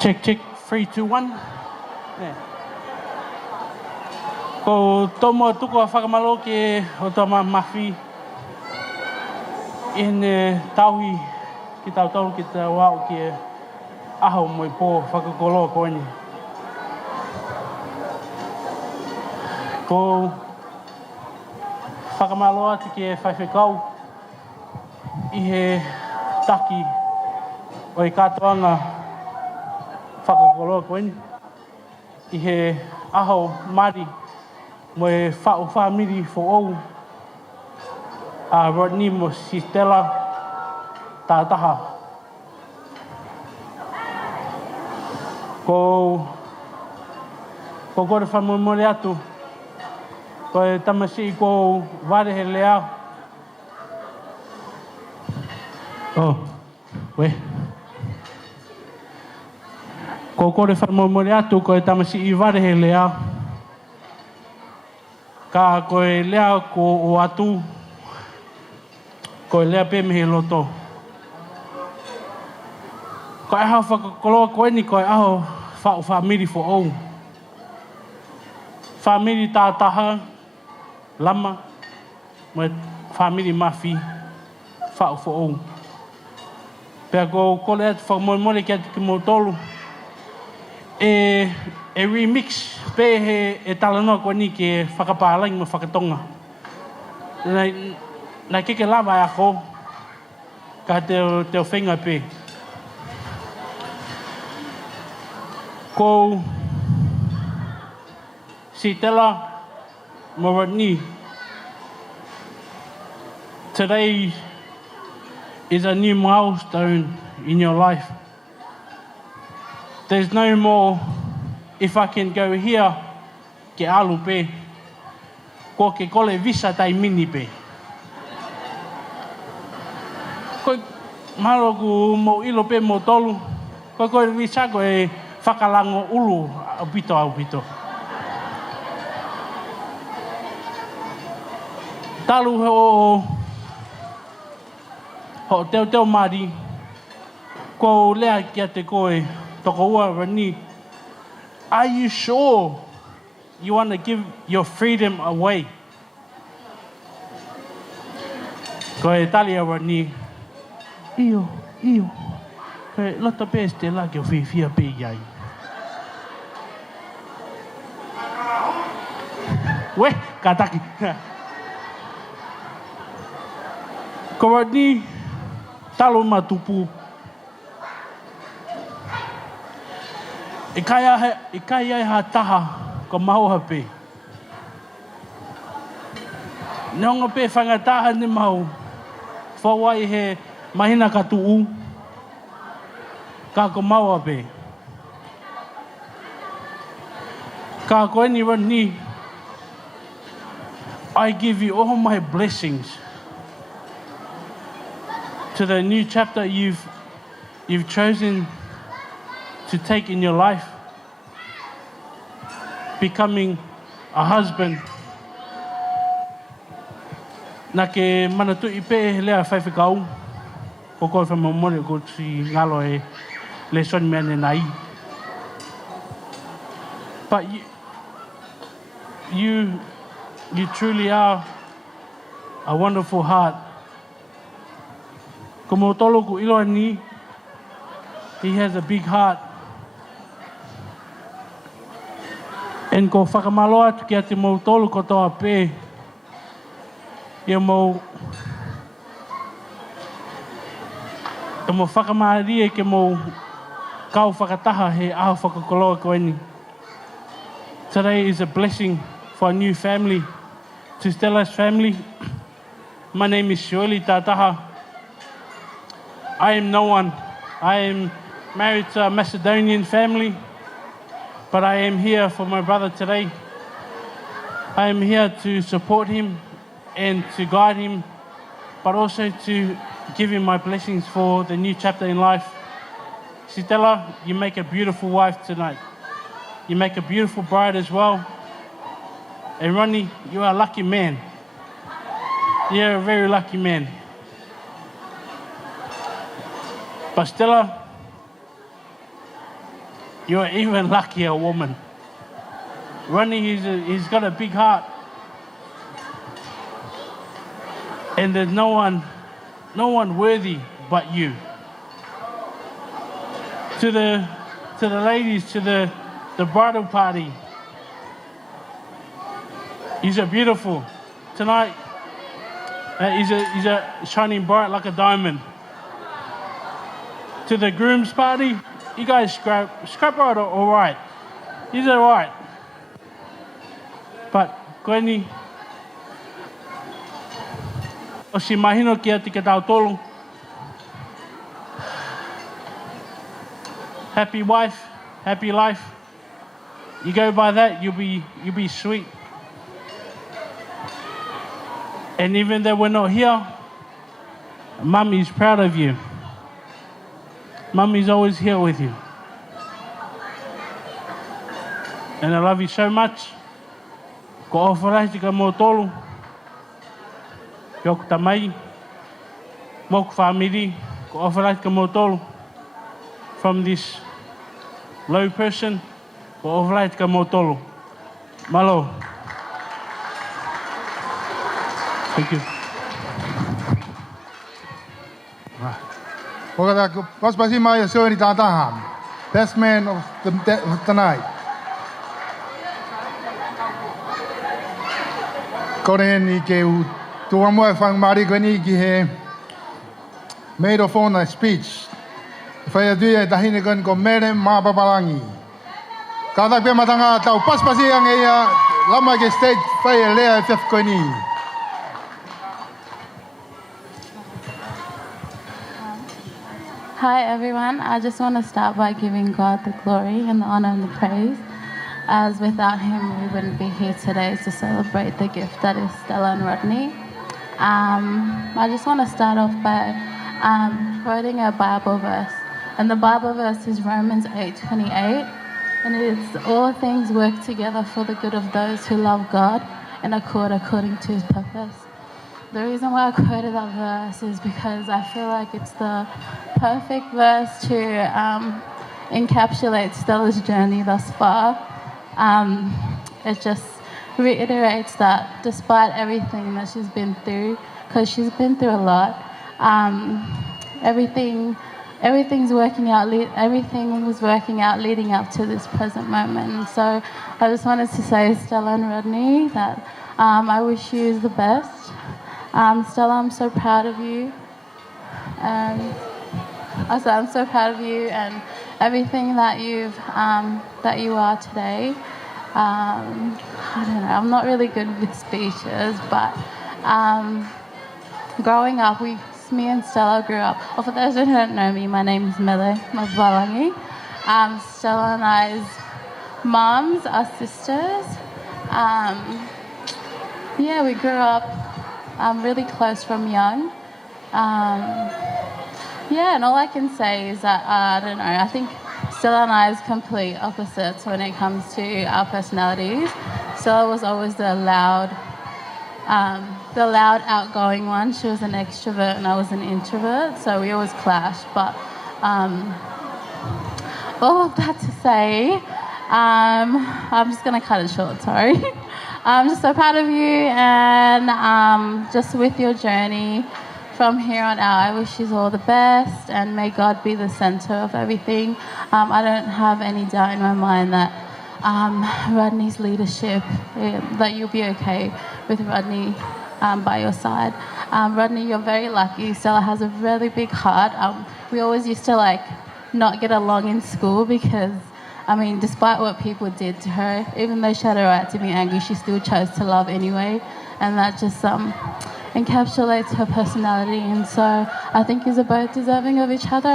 Check, check, 3, 2, 1. Ko tomo tuko whakamalo ke o tama Mafi. Tauhi ki tau ki te wao ke aho moi pō whakakolo ko ni. Ko whakamalo atu ke whaiwhekau i he taki o i katoanga whakakolo ko ni. I he aho mari mo e whao whamiri fo ou. Rodney mo Sitela Tataha. Ko kore whamomore atu. Ko e tamasi ko ware he lea. Ko kore whamomore atu ko e tamasi I ware he lea. Ka ko e lea ko o atu. Ko e lea pe mehe loto. Ko e hao whakakoloa koe ni ko e aho whao whamiri fo ou. Whamiri Tataha, lama, mo e whamiri Mafi, whao fo ou. Pea ko kole atu whakamoemore ki atu ki mo tolu. E remix pe he talanoa koe ni ke whakapālangi mo whakatonga. Nai keke lava e ako, ka teo whenga pe. Ko Sitela mo Rodney. Today is a new milestone in your life. There's no more, if I can go here, ke alu pe. Ko ke kole visa tai mini pe. Ko malo ku mo ilo pe mo tolu. Ko visa ko e whakalango ulu au pito. Talu ho teo mari. Ko lea kia te koe toko ua Rodney. Are you sure you want to give your freedom away? Ko e tali a Rodney. Iyo. Ko e lota pēste la ki o whiwhia pē iai. We, ka taki. Ko Rodney, talo matupu. I kai ai ha taha ko mahoha pe. Neonga pe whangataha ni mahu. Whawai he mahina ka tuu. Ka ko maua pe. Ka ko eni Rodney. I give you all my blessings to the new chapter you've chosen to take in your life, becoming a husband. Nā ke manatu I pe lea whaiwhikau, ko koe whamamore ko si ngalo e le son mea ne nai. But you truly are a wonderful heart. Ko mo tolo ku iloa ni, he has a big heart. And ko whakamalo atu ki a te mo tolu ko toa pē. Ia mo whakamarie ke mo kau whakataha he aho whakakoloa koe ni. Today is a blessing for a new family. To Stela's family, my name is surely Tataha. I am no one. I am married to a Macedonian family, but I am here for my brother today. I am here to support him and to guide him, but also to give him my blessings for the new chapter in life. Sitela, you make a beautiful wife tonight. You make a beautiful bride as well. And Rodney, you are a lucky man. You're a very lucky man. But Stella, you're an even luckier woman. Rodney, he's got a big heart. And there's no one worthy but you. To the ladies, to the bridal party, you're beautiful. Tonight, he's a shining bright like a diamond. To the groom's party, you guys scrap right all right. He's all right. But koeni, o si mahino kia tika tau tolu. Happy wife, happy life. You go by that, you'll be sweet. And even though we're not here, Mummy's proud of you. Mummy's always here with you. And I love you so much. Ko ofarai tika mo tolu. Pio ku tamai. Mo ku whamiri. Ko ofarai tika mo tolu. From this low person, ko ofarai tika mo tolu. Malo. Thank you. Paspasi mai Sori Tataha, best man of tonight. Koren I ke u tua moe whang mari koeni ki he made of honor speech. Whai adui e tahine kon ko mere maa papalangi. Kātak pe matanga tau paspasi ang e lama ke stage whai e lea e whiaf koeni. Hi everyone, I just want to start by giving God the glory and the honor and the praise, as without him we wouldn't be here today to celebrate the gift that is Stella and Rodney. I just want to start off by quoting a Bible verse, and the Bible verse is Romans 8:28, and it's all things work together for the good of those who love God and accord according to his purpose. The reason why I quoted that verse is because I feel like it's the perfect verse to encapsulate Stella's journey thus far. It just reiterates that despite everything that she's been through, because she's been through a lot, everything's working out. Everything was working out leading up to this present moment. And so I just wanted to say, Stella and Rodney, that I wish you the best. Stella, I'm so proud of you, and also I'm so proud of you and everything that you are today. I don't know, I'm not really good with speeches, but growing up, me and Stella grew up. Well, for those who don't know me, my name is Mele Mabalangi. Stella and I's moms are sisters. Yeah, we grew up really close from young. Yeah, and all I can say is that, I don't know, I think Stella and I's complete opposites when it comes to our personalities. Stella was always the loud, outgoing one. She was an extrovert and I was an introvert, so we always clashed. But all of that to say, I'm just going to cut it short, sorry. I'm just so proud of you, and just with your journey from here on out, I wish you all the best, and may God be the center of everything. I don't have any doubt in my mind that Rodney's leadership, that you'll be okay with Rodney by your side. Rodney, you're very lucky. Stella has a really big heart. We always used to not get along in school because I mean, despite what people did to her, even though she had a right to be angry, she still chose to love anyway. And that just encapsulates her personality. And so I think you're both deserving of each other.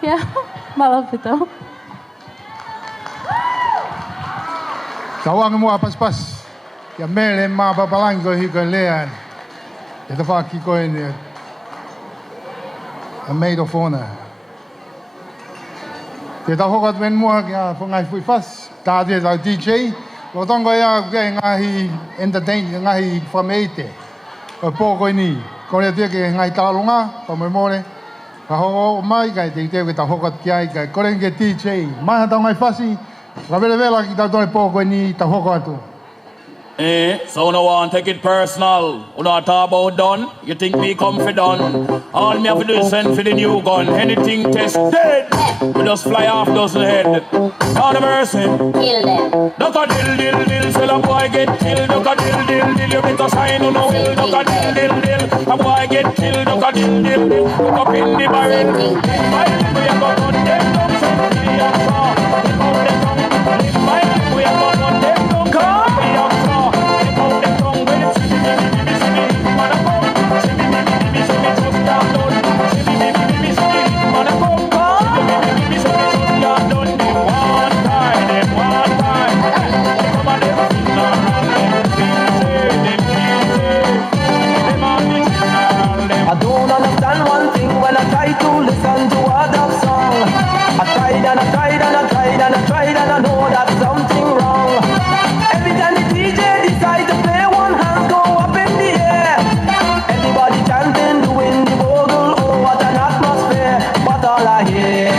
Yeah, malapito. Tawang mo pas-pas. Ya mele ma babalango hikolean. Ito pa kiko ini. A maid of honor. Kita hokat men mo ya pungai fui fas. Ta dia DJ. Lo tong ya ngai entertain ngai famete. O poko ni. Ko le dia ke ngai talunga pa mo le. Ka ho mai kai te ta hokat kiai kai ko le ke DJ. Ma ta ngai fasi. La vela kita to poko ni ta hokat. So no one take it personal. You not talk about done. You think me confident? All me have to do is send for the new gun. Anything test dead. We just fly off dozen head. Lord of mercy. Kill them. Duck a dill. So the boy get killed. Duck a dill. You better shine on the will. Duck a dill. A boy get killed. Duck a dill. Look up in the barrel. My we have got on them. Don't send me up. My we have got on them. Don't come me up. I don't understand one thing when I try to listen to other song. I tried and I tried and I tried and I tried and I know that something wrong. Every time the DJ decide to play, one hand go up in the air. Everybody chanting, doing the bogle, oh what an atmosphere. But all I hear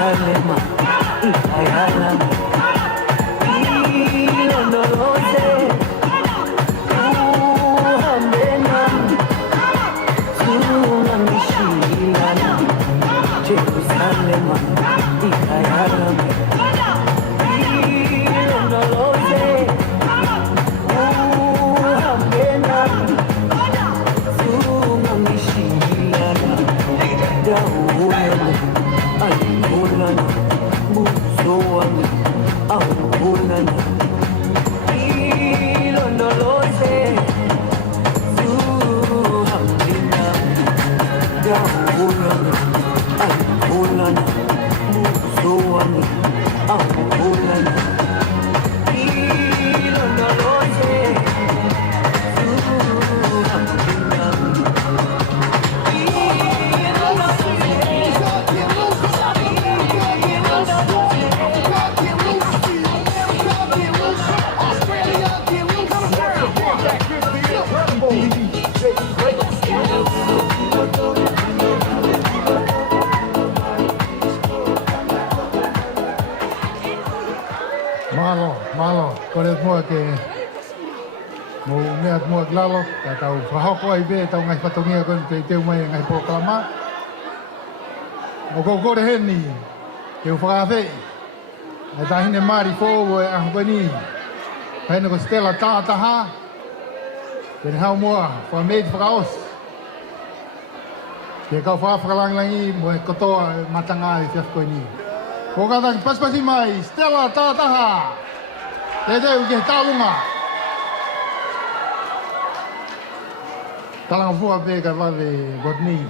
Jerusalema ikayalami ilondoloze uhambe nami tunamishilana Jerusalema ikayalami ilondoloze uhambe nami tunamishilana Dawulana Ayulana Musoana Ahulana Ilondoloze Zuhamina Dawulana Ayulana Musoana Ahulana Ilondoloze Zuhamina Malo, kolet mua ke mo meat mua lalo ka tau whahoko ai be tau ngai patongia kon te teu mai ngai proklama o ko kore heni ke whakawhei ai tahine mari fō e ahukani haina ko Sitela Tataha kene hau mua whameid whakaos ke kau whakawhakalangi mo e kotoa matanga i whiafkoini ko katang paspasi mai Sitela Tataha te teu ke tālunga talang fua pe ka vave Rodney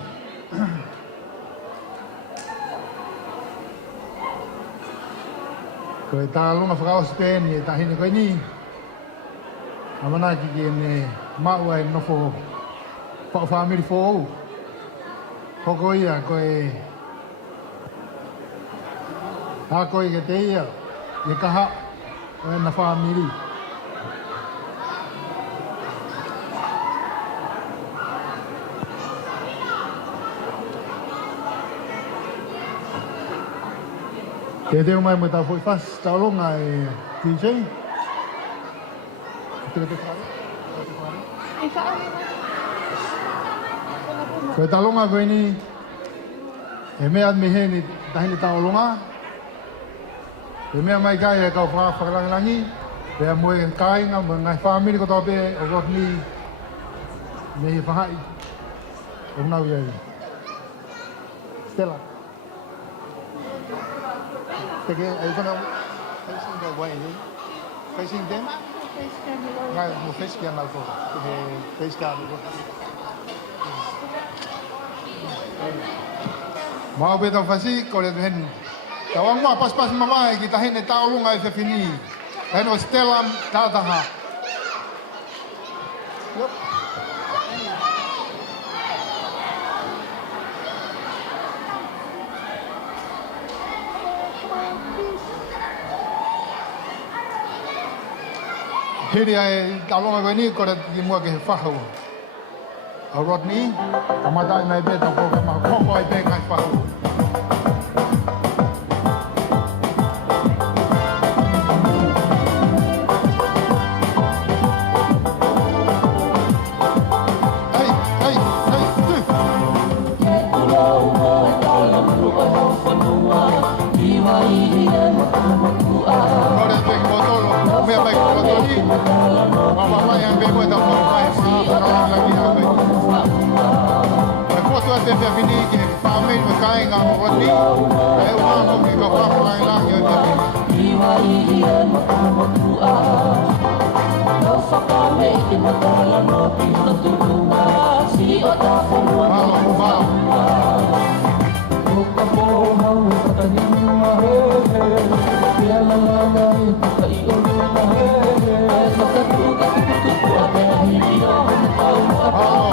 ko e tālunga whakaos pe ni e tahine koe ni amana ki ke ne mau ai nofo whaamiri fō au hoko ia koe ha koe ke te ia e kaha o e na whaamiri Te teo mai mo tau fwoi fas, tau longa e TJ. Koe tau longa koe ni, e mea me he ni tahini tau longa. E mea mai kai e kau whakalangi, pea mo e kāinga, mo ngai whaamiri ko tau pe o Rodney, me he whahai. O nau iai. Sitela. Are you gonna facing the way? Facing them? No, face cam also. Face cam. Mau betul fasi kalau hen. Tawang mah pas-pas mama kita hen tahu lu ngai fini. Hen Sitela Tataha. Hiri ai talonga koe ni kore ki mua ke whahau. A Rodney, ka matai mai be tau koka maha koko ai be ngai whahau. Mama yang bebo tak mai orang lagi apa. Foto ada dia ini ke family berkai ngam Rodney. Ai orang mau ke kau lain lagi ya.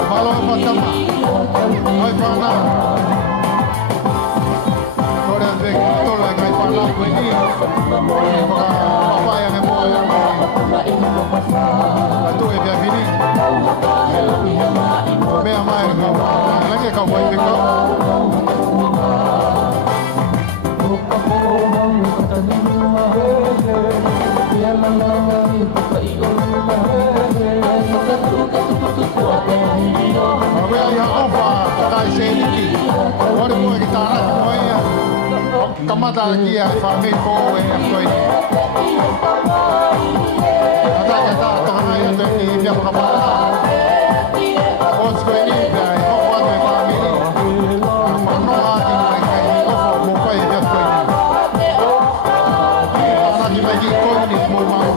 Halo macam hai pana Korea de to la kai pana ko ni papa yang mo tu e dia fini me amai ko lagi kau boy ko kamata kia whamei ko e a koe ni. Ata ke ta tohana ia te ni pia whakapata. Os koe ni pia e hoko atu e whamei. Whanoa ki mai kai ni ofo mo koe e pia koe ni. Ana ki mai ki koe ni mo mau.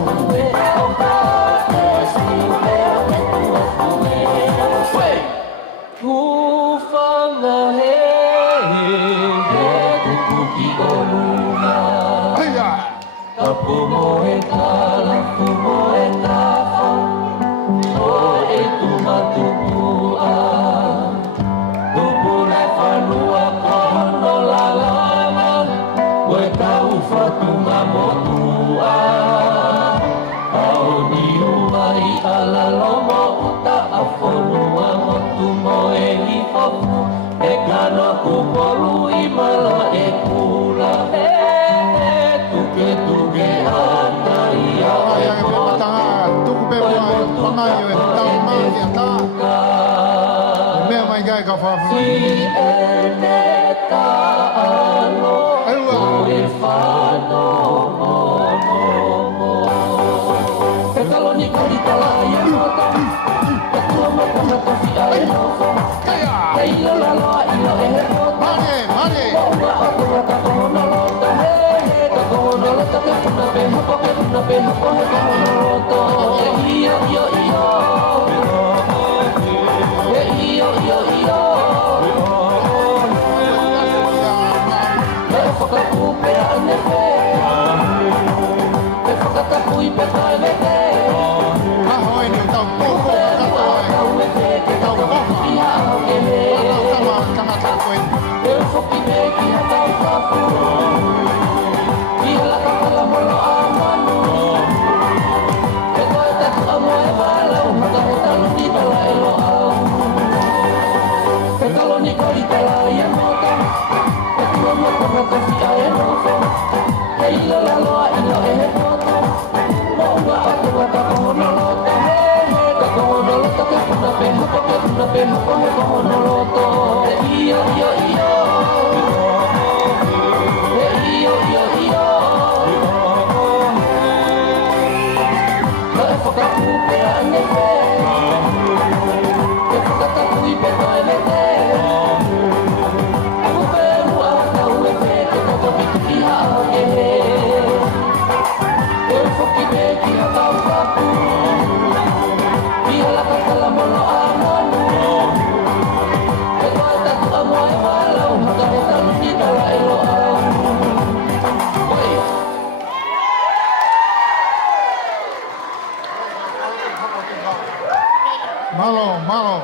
Malo.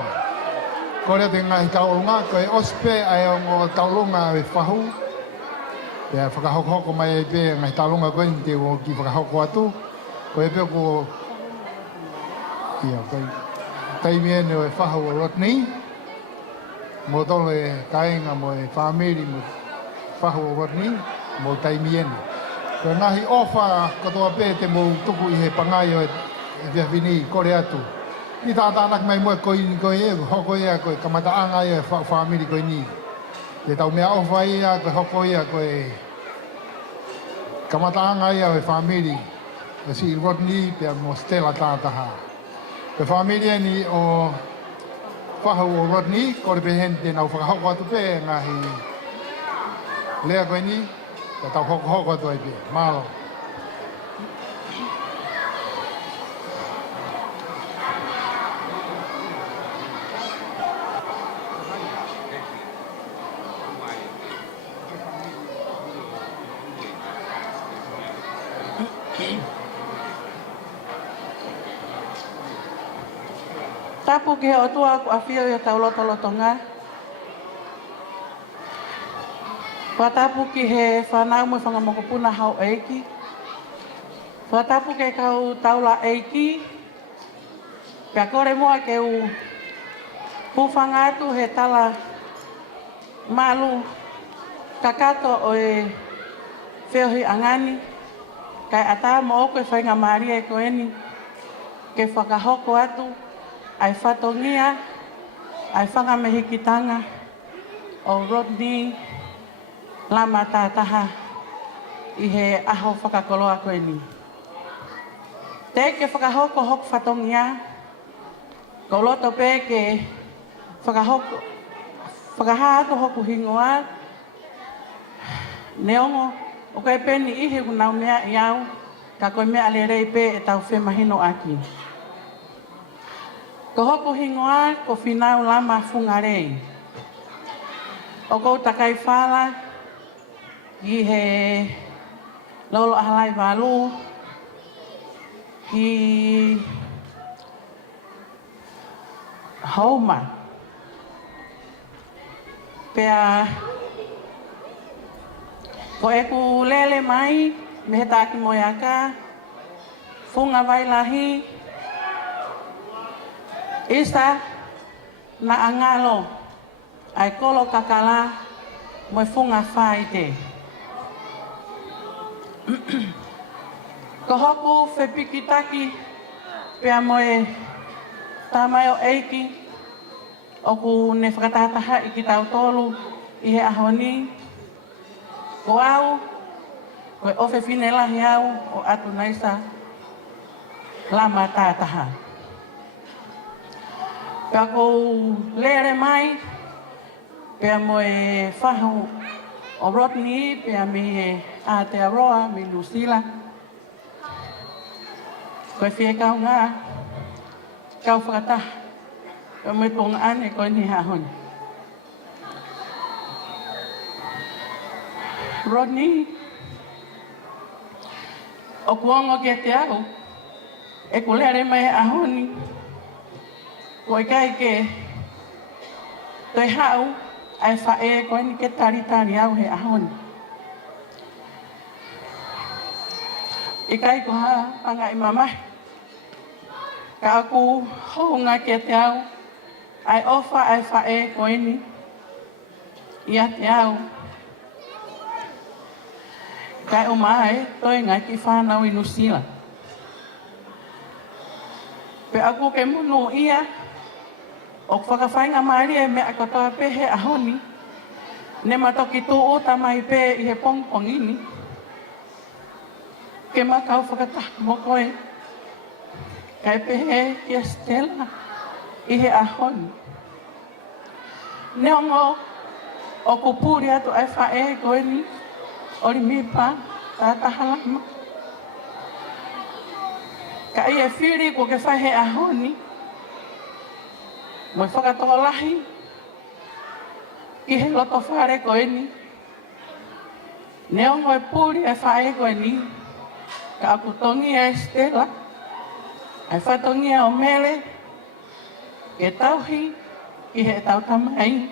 Kore te ngai kaulunga koe ospe ai o ngō taulunga e whahu. Pea whakahoko mai e pe ngai taulunga koe ni te o ki whakahoko atu. Koe pe ko ia koe taimie ne o e whahu o Rodney. Mo tolo e kainga mo e whamiri mo whahu o Rodney. Mo taimie ne. Koe nahi ofa katoa pe te mo tuku i he pangai o e whiawhini kore atu. Ni tātānak mai moe koe ni koe e, hoko ia koe kamataanga ia whamiri koe ni. Te tau mea ofa ia koe hoko ia koe kamataanga ia koe whamiri. O si Rodney pia mo Sitela Tataha. Koe whamiri ni o whahu o Rodney, kore pehente nau whakahoko atu pe ngahi lea koe ni, te tau hoko atu ai pe. Malo. Tapu ke o tua aku awhia o tau loto-lotonga. Watapu ki he whanau mo whangamokopuna hau eiki. Watapu ke kau taula eiki. Pea kore mua ke u pūwhangatu he tala malu kakato o e whiohi angani. Kai ata mo o koe whainga maria e koe ni. Ke whakahoko atu. Ai whatongia, ai whangamehikitanga o Rodney, Lama Tataha i he aho whakakoloa koe ni. Te ke whakahoko hoko whatongia, ko loto pē ke whakahāto hoku hingoa, neongo o koe pēni ihi kunau mea i au, ka koe mea le rei pē e tau whemahino aki. Ko hoku hingoa ko whinau lama whungarei. O kou takai whala, i he lolo ahalai walu, i hauma. Pea, ko e ku lele mai, me he tāki moiaka, whunga wailahi, isa na angalo, ai kolo kakala, moi whunga whaite. Ko hoku whepikitaki, pea moe tamai o eiki, o ku ne whakatataha i ki tau tolu, i he ahoni. Ko au, koe ofe whine lahi au, o atu naisa, lama tātaha. Pea kou lere mai, pea moe whahu o Rodney, pea me Aotearoa, me New Zealand. Koe whie kau ngā, kau whakataha, koe moe tonga ane koe ni hahoni. Rodney, o kuongo ke te au, e ku lere mai ahoni, koe kai ke toi hau, ai whae koe ni ke tari au he ahoni. I kai ko ha panga i mamai, ka aku hounga ke te au, ai ofa ai whae koe ni, ia te au. Kai o mai, toi ngai ki whanau i New Zealand. Pe aku ke munu ia, o whakawhainga maari e mea katoa pe he ahoni, ne matoki tū o tamai pe i he pongpongini, ke makau whakataka mo koe, kai pe he kia Sitela i he ahoni. Neongo, o kupuri atu ai whae koe ni, ori mipa, Tataha lama. Ka i e whiri ko ke whahe ahoni, moi whakatoa lahi, ki he loto whare koe ni. Neongo e puri e whae koe ni, ka aku tongi e Sitela, ai whatongi e o mele, ke tauhi, ki he tau tamai,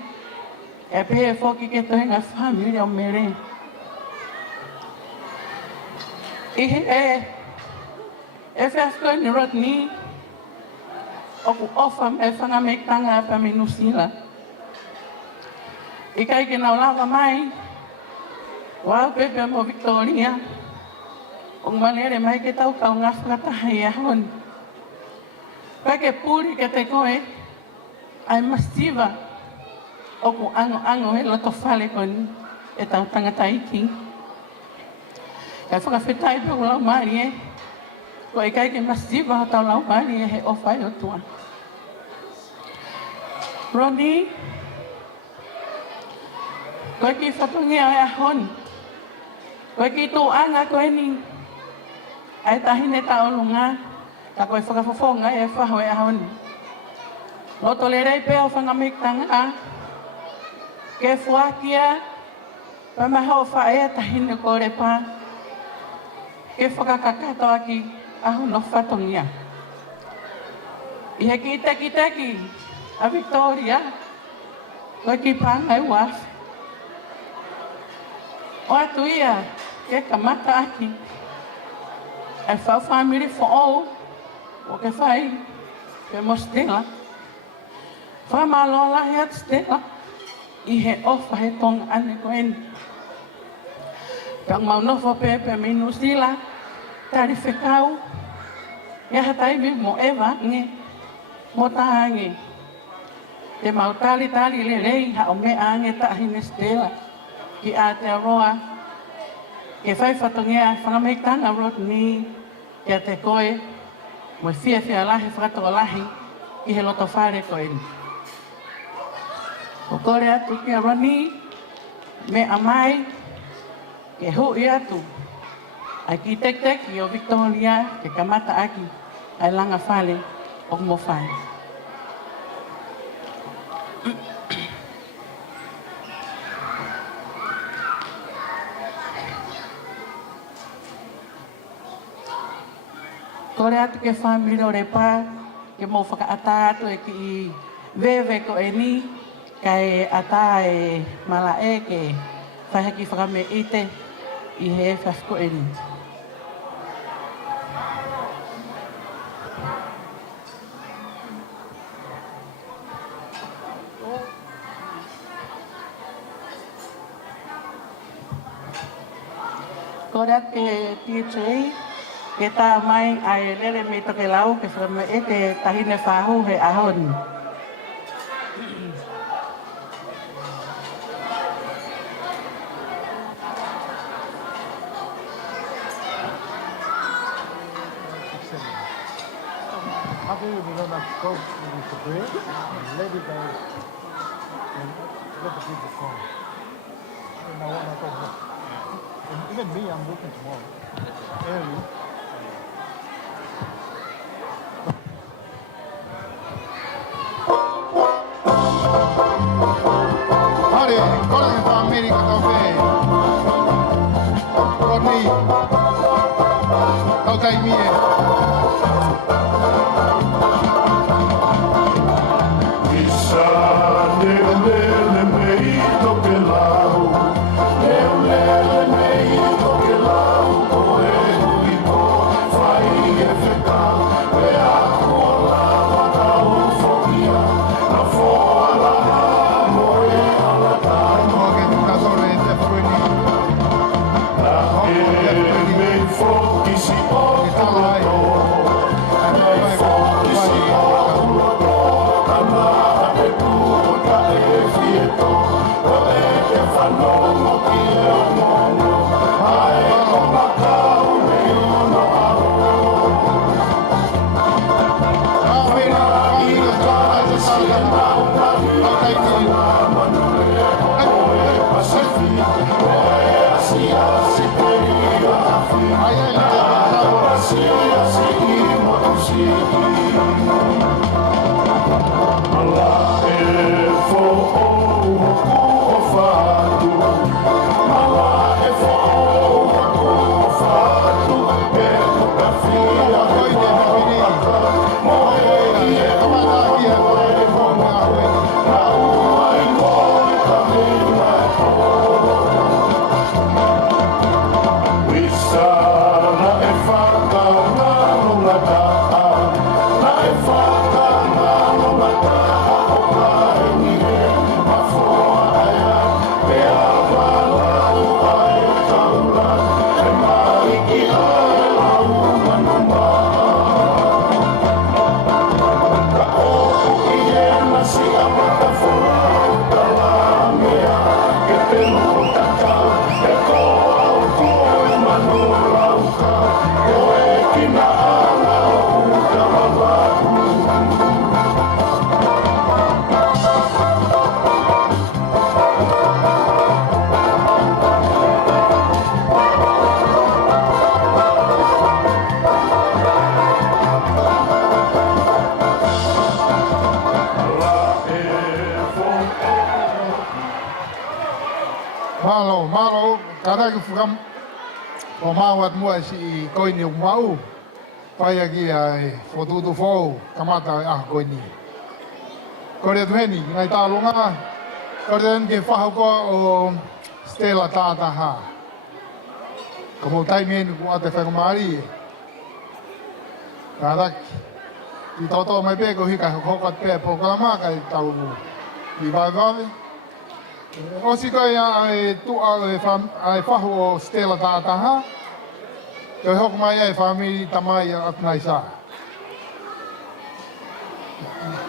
e pehe whoki ke tohenga whamiri o mele. Ihi e whiafkoe ni Rodney, oku ofa me whangamektanga pa me New Zealand. I kai ke nau lava mai, wau pepe mo Victoria, o manere mai ke tau kau ngā whakataha i ahoni. Kai ke puri ke te koe, ai masiva, oku ango he loto whale koe ni, e tau tangata iki. Kai whakawhetai pe o lau maari e, ko e kai ke masiva o tau lau maari e he ofai o tua. Rodney, koe ki whatungi ai ahoni, koe ki tō anga koe ni, ai tahine ta olunga, ka koe whakawhawhonga e whaho e ahoni. Loto le rei pe o whangamektanga, ke fuakia, pa maha o whae tahine kore pa, ke whakakakato aki ahono whatongia. I he ki teki, a Victoria, koe ki pāngai wafi. O atu ia, ke kamata aki, ai whau whamiri whaou, o ke whai, ke mo Sitela. Whamalola he at Sitela, i he ofa he tonga ane koe ni. Pang mau nofo pepe me New Zealand, tari whekau, ia hatai mi mo ewa nge, mo tahange. Te mau tali le rei ha o me ange tahine Sitela, ki Aotearoa, ke whai whatongea whangameitanga Rodney, kia te koe, mo whiawhia lahi whakatoa lahi, ki he loto whare koe ni. O kore atu kia Rodney, me amai, ke hui atu. Ai ki tek i o Victoria, ke kamata aki, ai langa whale, o mo whai. Kore atu ke whamiri o repa, ke mo whakaata atu e ki i vewe ko e ni, kai ata e mala e ke whahaki whakame ite i he whafko e ni. Kore atu ke THA, ke tā mai ai lele me toke lau ke whakame e te tahine whahu he ahoni. After we're going to go with the bread, let it go and let the people come. And I want to go home. And even me, I'm working tomorrow. Early. Hare, kore fa America tope. Rodney. Kau kai mie. Malo, kada ki fukam o mawat mua si koini mau. Pai ki ai fotu fo kamata koini. Kore tueni ngai ta longa. Kore ke fa ko o Sitela Tataha. Como tai men ko ate fa mari. Kada ki toto mai pe ko hika ko ko pe programa kai tau. Di vai o si kai ai tu ai fahu o Sitela Tataha. Te hok mai ai family tamai at naisa.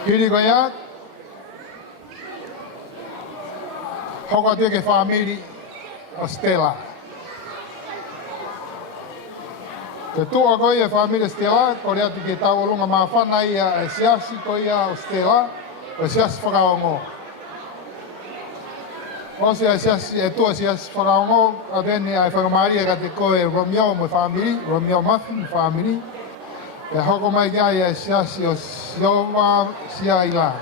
Kiri ko ya. Hok ate ke family o Sitela. Te tua ko ia familia Sitela, ko rea tiki tau lunga mawhana ia e siasi ko ia o Sitela, o siasi whakaongo. O siasi e tua siasi whakaongo, a teni ai whakamari e ka te koe Romeo mo family, Romeo Mafi mo family. E hoko mai kia ia e siasi o Sioma sia ila.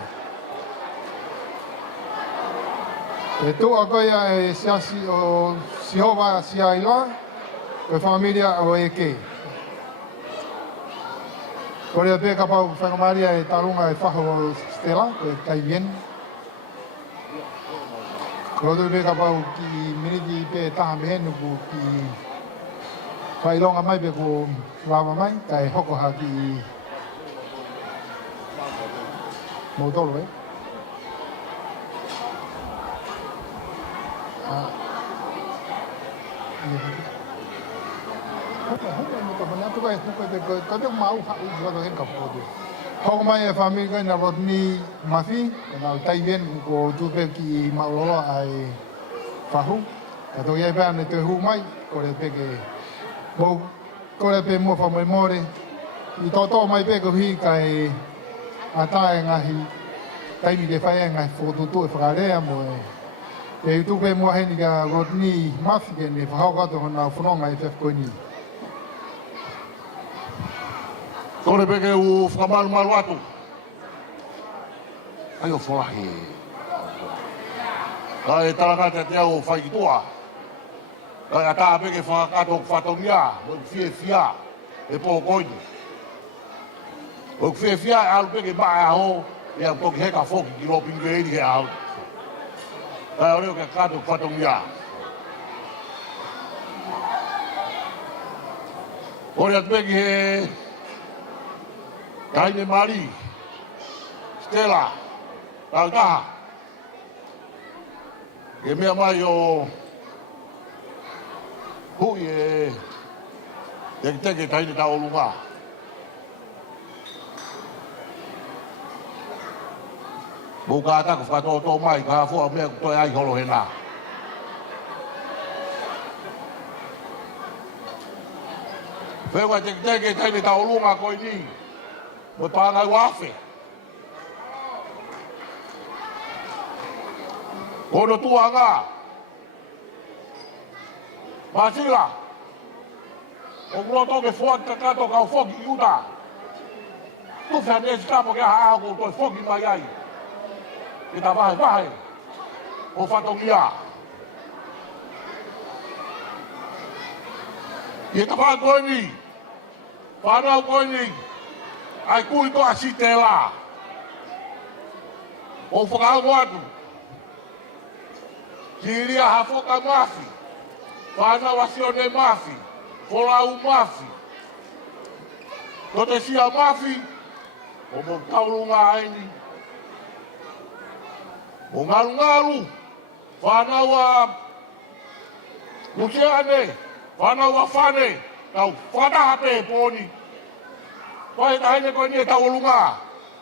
E tua ko ia e siasi o Sioma sia ila, ko familia o Eke. Korea pe ka pau whakamaria e tarunga e whaho o Sitela, ko e kai bien. Korea pe ka pau ki miniti pe taha mehenu ku ki whailonga mai pe ku lava mai, kai hoko ha ki Motolo e. Hoko mai e family ko na Rodney Mafi, na tai bien ko tupe ki maulolo ai fahu. Kato ia pe ane te hu mai, ko le pe ke mo ko le pe mo fa Moimoi. I toto mai pe ko hi kai ata e ngahi tai mi ke fai ngai fotutu e whakarea mo e. E tupe mo heni ka Rodney Mafi ke ne whakau kato hona whanonga e whefkoini. Kore peke u whakamaru maru atu. Ai o whalahi. Ka e tarakata te au whai ki toa. Ka e ata peke whakato whatongia, mo fie fia, e po koini. O fie fia e alu peke ba e aho, e au toki heka whoki ki lo pingu e he au. Ka e oreo ke kato whatongia. Kore atu peke he Kaine Mari, Sitela, Tataha. E mea mai o hui e teke taine tau lunga. Mou ka atako whakatoto mai, ka hafua mea kutoi ai holo he nā. Whewa teke taine tau lunga koi ni. Mo pāngai wafe. Kono tua ngā. Masila. O groto ke fuak kakato kau foki iuta. Tu whanesi kapo ke haa ko toi foki mai ai. Ke ta vahe. O whatongia. Ke ta vahe koe ni. Whanau koe ni. Ai kui toa Sitela. O whakau atu. Kiria hafoka Mafi. Whana wasione Mafi. Wholau Mafi. Tote sia Mafi. O mo taurunga aini. O ngaru. Whana wa Luciane. Whana wa Fane. Tau whanahape poni. Koe taine koe ni e tau lunga.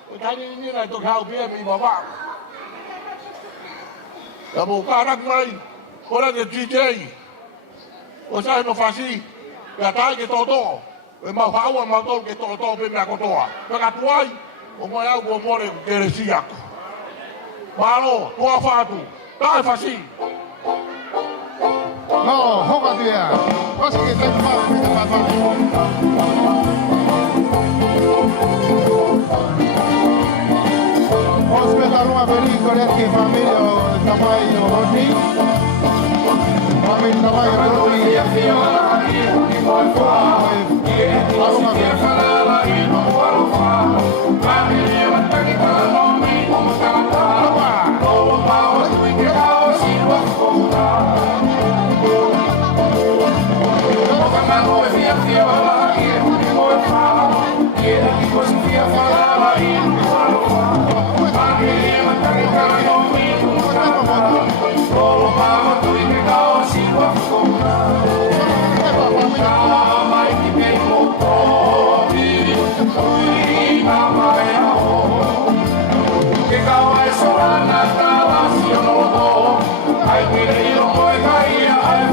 Koe taine ni nai toki hau pia mi mawa. Ka mo karak mai, kora te DJ. O sai no fasi, ka tai ke toto. E mau haua mau tol ke toto pe mea kotoa. Pe ka tuai, o mo au ko more keresi aku. Malo, tua fatu, tai fasi. No, hoka dia. Pasi ke tai mau me ta pa. Uma feliz que família tamanho Rodney, família tamanho Rodney, Ai, que lindo, foi cair, ai,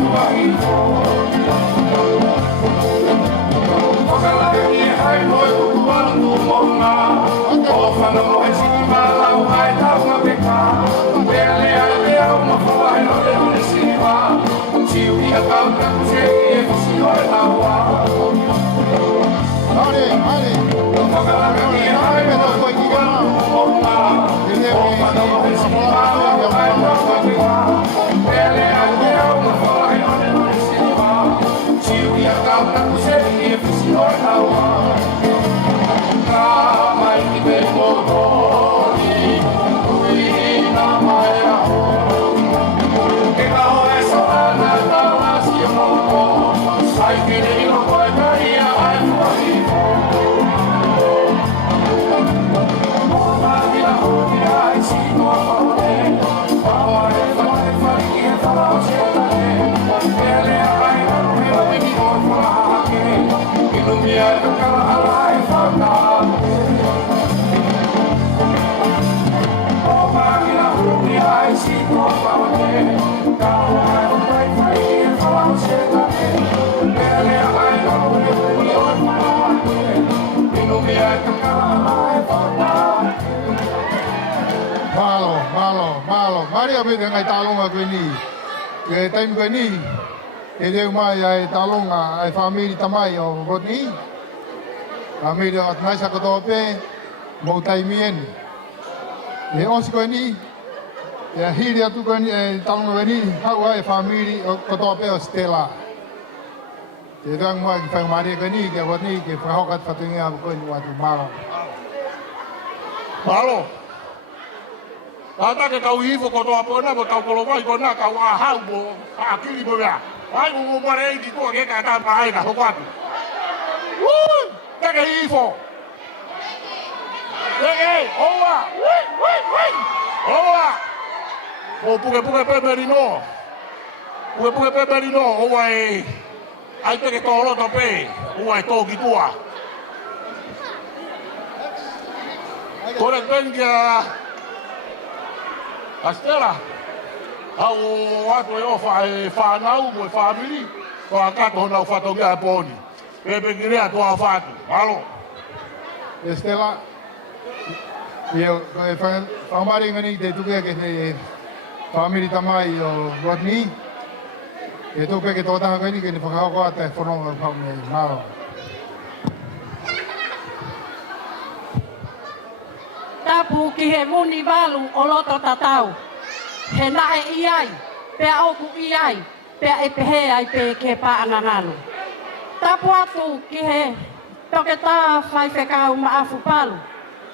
Maria be ngai talonga kwini. Ke time kwini. E de mai ai talonga ai family tamai o Rodney. Family at nai sa kotope mo taimien. E os kwini. Ya hiri atu kwini talonga kwini hau ai family o kotope o Sitela. Te dang mo ki Maria kwini ke Rodney ke hokat fatunga ko ni watu malo. Malo. Tata ke kau hivo ko toa pona bo kau kolo vai kona kau a hau bo akili bo ya. Ai mo mare di ko ke ka ta pai ka hokwatu. Ke hivo. Owa. Owa. O puke peperino. Puke peperino owa e. Ai ke tolo to pe. Owa e to ki tua. Kore pengia Astera, au watu yo fa nau mo family, ko akato na fato ga poni. Bebe girea to afatu. Halo. Estela. Yo fa mari ngani de tu ke family tamai o Rodney. E tu pe ke to ta ngani ke ni fa ko ata fono fa me malo. Tapu ki he muni walu o loto tatau. He nae iai, pea oku iai, pea e pehe ai pe ke paangangalo. Tapu atu ki he toke tā whai whekau maafu palu.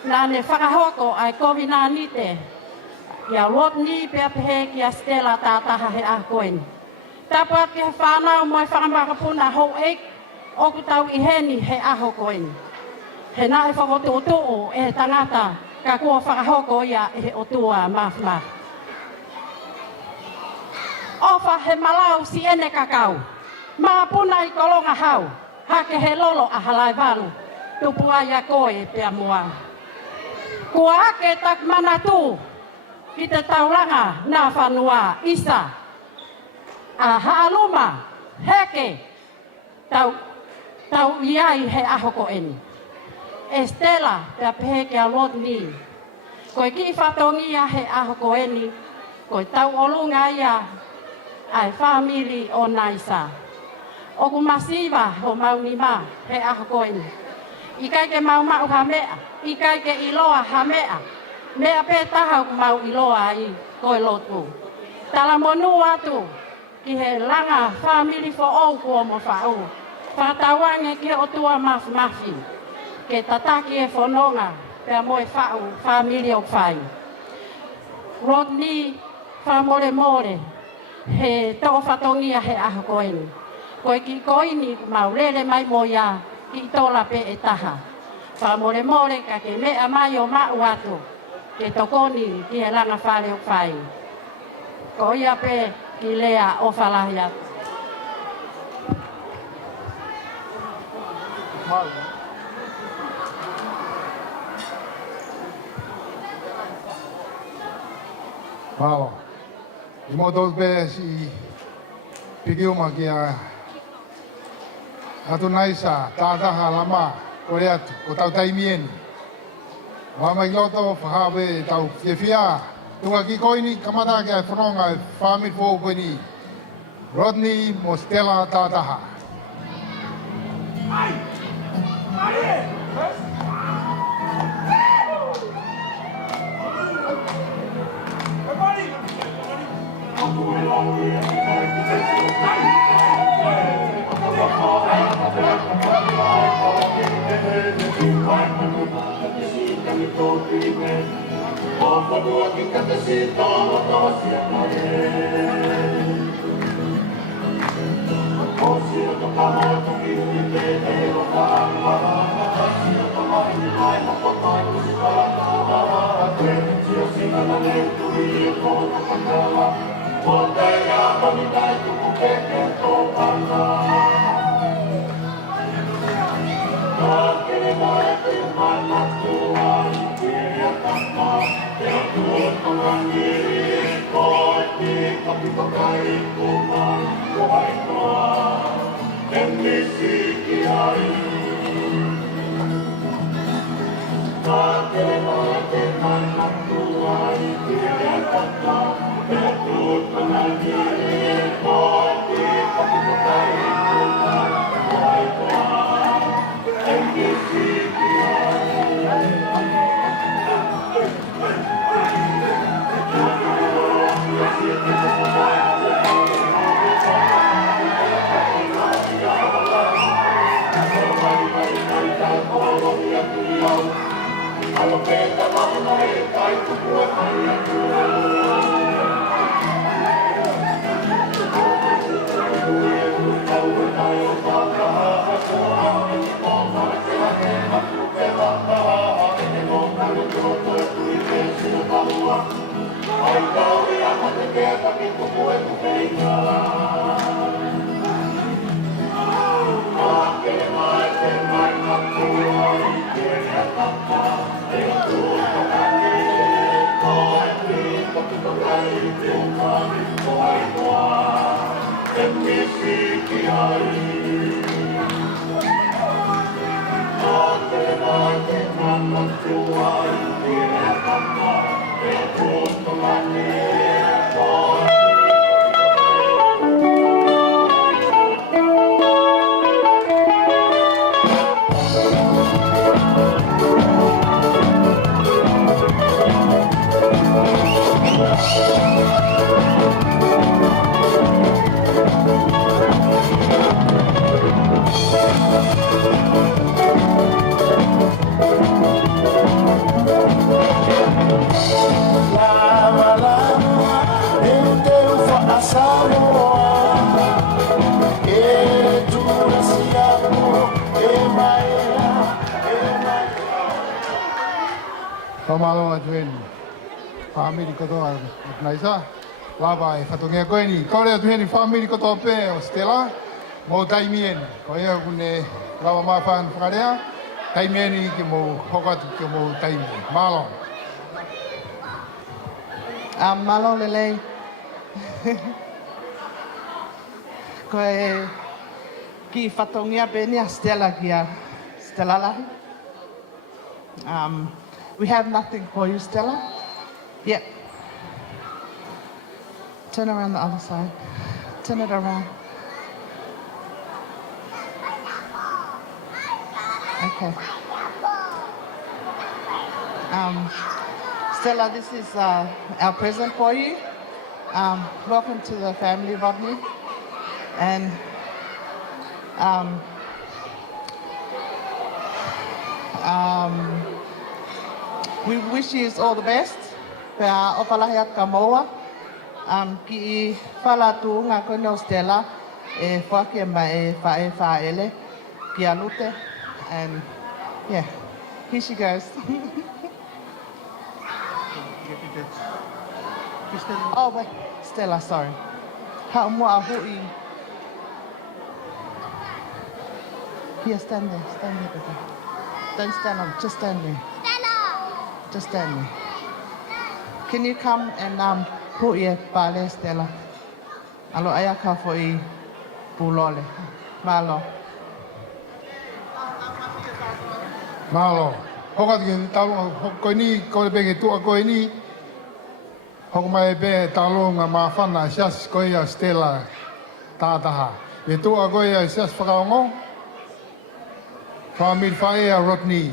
Nā ne whakahoko ai kovi nā nite. Ia Rodney pea pehe ki a Sitela Tataha he a koeni. Tapu atu ki he whanau mai whakamakapuna hou eik, oku tau i heni he aho koeni. He nae whakototo e he tangata. Ka kua whakahoko ia e o tua maf. Ofa he malau si ene kakau. Maa puna i kolonga hau. Hake he lolo a halai walu. Tupua ia koe pia mua. Kua ake tak manatu. Ki te tauranga nā whanua isa. A haaluma heke. Tau iai he ahoko eni. Estela, pia pehe ke a Rodney. Koe ki whatongia he aho koeni. Koe tau olunga ia ai family o naisa. Oku masiva ho mauni ma he aho koeni. Ikai ke mau mau ha mea. Ikai ke iloa ha mea. Mea pe taha ku mau iloa i koe lotu. Tala monu atu ki he langa family fo au kua mo whau. Whatawange ki o tua mafi. Ke tataki e whanonga, pia moe whau, family o whai. Rodney, whamore, he tō whatongia he aho koeni. Koe ki koini, maurere mai moia, ki tōla pe e taha. Whamore, ka ke mea mai o mau atu, ke tokoni ki he langa whare o whai. Ko ia pe ki lea o whalahi atu. Paula. I mo tol pe si pigi uma ki a atu naisa Tataha lama kore atu ko tau taimieni. Wama i loto whakawe tau fiafia. Tunga ki koini kamata ki a whanonga family fō koini. Rodney mo Sitela Tataha. Pamalo atuen family koto naisa lava e fatonge koini kore atuen family koto pe o Sitela mo taimien ko ia kune lava mafan farea taimieni ki mo hokat ki mo taimi malo malo lele ko e ki fatongia beni a Sitela kia Sitela lahi. We have nothing for you, Stella. Yep. Turn around the other side. Turn it around. Okay. Stella, this is our present for you. Welcome to the family, Rodney. And we wish you all the best. Pea opalahiat kamoa. Ki Latu ngā kono Sitela e whake mai e whaele ki alute. And yeah, here she goes. Oh wait, Stella, sorry. Ha mua hui. Here, stand there, baby. Don't stand up, just stand there. Just stand there. Can you come and put your pale, Stella? Alo ayaka for I pulole. Malo. malo hokat ki talo koini ko be tu koini hok mai be talo nga mafana sias koia Sitela Tataha. E tu agoi ai sias whakaongo. Whamir whae a Rodney.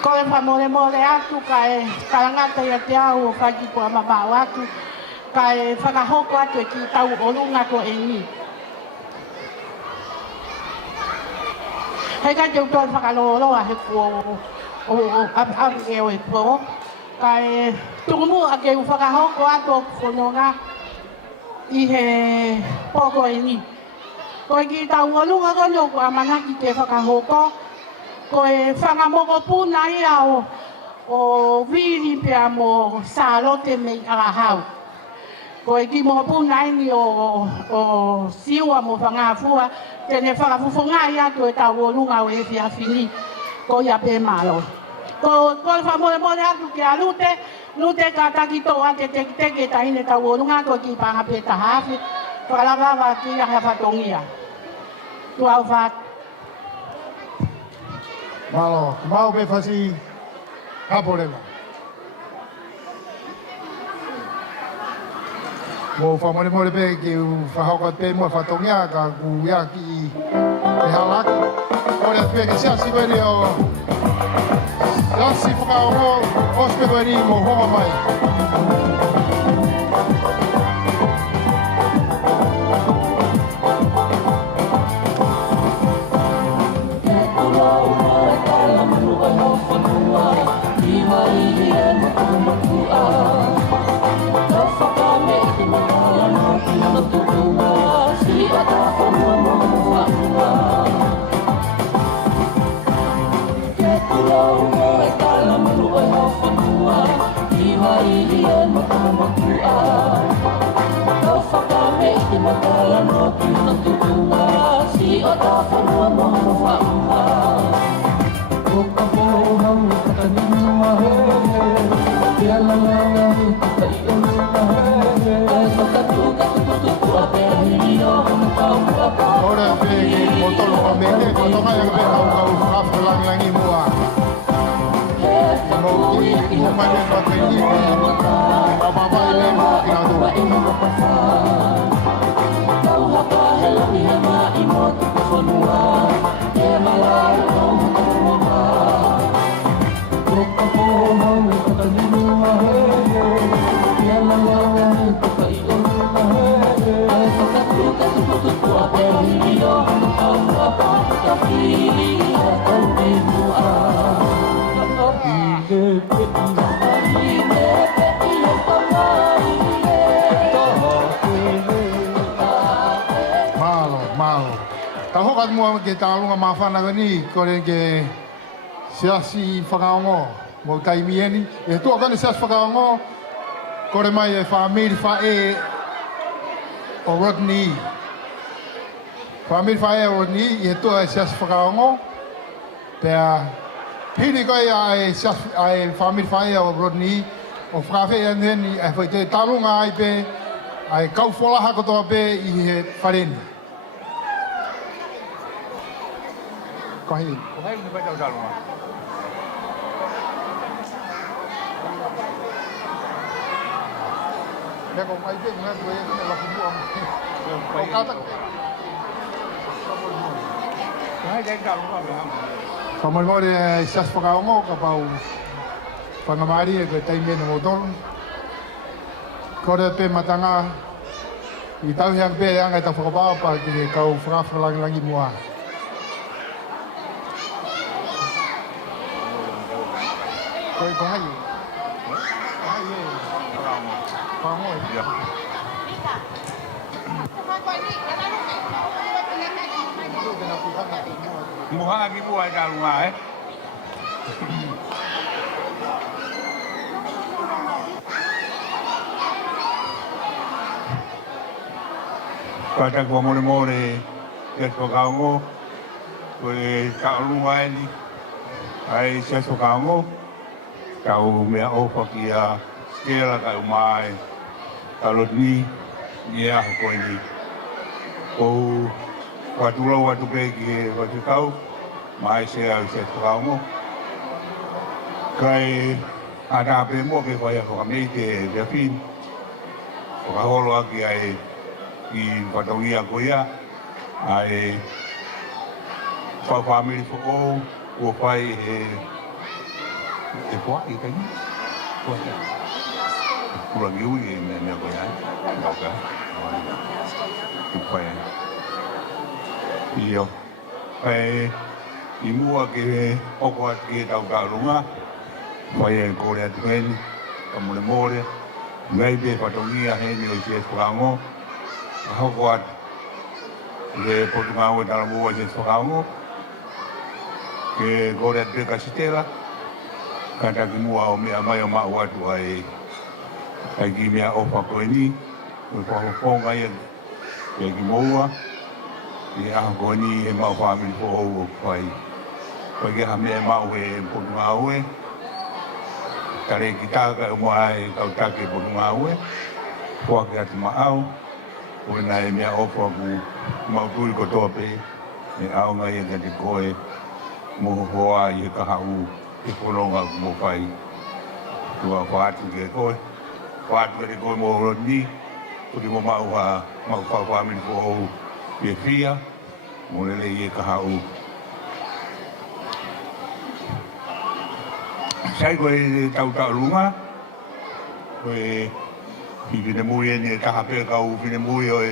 Ko e whamore atu kai karangata ia te au o whaki kua mabau atu kai whakahoko atu e ki tau orunga ko e ni. Hei ka te utoi whakaloroa he kua o api e o e po. Kai tukumu a ke u whakahoko atu o whanonga i he poko e ni. Ko e ki tau orunga kono kua manaki te whakahoko. Ko e whangamoko puna ia o viri pia mo salote mei alahau. Ko e ki mo puna ini o siua mo whangafua, tene whakafufunga ia to e tau orunga o e whiawhini, ko ia pe malo. Ko e whamore atu ke a lute ka taki toa te teke tahine tau orunga, ko ki panga pe tahafi, whakalavawa ki a hawhatongia. Tuau what. Malo, mau pe fasi haporema. Mo whamore pe ki whahauka te mua whatongia ka ku ia ki e halaki. Ore pe ke sia siveri o lasi whakaongo ospeweri mo homa mai. Ora pe motor o mene ko toka ya pe au lang langi mua. Mo ki mo mane pa te ni pa pa le mo ki na do. Tau hapa hela ni ma i mo tu ko Malo. Taho kat mua ke talunga mafana ni kore ke siasi whakaongo mo taimieni. E tua kani siasi whakaongo kore mai e whamiri whae o Rodney. Whamiri whae o Rodney e tua e siasi whakaongo. Pea piri kai ai whamiri whae o Rodney o whakawhi anheni e whaite talunga ai pe ai kauwholaha kotoa pe i he whareni. Kahi. Kahi ni pai tau talunga. Dia kau mai pe ngai tu e la kumua. Kau kata. Kahi dai talunga be ha. Moimoi e sias whakaongo ka pau whangamari e koe taimea na moton. Kore pe matanga i tau heang pe e angai ta whakapapa ki kau whakawhakalangi mua. Koe ko hai. Hai e. Whangamoi. Ya. Muhanga ki mua e talunga e. Kata kua more ke whakaongo, koe talunga e ni, ai se whakaongo, kau mea opa ki a Sitela kau mai, ka Rodney, ni a koe ni. Kou watulau watu pe ki he watukau, mai se au se whakaongo. Kai ata pe mo ke whaia whakamei te Biafin, whakaholo aki ai i whatongia koia, ai whawhamiri whako, ua whai e wha i kai ni? Wha i kai? Kurangi ui e mea koia, ngauka, i whai ai. Io, kai i mua ke oko ati e tau tālunga, whai e kore atu heni, ka more, ngai pe whatongia heni o i se whakango, hoko atu. Ke potunga e tala mua se whakaongo. Ke kore atu ka Sitela. Ka taki mua o mea mai o mau atu ai ki mea opa koe ni. Koe whahoponga ia ke ki moua. Ke aha koe ni e mau whamiri po hou o whai. Koe ke ha mea mau e potunga aue. Tare ki tāka e mua ai kau take potunga aue. Pua ke atu maau. Koe nā e mea opa ku mautui ko toa pe, e aonga i e te koe mo hoa i e kahau e koronga ku mo whai. Tua whaatu ke koe, whaatu ke koe mo Rodney, kuri mo mau whamiri ko hou i e whia, mo lele i e kahau. Sai koe tau lunga, koe i whine mui e ni e taha pe kau whine mui o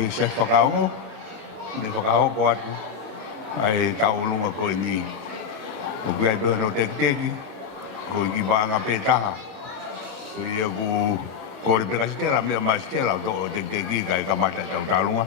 i se whakaongo, ni whakaoko atu, ai tau lunga koe ni. O kui ai pēhano teki, koe ki vanga pe taha. Koe ia ku kore peka Sitela, mea mai Sitela, o toko teki kai kamata tau talunga.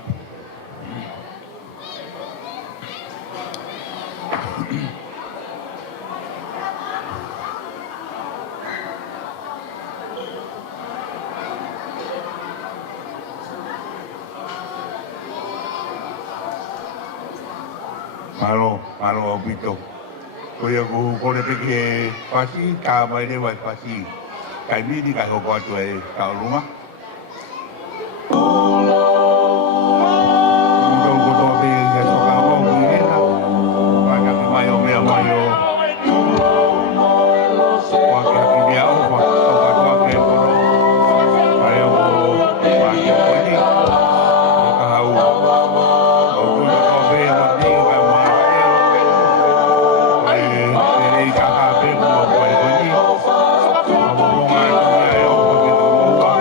Malo au pito. Koe aku kore peki e pasi, ka mai rewa e pasi. Kai midi kai hoko atu e taurunga. Mutau kotoa pe e soka hau ki hena. Waka ki mai o mea mai o. Waka ki mea opa, toka toa ke koro. Kai o waki o koe ni. Toka hau. O tui kotoa pe e Rodney kai mai. Ei taha pe kuma koe koe ni. Apo ponga e tui e opa ki tō moua.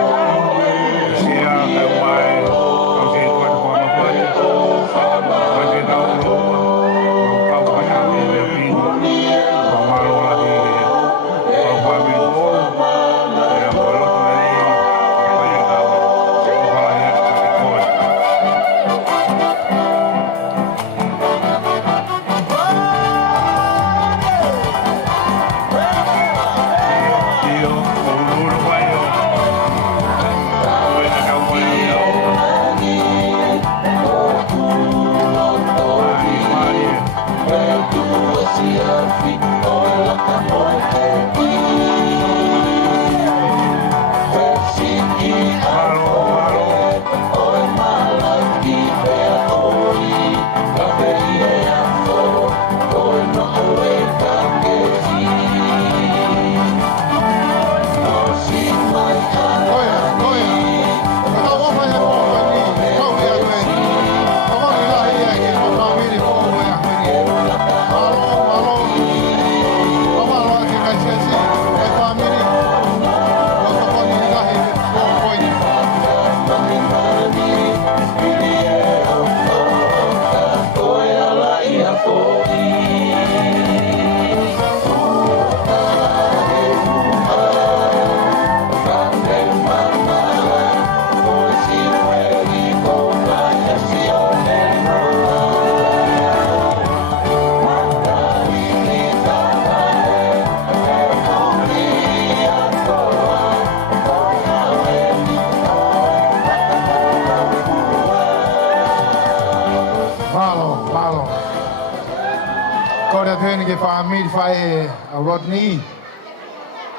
Korea tuen ke family fai Rodney.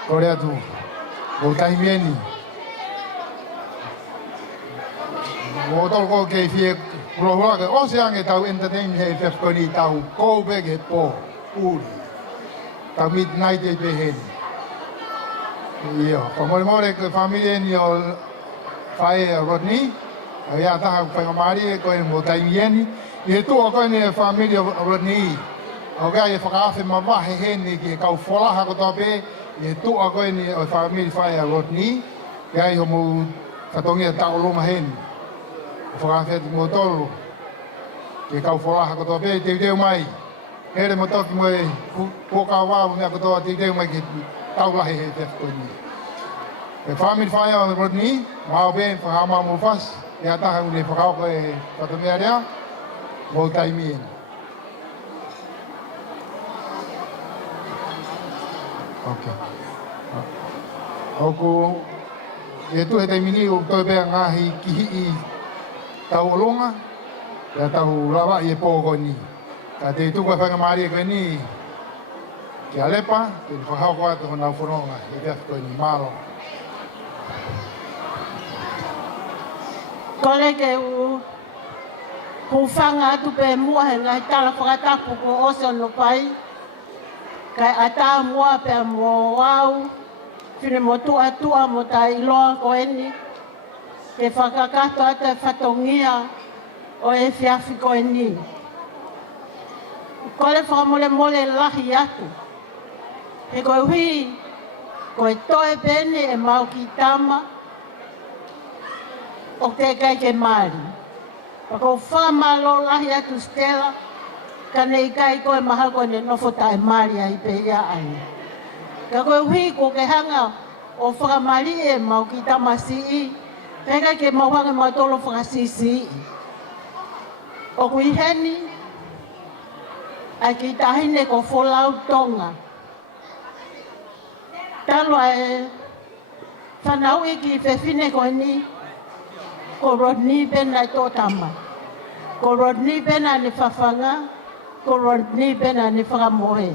Korea tu. O taimieni. O tol ko ke fie rola ke o siang e tau entertain he fef ko ni tau ko be ke po. Uri. Tau midnight e be hen. Iyo, Moimoi ke family ni o fai Rodney. Ya ta fai mari ko en mo taimieni. Ye tu ko ni family Rodney. Oga e whakaafe mawahe he ni ki kau wholaha ko tope e tu a koe ni o whamiri whae a Rodney gai ho mu katongi a tau loma hen whakaafe mo tolu ki kau wholaha ko tope te teo mai here mo toki mo e poka wau mea kotoa te teo mai ki tau lahe he te koe ni e whamiri whae a Rodney mao ben whakama mo whas e ataha une whakao koe katongi a rea mo taimien. Okay. Oku e tu he taimini o toi bea ngahi kihi i tau olonga e tau lawa i e pōko ni. Ka te tu koe whanga maari e koe ni ki Alepa, te whakao koe atu hona whanonga e vea koe ni malo. Kole ke u whanga atu pe mua he ngai tala whakatapu ko ose ono pai. Kai ata mua pe mo wau, whine mo tua mo ta iloa ko eni, ke whakakato ata whatongia o e whiawhi ko eni. Kole whakamole lahi atu, he koe hui, koe toe pene e mau ki tama, o te kai ke maari. Pako whamalo lahi atu Sitela, ka nei kai koe maha koe ne nofo tae maari ai pe ia ai. Ka koe hui ko ke hanga o whakamari e mau ki tamasi i, peka ke mauhanga matolo whakasisi i. O kui heni, ai ki tahine ko wholau tonga. Talo e whanau i ki whewhine koe ni, ko Rodney pena i tō tama. Ko Rodney pena ni whawhanga, ko Rodney pena ni whakamohe.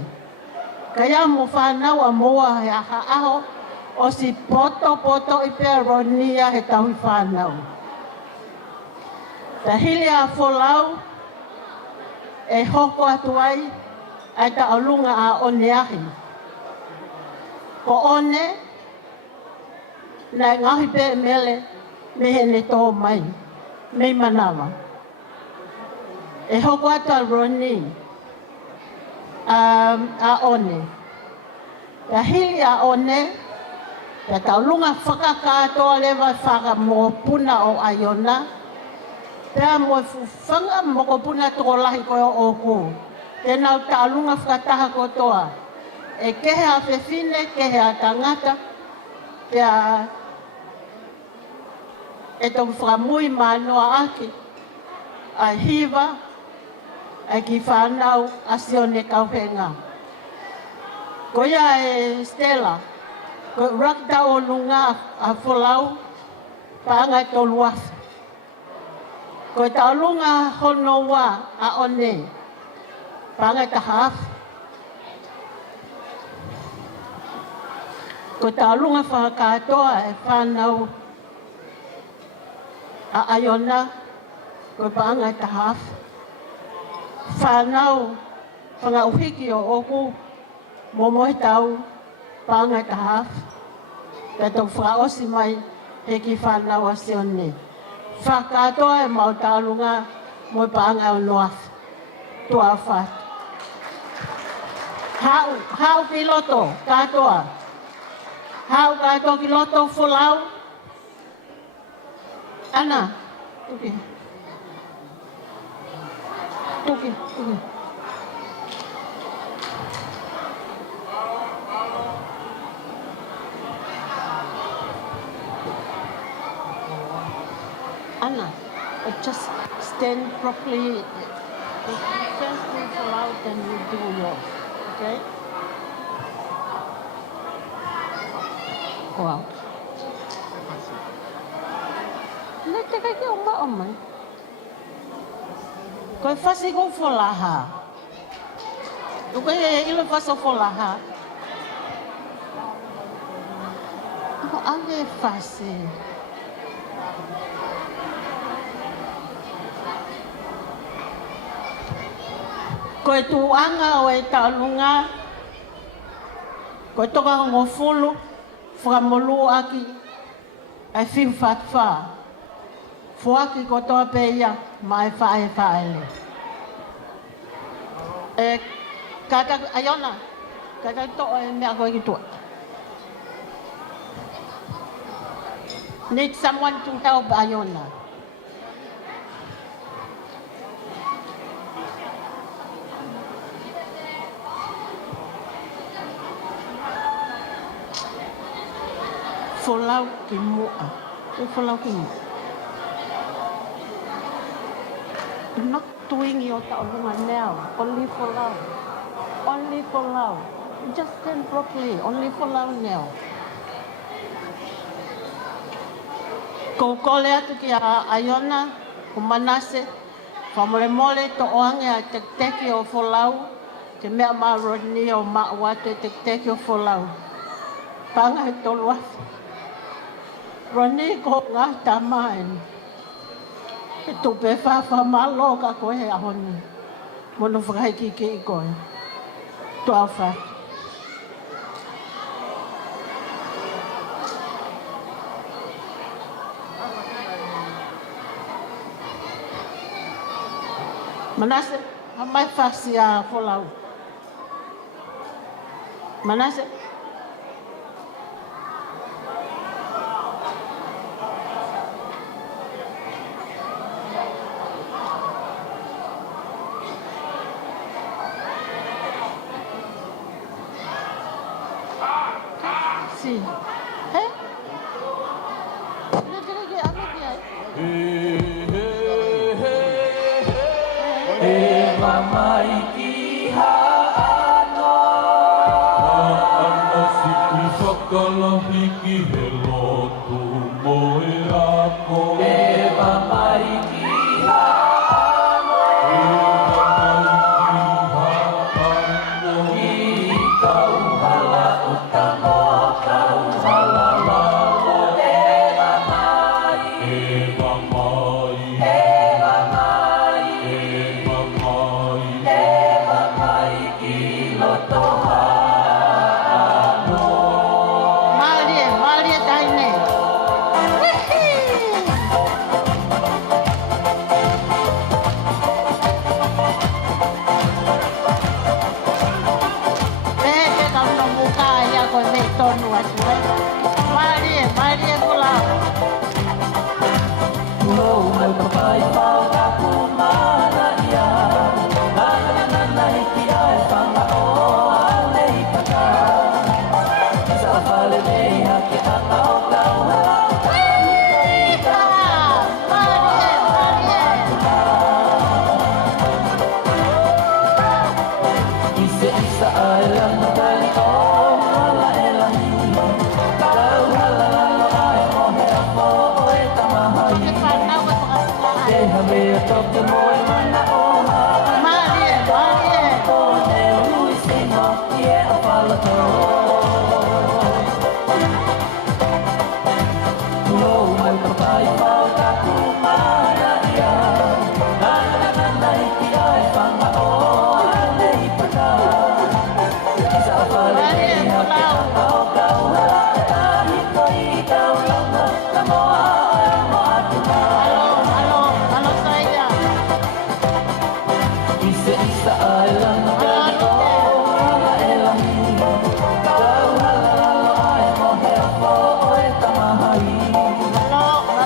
Kaya mo whanau a moa he aha aho, o si poto i pia Rodney a he tahui whanau. Ta hili a wholau, e hoko atu ai, ai ta alunga a one ahi. Ko one, nai ngahi pe mele, me he ne tō mai, me manawa. E hoko atu a Rodney, a one. Ta hili a one, ta taulunga whakakatoa lewa whaka mo puna o Aiona, pea mo whanga mo ko puna toko lahi koe o oku. Tēnau taulunga whakataha kotoa. E kehe a whewhine, kehe a tangata, pea e tau whakamui manoa aki, a hiva, ai ki whanau a sione kauhenga. Koia e Sitela, ko rakta o lunga a wholau, paanga e tolu afi. Ko taulunga honoa a one, paanga e tahafi. Ko taulunga whakatoa e whanau a Aiona, ko paanga e tahafi. Whanau, whangauhiki o oku, Moimoi tau, paanga e tahafi. Ka tau whaosi mai, he ki whanau a sione. Whakatoa e mau taulunga, mo paanga o noafi. Tua what. Hau ki loto, katoa. Hau katoa ki loto wholau. Ana, tuki. Tuki. Anna, just stand properly. If you first do fall out, then you do yours. Okay? Wow. Let's take a look at my Koe whasi ko wholaha. Uko ilo faso fola ha. Ako ane fasi. Koe tuanga o e taunga. Koe toka ngofulu. Whakamolu aki. Ai fiu fatfa. Fuaki ko toa peia. Mai fae faele. Kata ayona. Kata to e mea koe ki tua. Need someone to help Ayona. Folau ki mua. Folau ki mua. Not doing your taulunga now. Only folau. Only folau. Just stand properly. Only folau now. Ko kole atu ki a Ayona, ko manase, whamole mole to oange a te teki o folau, te mea ma Rodney o ma wate te teki o folau. Panga he tolu afi. Rodney ko ngā tamaen. E tupe whawha malo ka koe he ahoni. Mono whakaiki ki i koe. Tua wha. Manase, mai fasi a folau. Manase. Si. Hey? Lagi, ano dia? Mai ki haano Ana siki whakalahi ki he lotu moe ako Eva mai ki haano Eva mai ki haano Ki kau hala utamo kau hala lalo Eva mai Eva mai Eva mai Eva mai Eva mai ki lotoha no Malia taine. Peke kau no muka ya ko me tonu atu. Malia kula. No mai papai pau ka kumana ia Nana nai ki ai whanga o alei paka Sa whale nei ha ki anga o kau hala Isa ai lana tali o hala e lahi Kau hala lalo ai o he apo o e tamahai Te hawe a toke moe mana o Malia. Ko ne ui sino i e o whalato No mai papai pau ka kumana ia Nana nai ki ai whanga o alei paka Sa whale nei ha ki anga o kau hala Tahi ko i kau langa ka moa ai mo atu Halo saya. Isa ai lana kani o hala e lahi Kau hala lalo ai mo he apo o e tamahai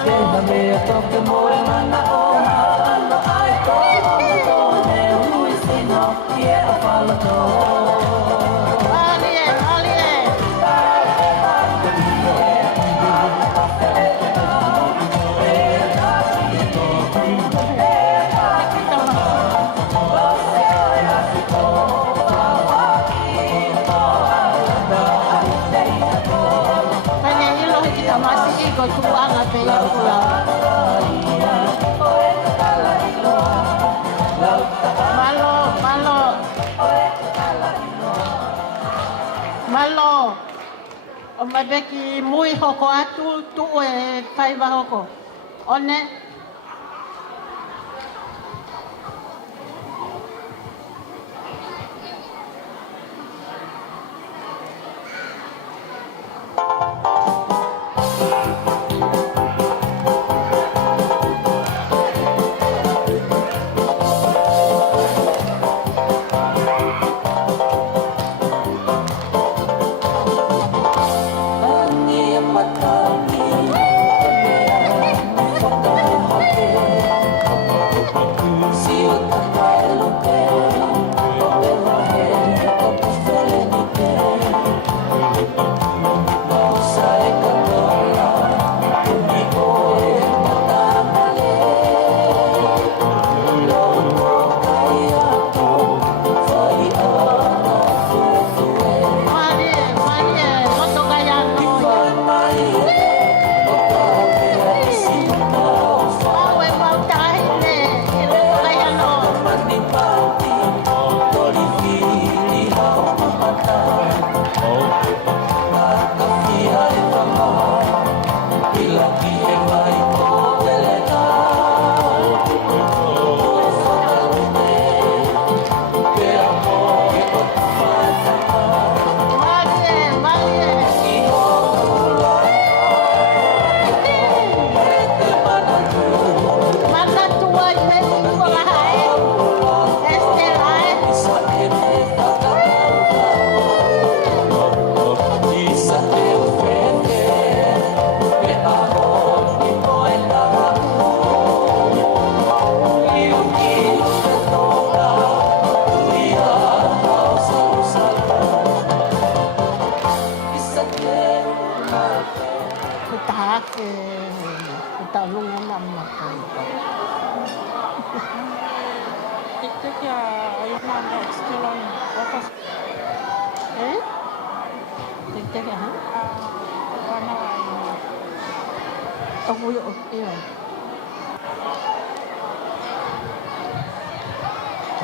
Te hame a toke moe mana o halo ai ko ne ui sino i e a whalato Malia. Kanya ilo kita masih ikut kuanga pe kula. Malo. Malo. O mabeki mui hoko atu tu e whaiwa hoko. One.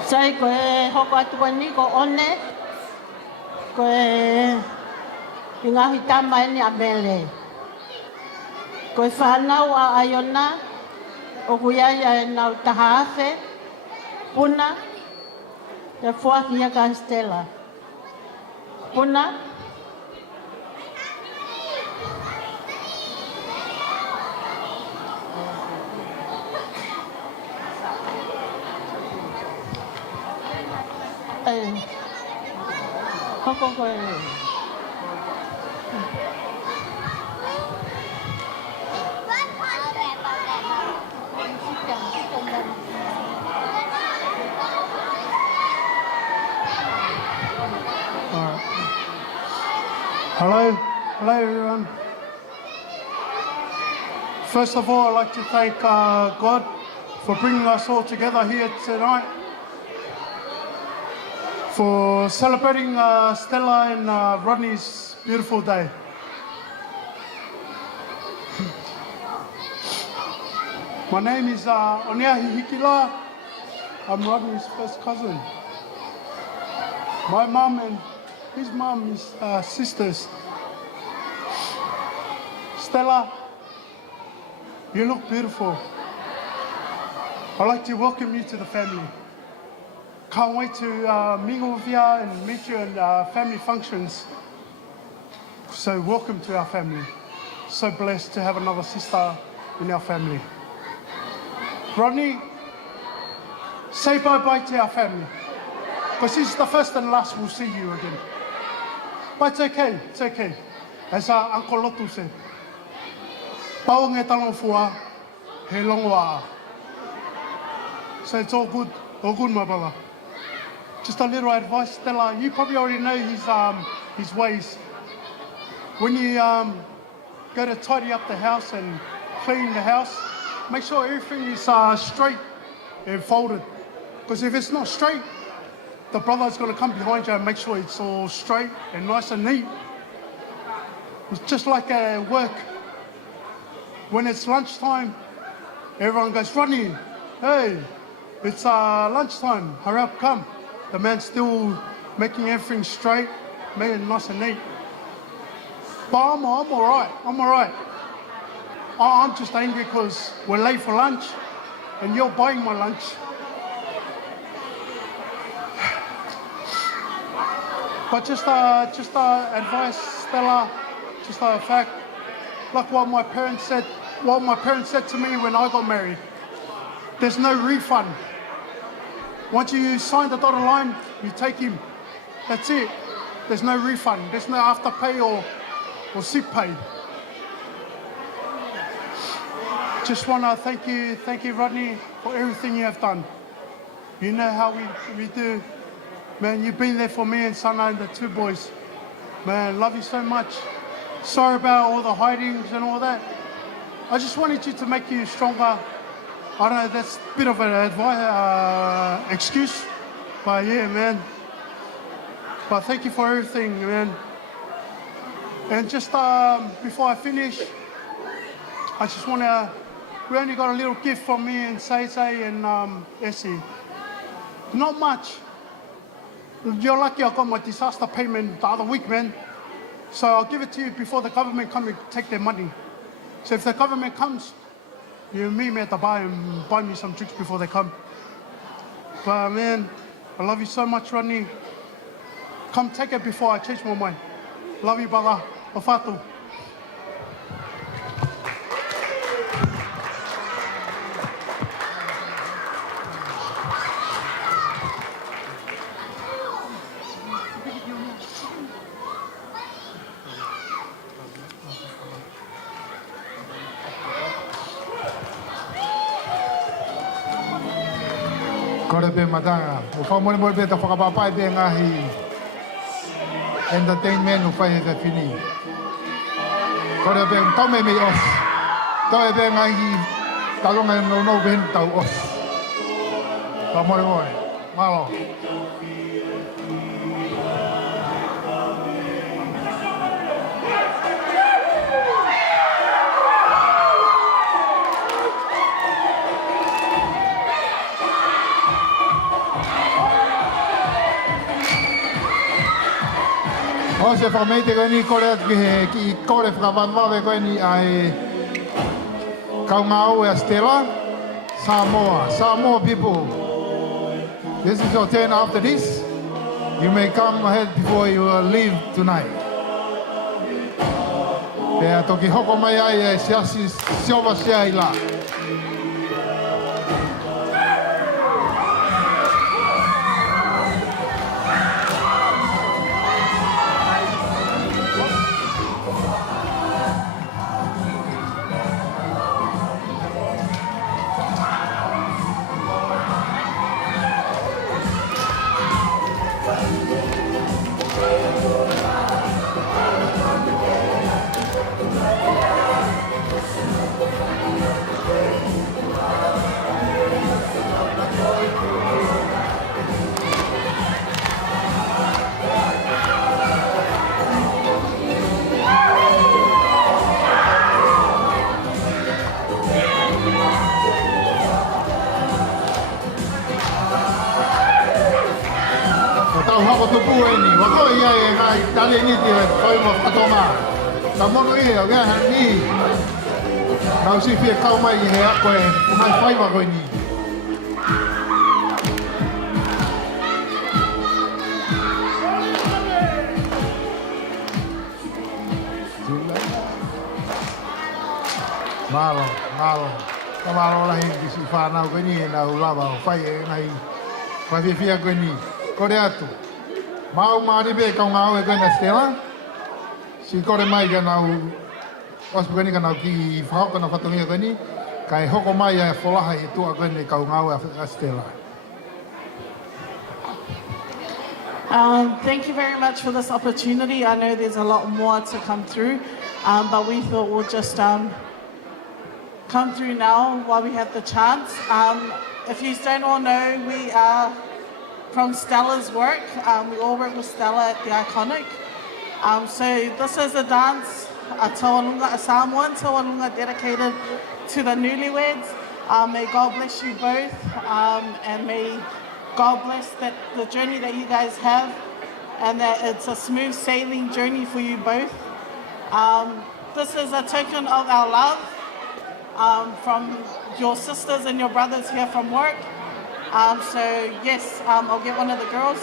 Sai koe hoko atu koe ni ko one. Koe ingahi tama ni abele. Koe whanau a aiona. O kuiaia e nau tahaafe. Puna. Te fuaki ia ka Sitela. Puna. Hoko koe. Hello everyone. First of all, I'd like to thank God for bringing us all together here tonight, for celebrating Stella and Rodney's beautiful day. My name is Oneahi Hikila. I'm Rodney's first cousin. My mum and his mum is sisters. Stella, you look beautiful. I'd like to welcome you to the family. Can't wait to mingle with you and meet you in family functions. So welcome to our family. So blessed to have another sister in our family. Rodney, say bye-bye to our family. Because this is the first and last we'll see you again. But it's okay. As Uncle Latu said, pau nge talong fua, he long wa. So it's all good, my brother. Just a little advice, Stella, you probably already know his ways. When you go to tidy up the house and clean the house, make sure everything is straight and folded. Because if it's not straight, the brother's going to come behind you and make sure it's all straight and nice and neat. It's just like work. When it's lunchtime, everyone goes, Rodney, hey, it's lunchtime, hurry up, come. The man's still making everything straight, made it nice and neat. But I'm all right. I'm all right. I'm just angry because we're late for lunch, and you're buying my lunch. But just advice, Stella, just a fact, like what my parents said to me when I got married. There's no refund. Once you sign the dotted line, you take him. That's it. There's no refund. There's no afterpay or sick pay. Just want to thank you, Rodney, for everything you have done. You know how we do. Man, you've been there for me and Sana and the two boys. Man, love you so much. Sorry about all the hidings and all that. I just wanted you to make you stronger. I don't know, that's a bit of an excuse. But yeah, man. But thank you for everything, man. And just before I finish, I just want to... We only got a little gift from me and Say and Essie. Not much. You're lucky I got my disaster payment the other week, man. So I'll give it to you before the government come and take their money. So if the government comes, you meet me at the bar and buy me some drinks before they come. But man, I love you so much, Rodney. Come take it before I change my mind. Love you, brother. Ofatu. Kore pe matanga, o whamone mo pe ta whakapapai pe ngahi entertainment o whai ka fini. Kore pe taume me os, tau pe ngahi talonga no ben tau os. Whamone mo, malo. O se whamete koe ni kore ki kore whakawanwawe koe ni ai kaunga au e Sitela, Samoa people. This is your turn after this. You may come ahead before you leave tonight. Pea toki hoko mai ai e siasi siowa sia ila. Hako tupu ni, wako ia e ngai tali ni te whai mo whatonga. Ta mono i e wea ni, nau si whia kau mai i he a koe, ngai whai wako ni. Malo. Ta malo lahi ki si whanau koe ni e nau lawa o whai e ngai whai whia koe ni. Kore atu. Mau maari pe kaunga au e koe na Sitela. Si kore mai ka nau os koe ni ka nau ki whahoko na whatongia koe ni. Kai hoko mai e wholaha i tua koe ni kaunga au e Sitela. Thank you very much for this opportunity. I know there's a lot more to come through, but we thought we'll just come through now while we have the chance. If you don't all know, we are from Stella's work. We all work with Stella at the Iconic. So this is a dance, a Samoan taonunga dedicated to the newlyweds. May God bless you both, and may God bless the journey that you guys have. and that it's a smooth sailing journey for you both. This is a token of our love from your sisters and your brothers here from work. So yes, I'll get one of the girls.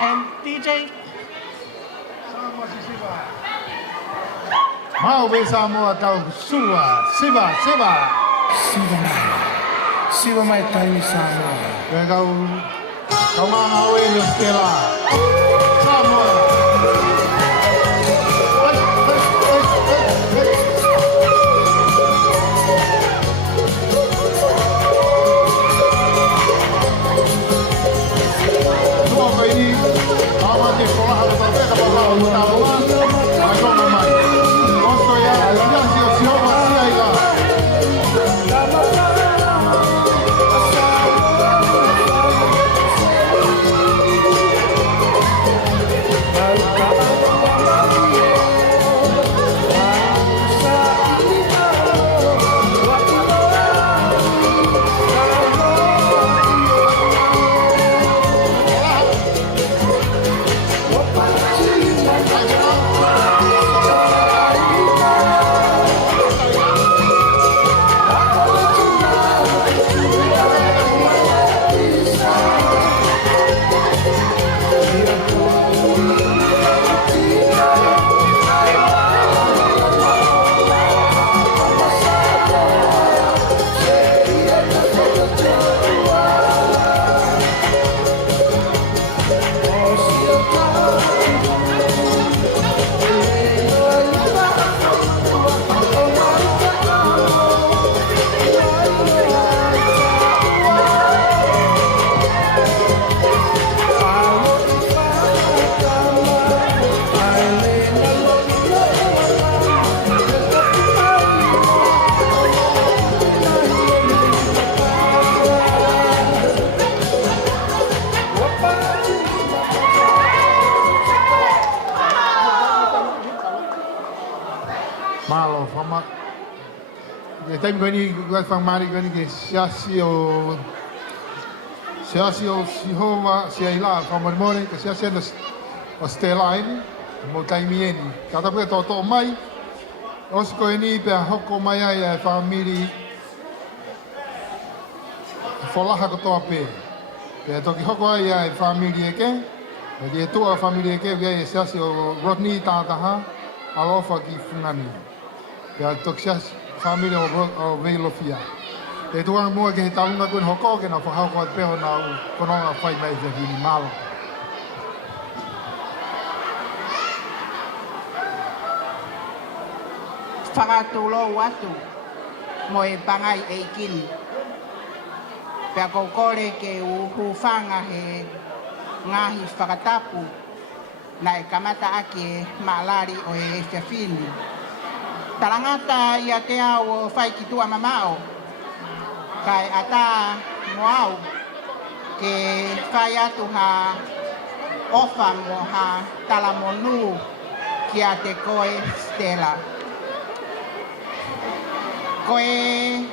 And DJ. Mau besa mo atau Siva. Siva mai tayo sama. Kau ngawe ni Sitela. Sama. Semua kau ini, awak ni sekolah atau apa? Kalau awak tahu mah, aku memang. Kosto ya, siapa masih ada. Malo, fama. Time gani gua famari gani ke siasio sihoma siaila famormore ke siasio o Sitela ini mo taimi ini. Kata pe toto mai. Osko ini pe hoko mai ai family. Folaha ko to pe. Pe to ki hoko ai family ke. Dia tu family ke dia siasio Rodney Tataha alofa ki funani. Ya toksias family o veilofia. Te tuang mua ke talunga kun hoko ke na whakau ko peho na kononga whai mai te hini malo. Whakatulo watu mo e pangai e kini. Pea koukore ke uhuwhanga he ngahi whakatapu na e kamata ake maalari o e whiawhini. Tarangata ia te au o whai ki tua mamao. Kai ata moau ke whai atu ha ofa mo ha talamonu ki a te koe Sitela. Koe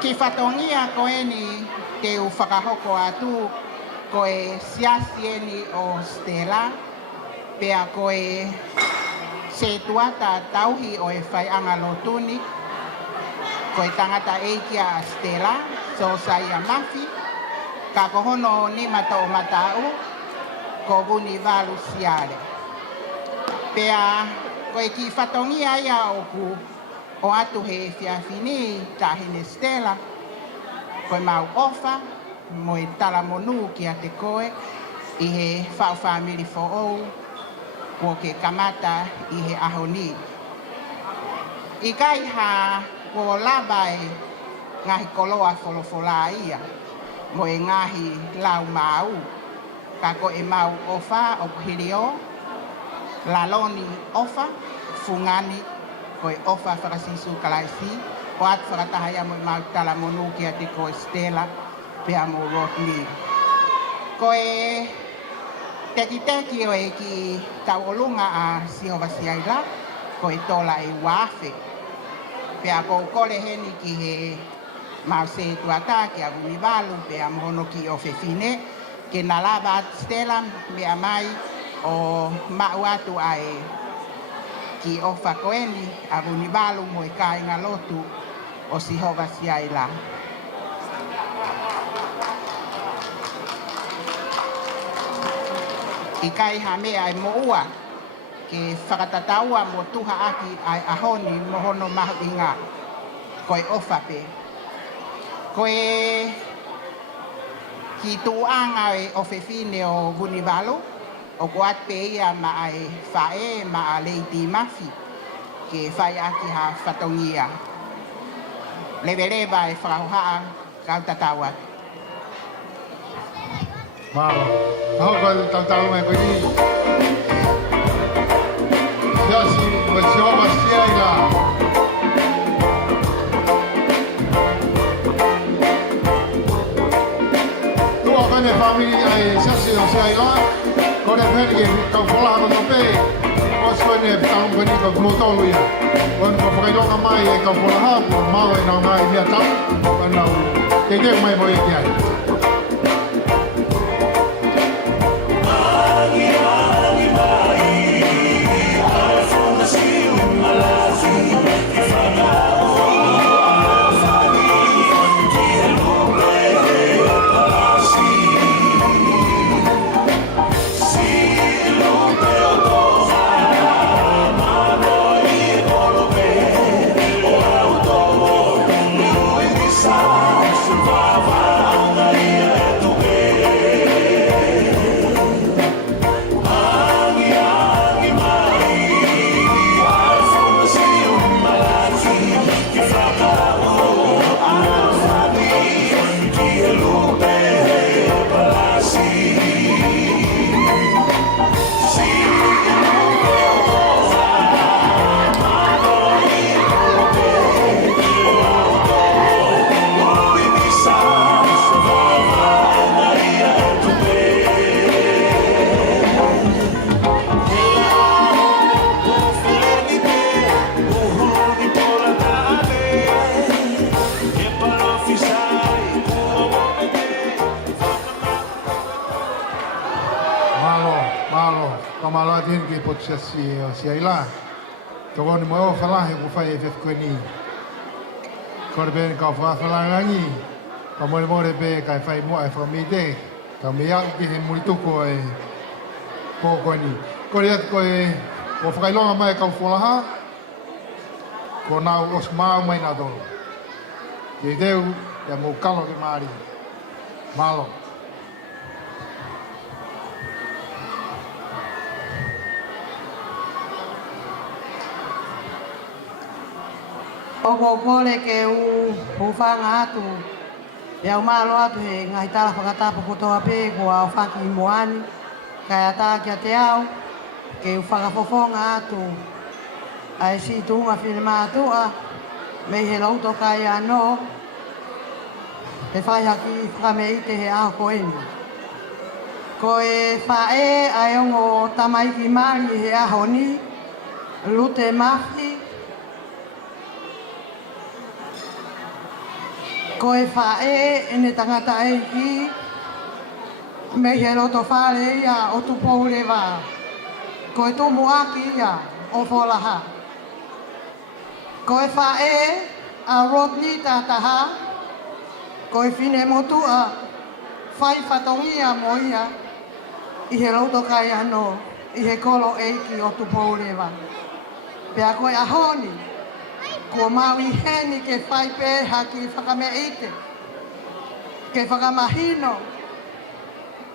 ki whatongia koe ni te u whakahoko atu koe siasieni o Sitela. Pea koe se tuata tauhi o e whai anga lotuni. Koe tangata eikia a Sitela, so sai a Mafi. Ka kohono ni mata o matau, ko guni walu siare. Pea koe ki whatongia ia o ku o atu he whiawhini tahine Sitela. Koe mau ofa, mo e talamonu ki a te koe, i he whau family fo ou, ko ke kamata i he ahoni. I kai ha ko labai ngahi koloa wholofola ia, mo e ngahi lau mau, ka ko e mau ofa o hirio, laloni ofa, fungani, ko e ofa whakasisu kalaisi, o atu whakatahaya mo e mau talamonu ki a te koe Sitela, pea mo Rodney. Ko e teki o e ki tauolunga a Sihova Siaila, ko e tola e wafe. Pea ko kore heni ki he Mau se tuata ke avu mi valu pe amono ki o fefine ke na lava Sitela me amai o mau atu ai ki o fakoeni avu ni valu mo kai nga lotu o si hova si aila. I kai ha me ai mo ua ke whakatataua mo tuha aki ai ahoni mo hono mahu inga koe ofa pe. Koe ki tuanga e o fefine o Vunivalu o kuat pe ia ma ai fae ma a Lady Mafi ke whai aki ha whatongia. Leveleva e whakauhaa kau tataua. Malo. Ako ko tatawa mai ko ni. Yasi masoma siaila. Tua kane family ai sasi o siaila. Ko ne pene ka fola no pe. Os ko ne tau kani ko motolu ya. Kon ko fai longa mai e ka fola ha mau e na mai dia tau. Kana ke mai mo e kia. Malo atin ke si aila. Toko ni mo fala he ko fai fe ko ni. Ko ben ka fa fala ngi. Ka mo be ka fai mo ai from me de. Ka me ya ki he mo tu ko e ko ni. Ko ya ko e ko fa lo mai ka fo la ha. Ko na os ma mai na do. Ke deu ya mo kalo ke mari. Malo. O kōkore ke u whanga atu, e au malo atu he ngai tala whakatapu kotoa pē ko au whaki i moani, kai ata kia te au, ke u whakafofonga atu, ai si tunga whine mātua, me he lauto kai anō, he whai haki whakame ite he aho koeni. Ko e whae ai ongo tamaiki mari he aho ni, lute Mafi, ko e whae ene tangata e ki me he roto whare ia o tu poure wā. Ko e tomu aki ia o wholaha. Ko e whae a Rodney Tataha, ko e whine motua whai whatongia mo ia i he roto kai anō i he kolo eiki o tu poure wā. Pea koe ahoni, ko maui heni ke whai pēha ki whakame ite, ke whakamahino,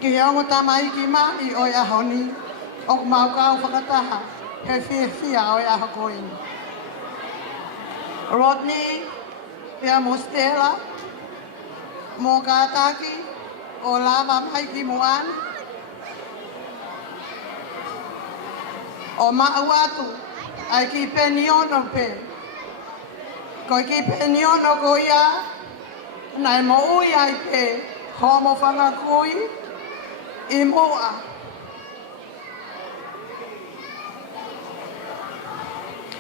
ki he ongo tamaiki mai o ahoni, o mau kau whakataha, he whia o aho koini. Rodney, pia mo Sitela, mo kātaki, o lava mai ki moani, o mau atu, ai ki peniono pe, ko ki peniono ko ia, nai mo ui ai pe, homo whanga kui, i moa.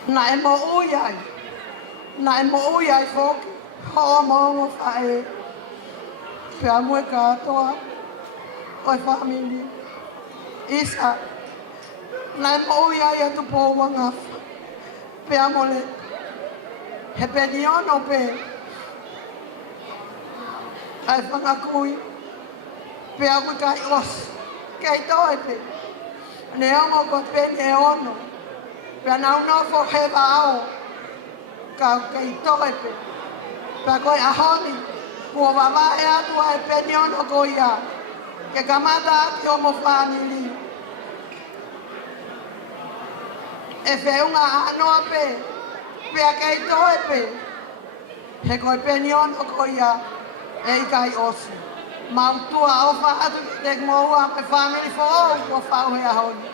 Nai mo ui ai whoki, Ho mo fae. Pea mo katoa. Oi family. Isa. Nai mo ia tu po wanga. Pea mo le. He peniono pe. Ai whangakui. Pea kui kai os. Kei toi pe. Ne ongo ko pene e ono. Pea nau no fo hewa ao. Kau kei toi pe. Pea koi ahoni. Kua wawae atua e pene ono ko ia. Ke kamata ati o mo family. E whiunga anoa pe. Pea kei toi pe. He koi pene ono ko ia. E kai osi. Mautua o whaatu ki te moua pe family fo o whau hea honi.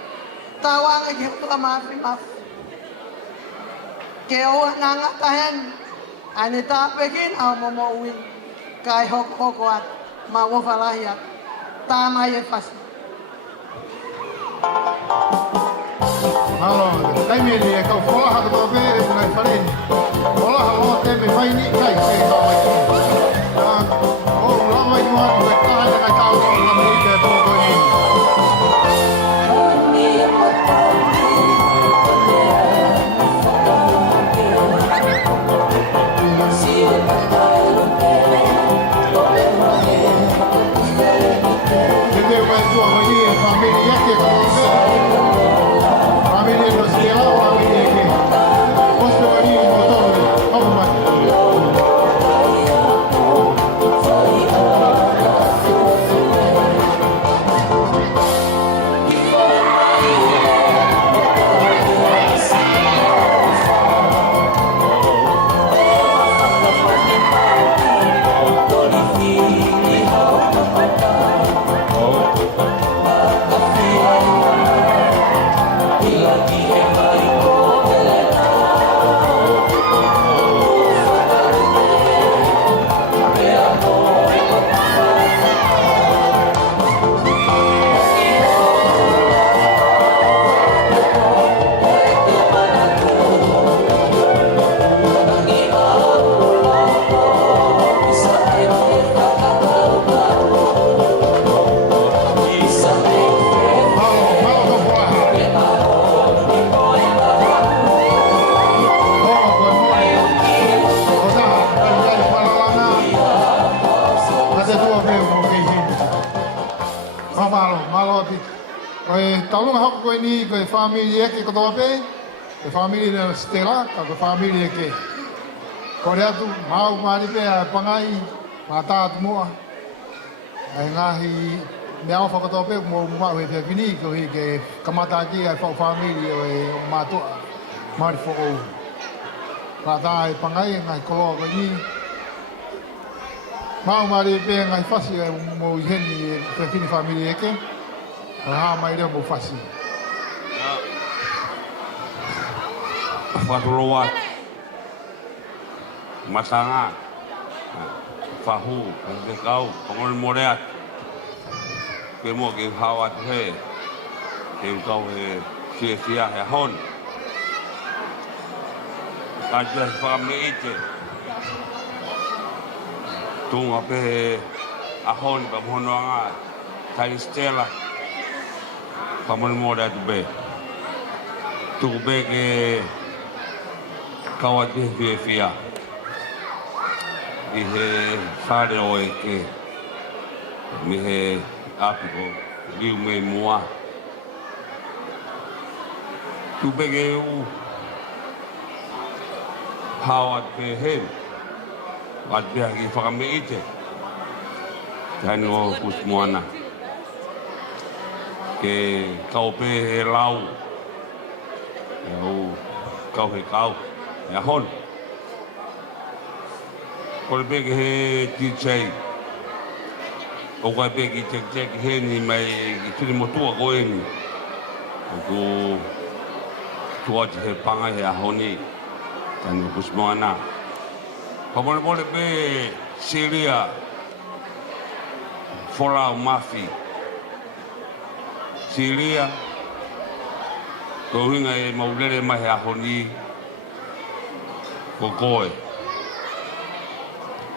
Tawanga ki hutua Mafi. Ke oa nanga tahen. Ane tāpe kina o momo ui. Kai hoko atu. Ma wawalahi atu. Tāmai e whasi. Malo, kai meri e kau wholaha te mawe e pungai whareni. Wholaha o te me whaini kai se kawai. O lama i mua tu e kāna kai kau o lama i te tō koe ni. Ke te ua e tua hoi e whamiri ake kau Family no Sitela, family ke. Posto ni motor, como mais. Talunga hoko koe ni koe family eke kotoa pe, koe family no Sitela, ka koe family eke. Kore atu, mau maari pe a pangai, mata atu mua. Ai ngahi mea ofa kotoa pe, mo mau he te pini, koe ke kamata aki ai whau family o e matua, maari whoko. Mata ai pangai, ngai koloa koe ni. Mau maari pe ngai whasi ai mo iheni e te pini family eke. Ah, mai reo mo fasi. Whatulowat. Masanga. Fahu, pangkau, pangol moreat. Kemo ke hawat he. Kau he sia-sia he hon. Kajelas family ite. Tunga pe ahon pamonoanga. Kai Sitela. Paman mo da tube. Tube ke kawat di fia. Ihe sare oe ke. Mihe apiko. Liu me mua. Tube ke u. Hawat ke hen. Wat biar ki fakame ite. Tani o kusmuana. Ke kau pe he lau. Kau he kau. Ya hon. Kore pe ke he DJ. O kai pe ki tek he ni mai ki tiri motua koe ni. Ko tuat he panga he ahoni. Tani kusmoana. Pamole pe Syria. Folau Mafi. Syria, ko hinga e maulere mai ahoni ko koe.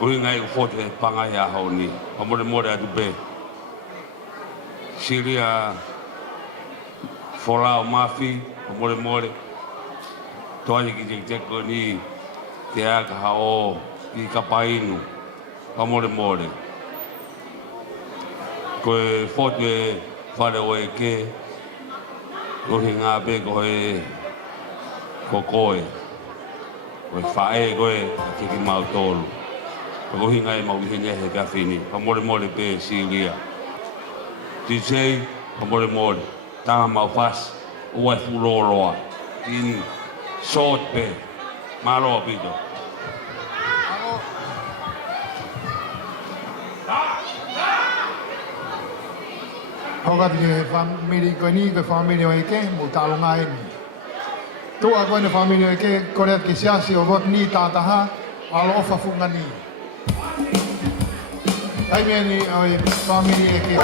Ui ngai u fote e panga e aho ni. Pamore more atu pe. Siria Fola o Mafi, pamore more. Toani ki te teko ni te aka hao i kapainu. Pamore more. Koe fote whare o e ke. Kohi ngā pe koe kokoe. Koe whae koe ke ki mau tolu. Kohi ngai mau i hene he ka whini. Pamore more pe Siria. DJ, pamore more. Tanga mau whas. Ua furoroa. In short pe. Maroa pito. Hokat ke family ko ni ke family o ke mo talo ngai ni. Tu ako ni family o ke koret ke siasi o Rodney Tataha alo fafunga ni. Ai me ni o family e ke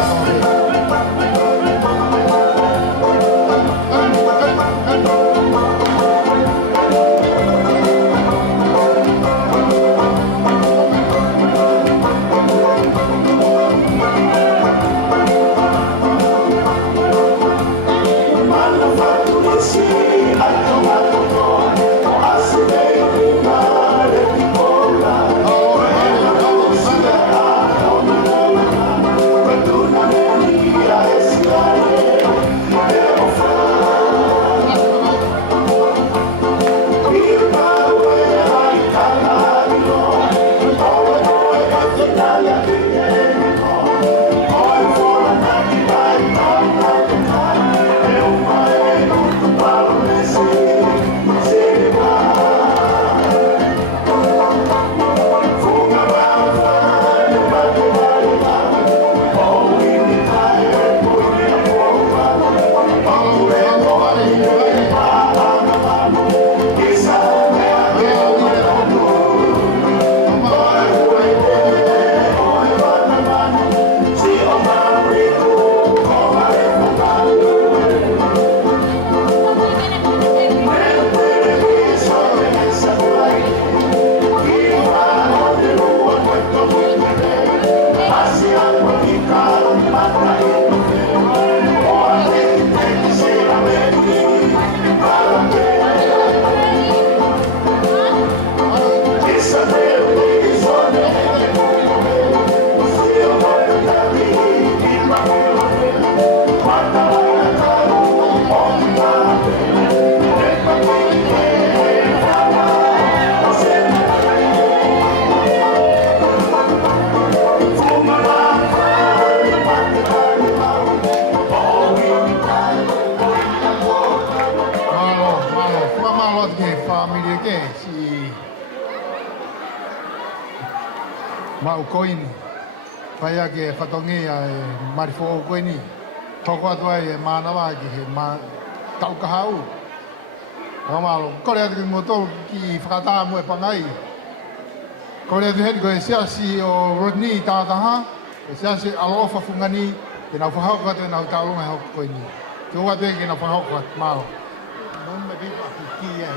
mau koini. Paya ke whatongi ai marifo koini. Toko atu ai manawa ki he tau kahau. Kamalo, kore atu ki moto ki whakata mo e pangai. Kore atu heti koe siasi o Rodney Tataha. Siasi alofa fungani. Ke nau whahau katu e nau taulunga hau koini. Ke ua tu e ke nau whahau katu malo. Non me viva ki ki e.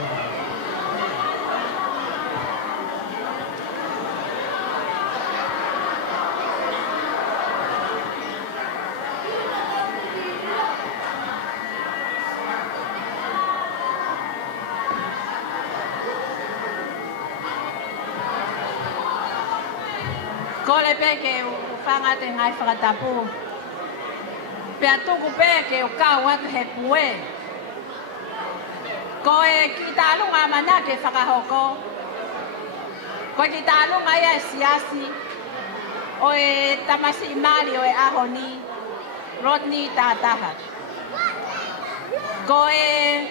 Kole pe ke o whanga te ngai whakatapu. Pea tuku pe ke o kau atu he pue. Ko e ki tālunga mana ke whakahoko. Ko ki tālunga ia e siasi. O e tamasi imari o e ahoni. Rodney Tataha. Ko e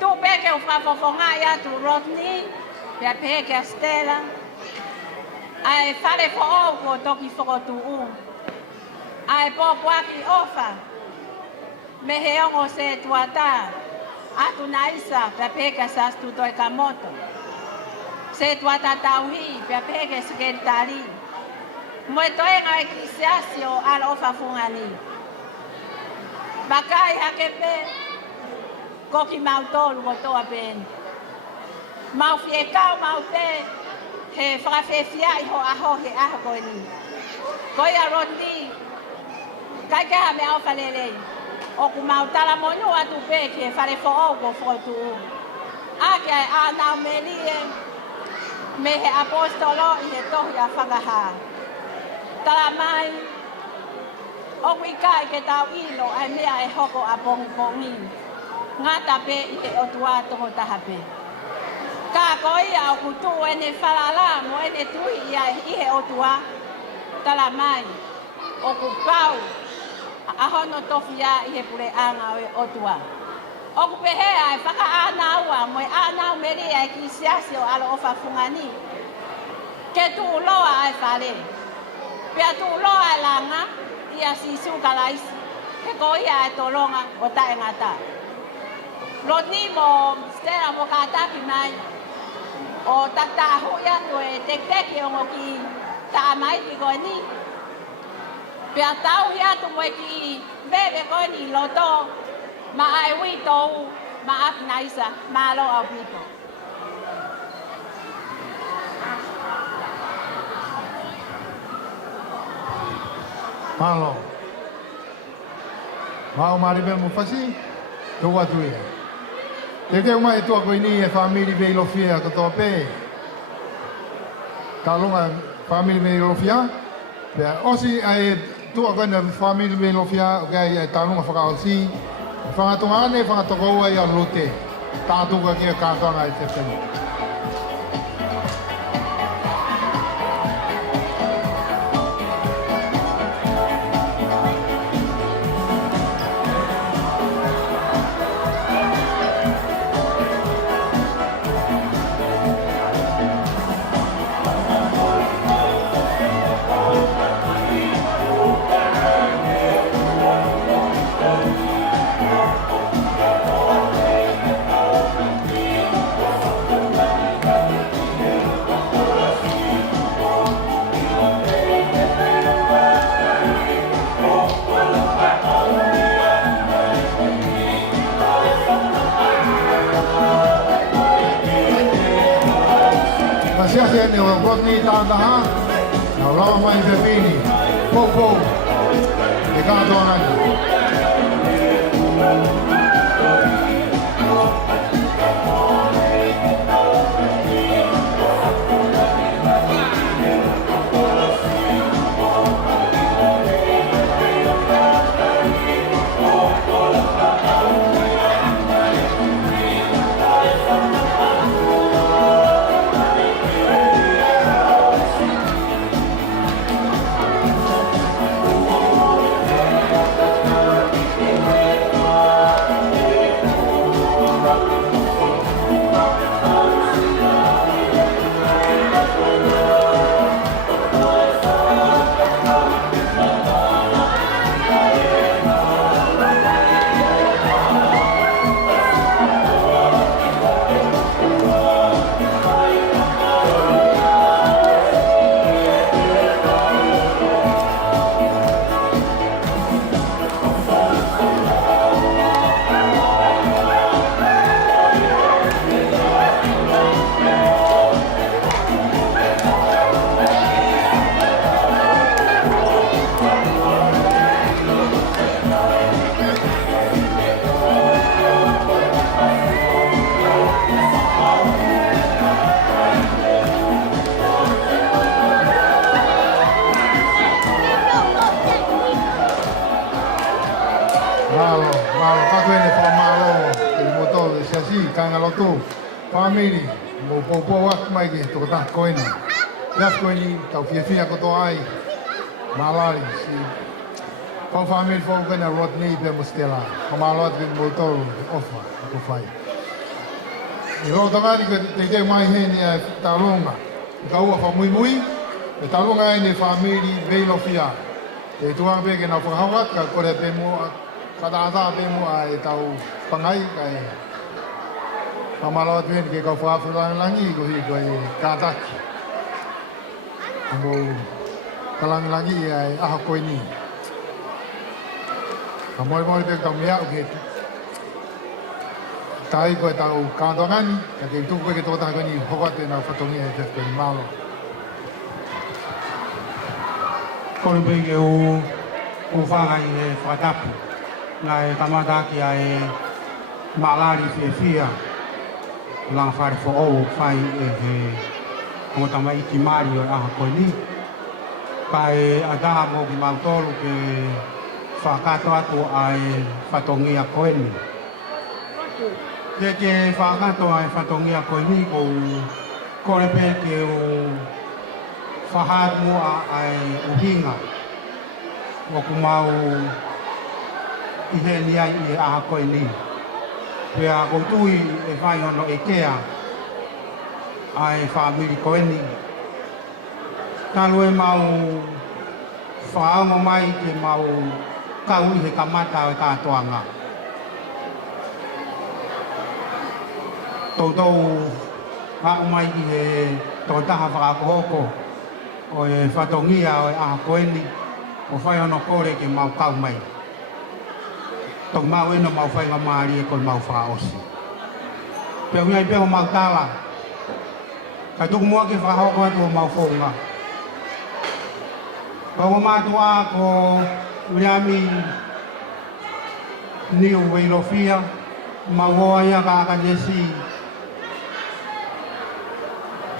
tu pe ke o whafofonga ia tu Rodney. Pea pe ke a Sitela. Ai whare fo o ko toki whakotu u. Ai pōpuaki ofa. Me he ongo se tuata. Atu naisa pia peke sa stu toi kamoto. Se tuata tauhi pia peke sekretari. Moe toe ngai kisiasi o ala ofa fungani. Bakai hakepe. Koki mautolu ko toa pen. Mau fiekau mau te. he whakawhewhia I ho aho he aho koe ni. Koe a Rodney, kai keha me au whalelei. O ku mautala monu atu pe ki e whare fo au ko whotu. Ake ai a nau meni e me he apostolo I he tohi a whakaha. Tala mai, o wika I ke tau ilo ai mea e hoko a bongi. Ngata pe I he otua toho taha pe. Ka koi au kutu e ne whalala mo e ne tui I he otua. Tala mai, o ku pau, a hono tofia I he pure anga o otua. O ku pehe ai whaka anaua, mo e anau meri ai ki siasi o alo o whafungani. Ke tu loa ai whale. Pea tu loa ai langa, ia sisu kalaisi. Ke koi ai tolonga o tae ngata. Rodney mo Sitela mo kataki mai. O Tataha ia koe tek-teki o ngoki ta mai ki koe ni. Pea tau ia tu moe ki bebe koe ni loto. Ma ai wito, ma apnaisa, ma lo au wito. Malo. Mau mari be mo fasi. To wa tu ia. Te ke mai tu ko ini e family be lo fia ko to pe. Kalunga family be lo fia. Pe osi ai tu ko na family be lo fia ga ai talunga fa ka osi. Fa to ane fa to ko ai lute. Ta tu ko ke ka ka ai te pe. Gracias, señor Rodney Tataha. Hablamos más de Fini. Popo. De cada dos años. Malo, kato ene wha malo, e moto le siasi, kanga lotu, family, mo popo wak mai ki toko tak koina. Yas koini, tau fia koto ai, malari, si. Kau family fo kena Rodney pe mo Sitela, kamalo at bin moto ofa, ako fai. I roto ngari ke te mai heni ai talonga, kau a wha Moimoi, e talonga ene family veilo fia. E tuang pe kena whakawat, ka kore pe mo Tataha pe mo ai tau pangai kai. Kamalo tuen ke kau whaafu langi ko hi koi kātaki. Mo kalangi ai aha koi ni. Ka Moimoi pe tau mea uke. Tai koe tau kātongani, ka ke tuku ke tōtaha koi ni hokate na whatongi e te koi malo. Kore pe ke o whanga i e whatapu. Nā e kamata ki a e maalari whiawhia. Langa whare fo o whai e he ngota mai ki mari o aha koe ni. Ka e ataha mo ki mautolu ke whakato atu a e whatongia koe ni. Ke whakato a e whatongia koe ni ko kore pe ke o whahatu a e uhinga. Mo ku mau i he ni ai i aha koe ni. Pea o tui e whai ono e kea ai whaamiri koe ni. Talu e mau whaango mai ke mau kau i he kamata o tātoanga. Tautou hao mai ki he Tataha whakakohoko o e whatongia o e aha koe ni o whai ono kore ke mau kau mai. Tau mau ena mau whainga maari e koe mau whaosi. Pea unai peho mau tala. Ka tuku mua ke whahoko atu o mau whonga. Pao mātua ko uriami niu weilofia. Mau hoa ia ka aka jesi.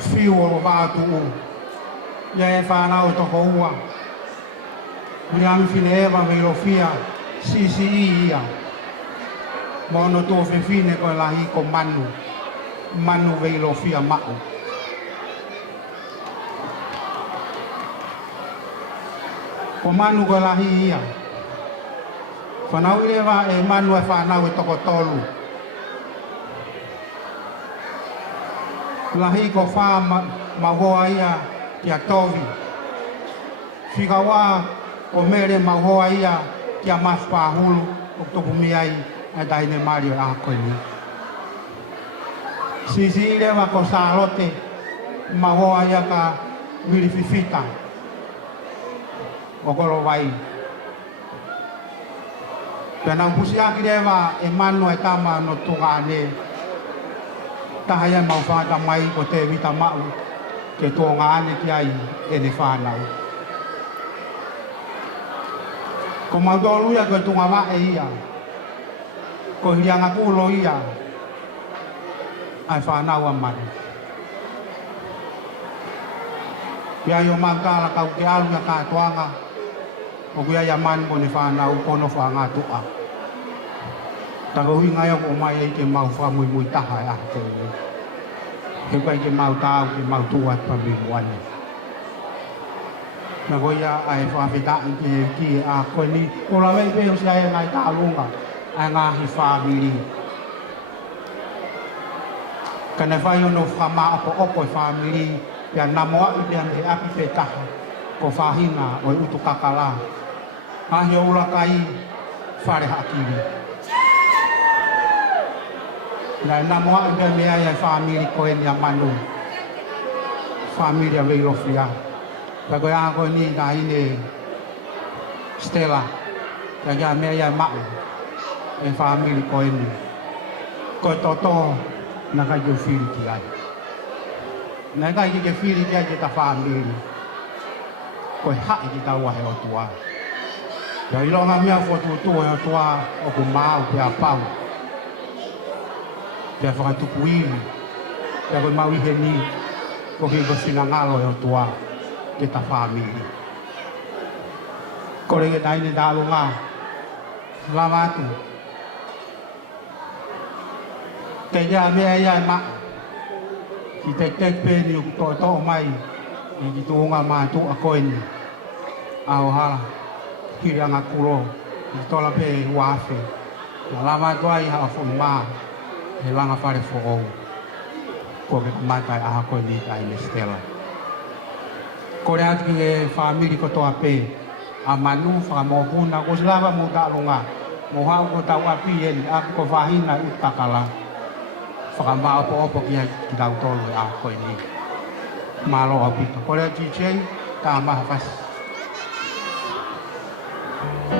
Fiu o whaatu u. Ia e whanau toko ua. Uriami whine ewa weilofia. CCE ia. Mono tō whiwhine koe lahi ko manu. Manu weilofia mao. Ko manu koe lahi ia. Whanau irewa e manu e whanau e toko tolu. Lahi ko wha mahoa ia kia tovi. Whikawa o mere mahoa ia kia mawhahulu o toku miai e daine Mario a koe ni. Sisi irewa ko sālote mahoa ia ka wirififita. O koro wai. Pena pusi aki rewa e manu e tama no tukane. Taha ia mau whata mai ko te vita mau. Ke tōnga ane ki ai e ne whanau. Ko mau tōru ia koe tunga wa e ia. Ko hirianga kulo ia. Ai whanau a mani. Pia yo mau kāla kau ke alu ia kātuanga. O kuia ia mani mo ne whanau kono whanga tua. Tako hui ngai o mai e ke mau whamui mui taha e ate. He kai ke mau tāu ke mau tua pa mi muane. Na ko ia ai whawhita i ki a koe ni. Ko la wei peo si ai ngai tālunga. Ai ngā hi whamiri. Ka ne whai ono whama apo opo i whamiri. Pia namoa i pia me api pe taha. Ko whahinga o i utu kakala. Ahi o ula kai whare hakiri. Nai namoa i pia me ai whamiri koe ni a manu. Whamiri a weirofia. Pea koe a koe ni nā ine Sitela. Pea kia mea ia mao. E whamiri koe ni. Koe toto na kai ke whiri ki ai. Nai kai ke whiri ki ai ke ta whamiri. Koe hae ki ta wahe o tua. Pea ilonga mea whotu o tua o ku mau pea pau. Pea whakatupu iri. Pea koe mau ihe ni. Ko ke ko sinangalo o tua. Ke ta whamiri. Kore ke taine tālo ngā. Lama atu. Ke ia mea ia e maa. Ki tek pēni o kutoa mai. I ki tōnga mātu a koe ni. Ao hala. Hiri anga kuro. I tola pē wāwhi. Na lama atu ai haa whonu maa. He langa whare whoou. Ko ke kamatai aha koe ni tai me Sitela. Kore atu ki e whamiri kotoa pē. A manu whakamopuna. Ko silava mo tālunga. Mo hau ko tau api eni. Aku ko whahina i takala. Whakamā opo ki tau tolu a koe ni. Malo apito. Kore atu i tei. Tā maha whasi. Thank you.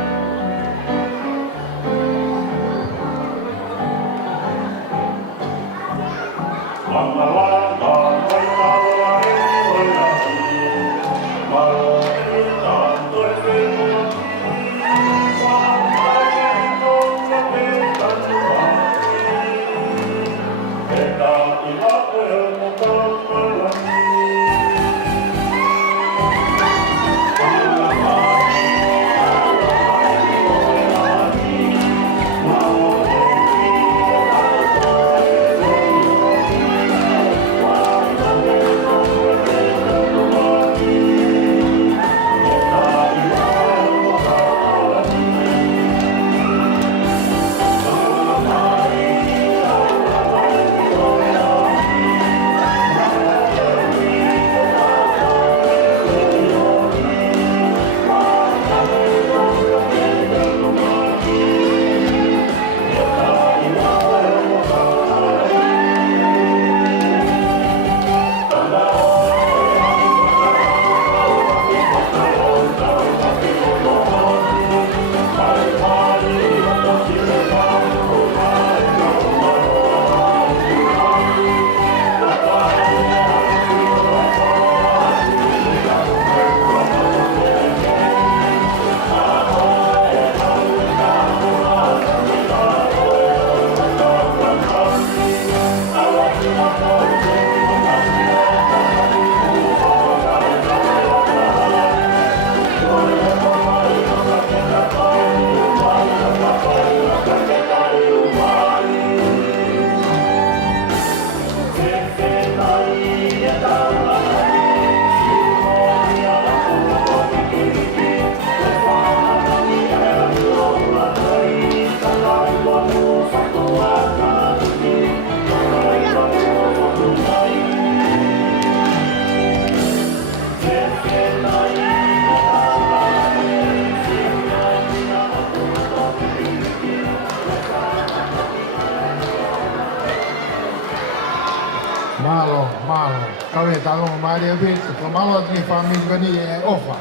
kau e talong mari be ko malo ni family ko ni ofa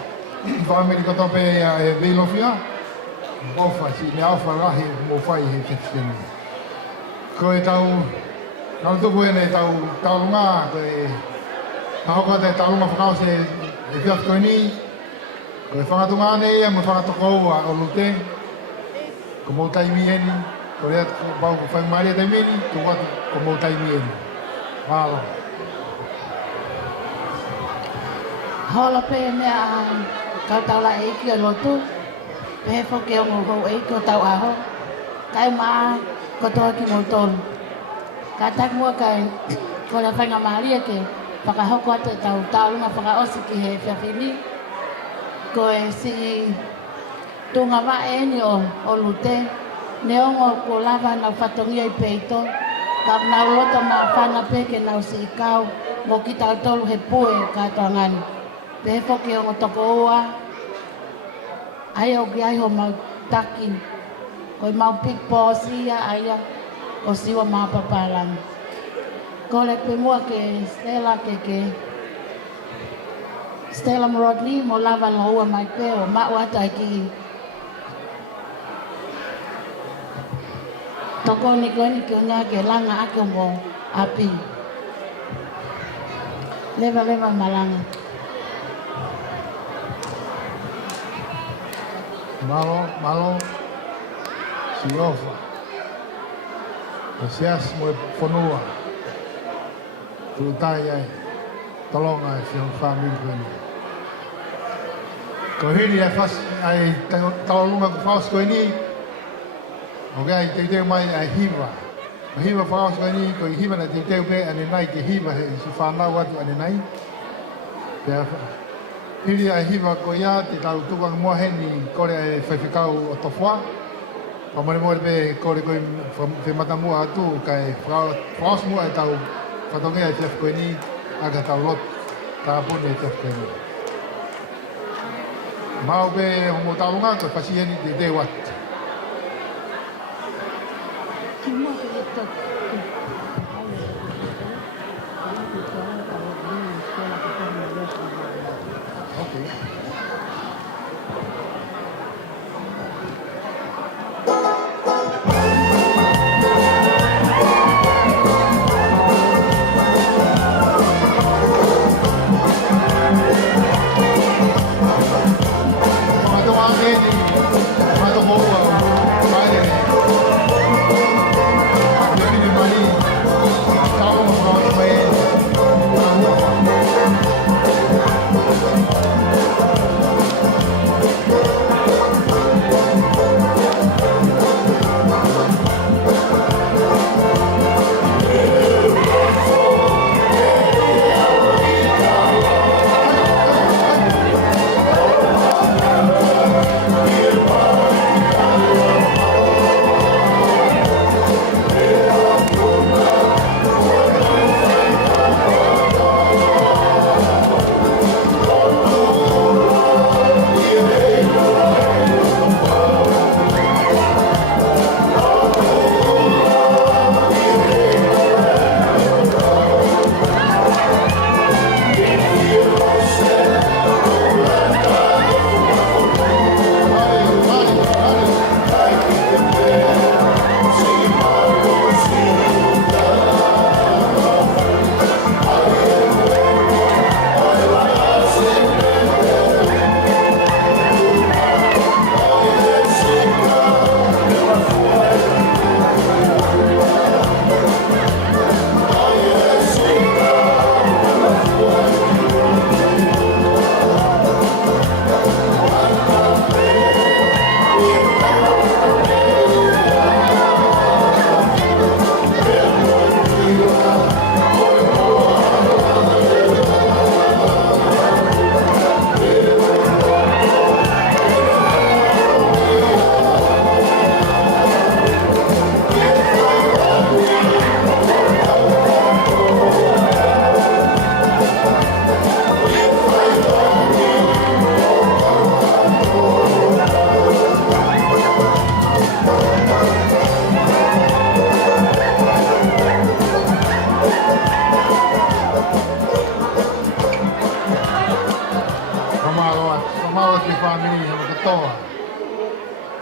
family ko to pe e bilofia ofa si ni ofa la he mo fai he kitchen ko e tau nau tu buene tau nga ko e tau ko te tau ma fa se e fiat ko ni ko fa tu nga ne e mo fa to ko wa o lute ko mo tai mi eni ko e ba ko fa mari te mi ko wa ko mo tai mi eni malo Hola pe mea kau tau la eiki o lotu. Pe fo ke o mo e ko tau aho. Kai ma ko to ki mo ton. Ka tak mo kai ko la fanga maria ke pakahoko ate tau lunga pakaosi ki he fiafini. Ko e si tunga ma e ni o lute. Neongo ko lava na fatongia i peito. Ka na lota ma fana pe ke na si kau. Mo ki tau tolu he pue ka toangani. Pe foke o toko oa, ai o ki ai ho mau taki, koi mau pikposia aia o siwa maa papalang. Ko le pe mua ke Stella Rodney mo lava loa mai pe o maa wata ki. Toko ni koe ki o ngā ke langa ake mo api. Leva malanga. Malo, si ofa. Asias mo fonua. Tutai ai. Tolonga si ang family ko ni. Ko hili ai fas ai talunga ko fas ko ni. Okay, te mai ai hiva. Hiva fas ko ni ko hiva na te pe ani nai ke hiva si fana watu ani nai. Ya Hiri ai hiwa ko ia te tau tukang mua heni kore ai whaiwhikau o tofua. Pamare mo be kore koi whemata mua atu kai whaos mua e tau whatongi ai tef koe ni aga tau lot ka pune tef koe ni. Mau be homo taunga ko pasi heni te te wat. Goodbye.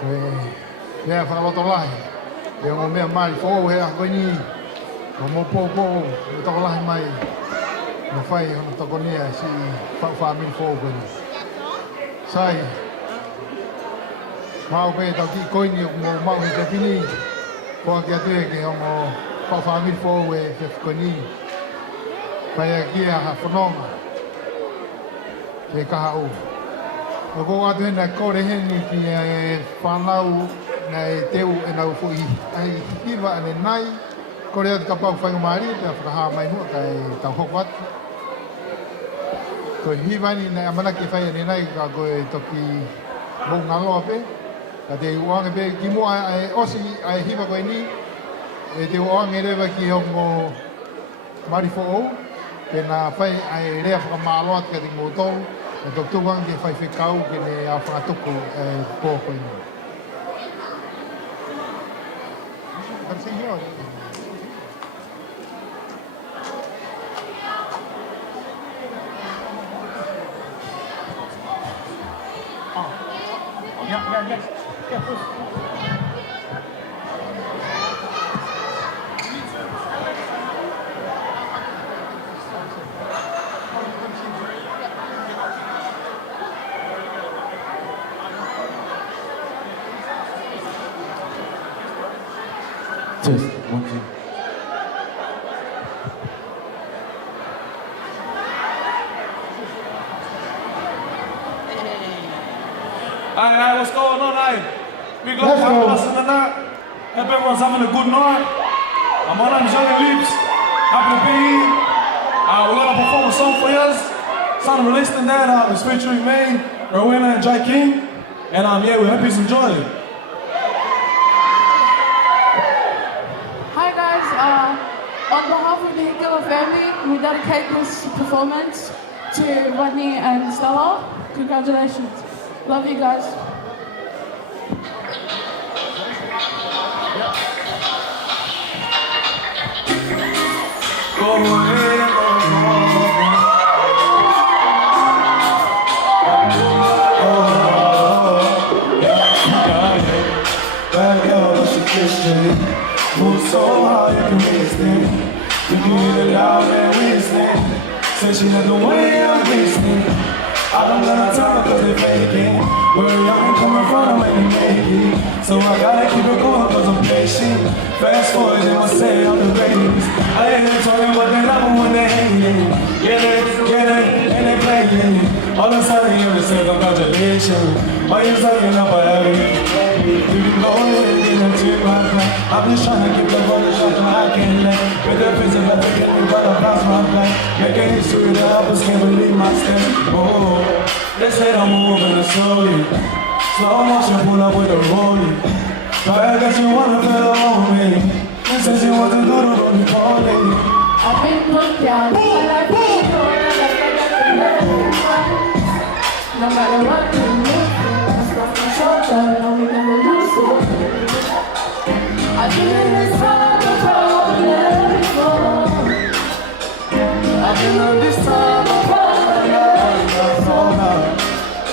Mea whakaloto lahi. E o mea mari fōu he a koe ni. O mo pōpō, o toko lahi mai. No whai hono toko nia si whaamini fōu koe ni. Sai. Mau koe tau ki koe ni o mo mau he te pini. Koa ki atu e ke o mo whaamini fōu e te koe ni. Pai a kia ha whanonga. Ke kaha o. O ko atu e na kore heni ki e whanau na e teu e nau fui ai hiwa ane nai. Kore atu ka pau whainga maari, te whakaha mai hua ka e tau hoko atu. Ko hiwa ni na amana ki whai ane nai ka koe toki mou ngaloa pe. Ka te uanga pe ki mua e osi ai hiwa koe ni. E te uanga rewa ki hongo mari fo ou. Ke na whai ai rea whakamaloa ka te ngotou. E tō wang ke whai whikau ke ne a whakatuku e pōko ina. Just 1, 2. Alright, what's going on, hey? Big love for us tonight. Hope everyone's having a good night. My name's Johnny Lips. Happy to be here. We're gonna perform a song for you. Something released in that. It's featuring me, Rowena, and Jay King. And yeah, we hope you enjoy it. Hi guys, on behalf of the Hikila family, we dedicate this performance to Rodney and Stella. Congratulations. Love you guys. Move so hard you can wasting. You can hear it loud and wasting. Say she love the way I'm wasting. I don't got time cause they faking. Where I'm coming from, I'm making it. So I gotta keep it going cause I'm patient. Fast forward, they must say I'm the greatest. I ain't talking about that number when they hate it. Get it, and they play it. All of a sudden you say congratulations. Why you sucking up a heavy? You can go ahead and get into my plan. I'm just trying to keep the body shut so I can't let. With the face of the get me but I pass my plan. Making history, the helpers can't believe my step. Oh, they said I'm moving slowly. Slow motion, pull up with a rollie. But I guess you wanna feel on me. And since you want to do the rolling calling. I've been put down, I like to go. No matter what you do, I'm from the shoulder, no we never lose it. I've been in this time before. I've been on this time before.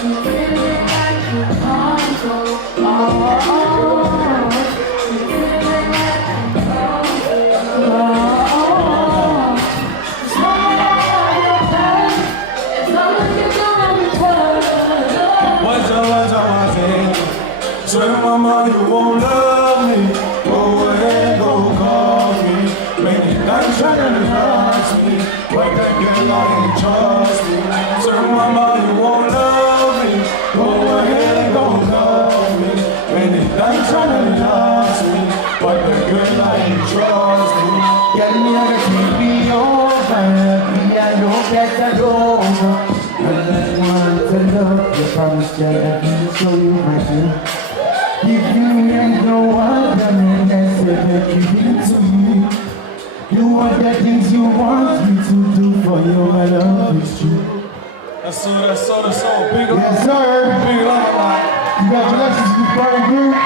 You feeling like you can't go. You feeling like you can't go. As long as I have your back, as long as you don't return. What's up, Tell mama you won't love me. Go ahead, go call me. Maybe not trying to trust me. But that girl I ain't trust me. Tell mama you won't love me. Go ahead, go call me. Maybe not trying to trust me. But that girl I ain't trust me. Get me out of TV over. Me I don't get that over. I just want to love you. Promise that I can show you my dream. If you ain't no other man that's ever given to me, you want the things you want me to do for you, my love is true. That's so. Big love. Yes, sir. Big love. Congratulations to the party group. I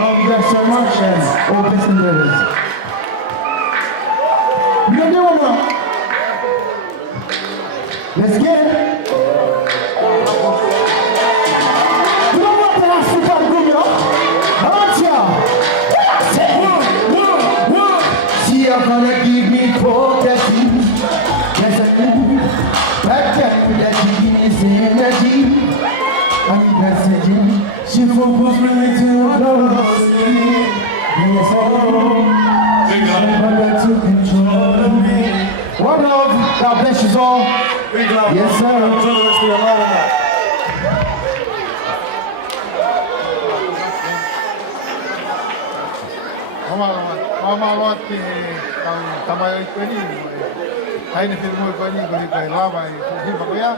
love you guys so much and all this and this. We gonna do one more. Let's get it. You don't want to ask the party group, y'all. Ready to blow steam. Goes home. Ready to control me. One love. God bless you all. Big love. Yes, sir. Enjoy the rest of your love tonight. Mama lot ki kang tamay ko ni. Ay ni film ko ni ko ni kay lava ni bakya.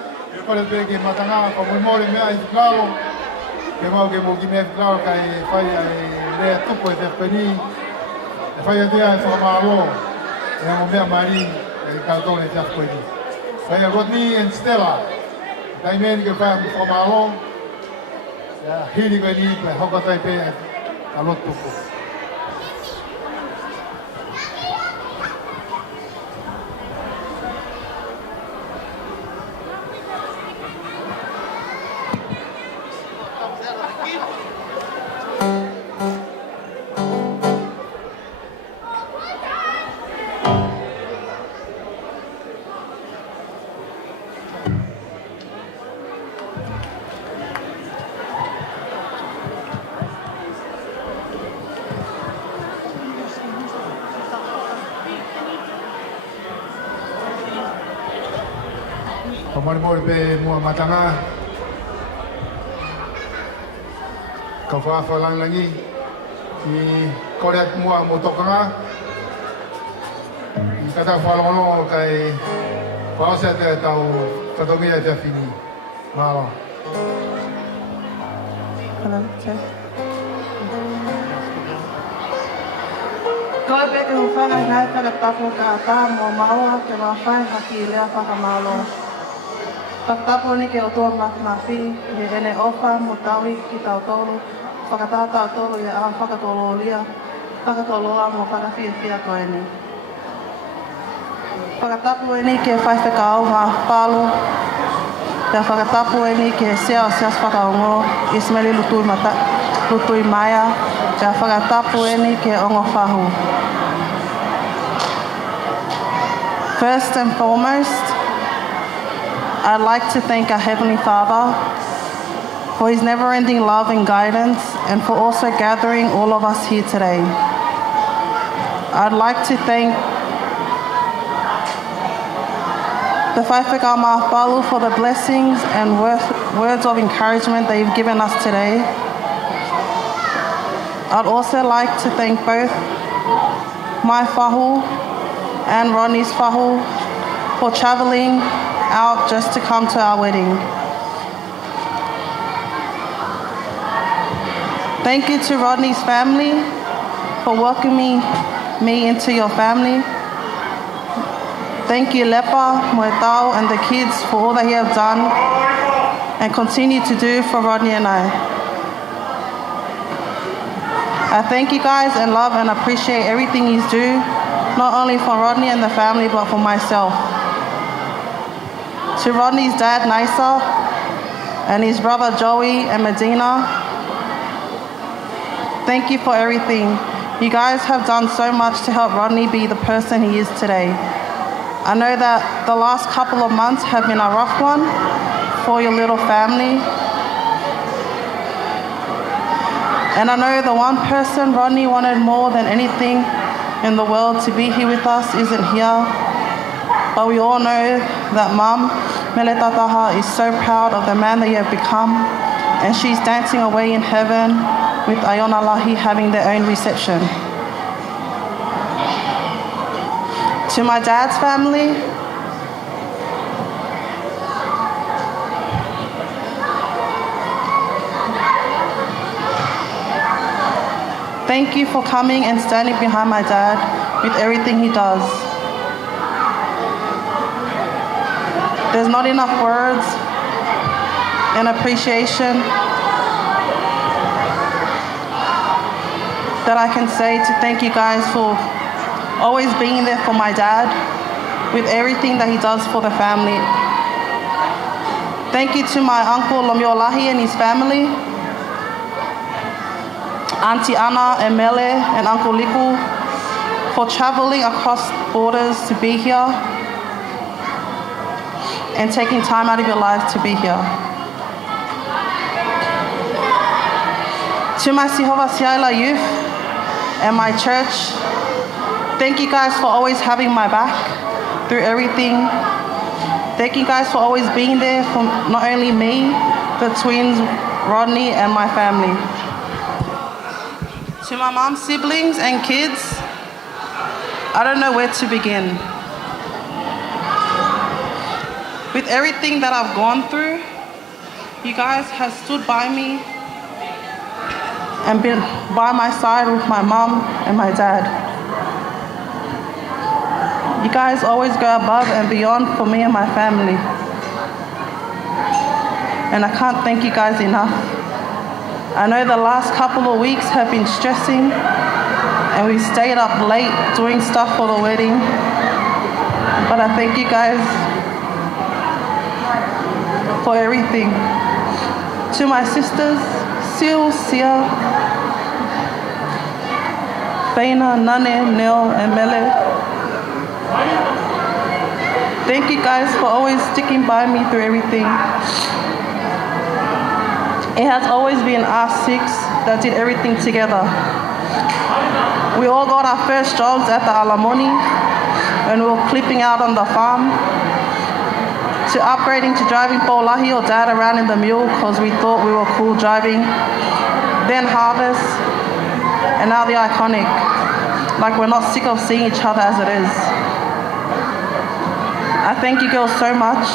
Ko le pe ki matanga ko Moimoi me ay claro. Que mau que mo ki me claro kay fai ay le tu ko te pe ni. Fai te ay fa malo. Ya mo me mari el cartón le tas ko ni. Fai Rodney and Sitela. Dai men que fa fa malo. Ya hili ko ni pe ho ko tai pe alot tu ko. Moimoi pe mua matanga. Kau fa lang lagi. Ni korek mua motokanga. Ni kata fa lono kai pausa te tau katongia te fini. Malo. Hello, check. Kau pe ke ufana nai kala tapu ka ata mo maua ke mawhai haki lea whakamalo. Patapo ni ke o toa Mafi, he ene ofa mo taui ki tau tolu, whakatata tolu e a whakatolo lia, whakatoloa mo whakawhiawhia koe ni. Whakatapu e ni ke whaiwhekao ngā palu, te whakatapu e ni ke seas whakaongo, ismeli lutui maia, te whakatapu e ni ke ongo whahu. First and foremost, I'd like to thank our Heavenly Father for His never-ending love and guidance, and for also gathering all of us here today. I'd like to thank the Whaiwhekau Palu for the blessings and words of encouragement they've given us today. I'd also like to thank both my whahu and Rodney's whahu for traveling out just to come to our wedding. Thank you to Rodney's family for welcoming me into your family. Thank you Lepa, Moetau and the kids for all that you have done and continue to do for Rodney and I. I thank you guys and love and appreciate everything you do, not only for Rodney and the family, but for myself. To Rodney's dad, Nisa, and his brother, Joey and Medina, thank you for everything. You guys have done so much to help Rodney be the person he is today. I know that the last couple of months have been a rough one for your little family. And I know the one person Rodney wanted more than anything in the world to be here with us isn't here. But we all know that Mum, Mele Tataha, is so proud of the man that you have become, and she's dancing away in heaven with Iona Lahi having their own reception. To my dad's family, thank you for coming and standing behind my dad with everything he does. There's not enough words and appreciation that I can say to thank you guys for always being there for my dad with everything that he does for the family. Thank you to my uncle Lomiolahi and his family, Auntie Anna and Mele and Uncle Liku for traveling across borders to be here and taking time out of your lives to be here. To my Sitela youth and my church, thank you guys for always having my back through everything. Thank you guys for always being there for not only me, the twins, Rodney, and my family. To my mom's siblings and kids, I don't know where to begin. With everything that I've gone through, you guys have stood by me and been by my side with my mom and my dad. You guys always go above and beyond for me and my family. And I can't thank you guys enough. I know the last couple of weeks have been stressing and we stayed up late doing stuff for the wedding. But I thank you guys for everything. To my sisters, Sil, Sia, Faina, Nane, Nell, and Mele. Thank you guys for always sticking by me through everything. It has always been us six that did everything together. We all got our first jobs at the Alamoni when we were clipping out on the farm, to upgrading to driving Paula or Dad around in the mule because we thought we were cool driving, then Harvest, and now the Iconic. Like we're not sick of seeing each other as it is. I thank you girls so much.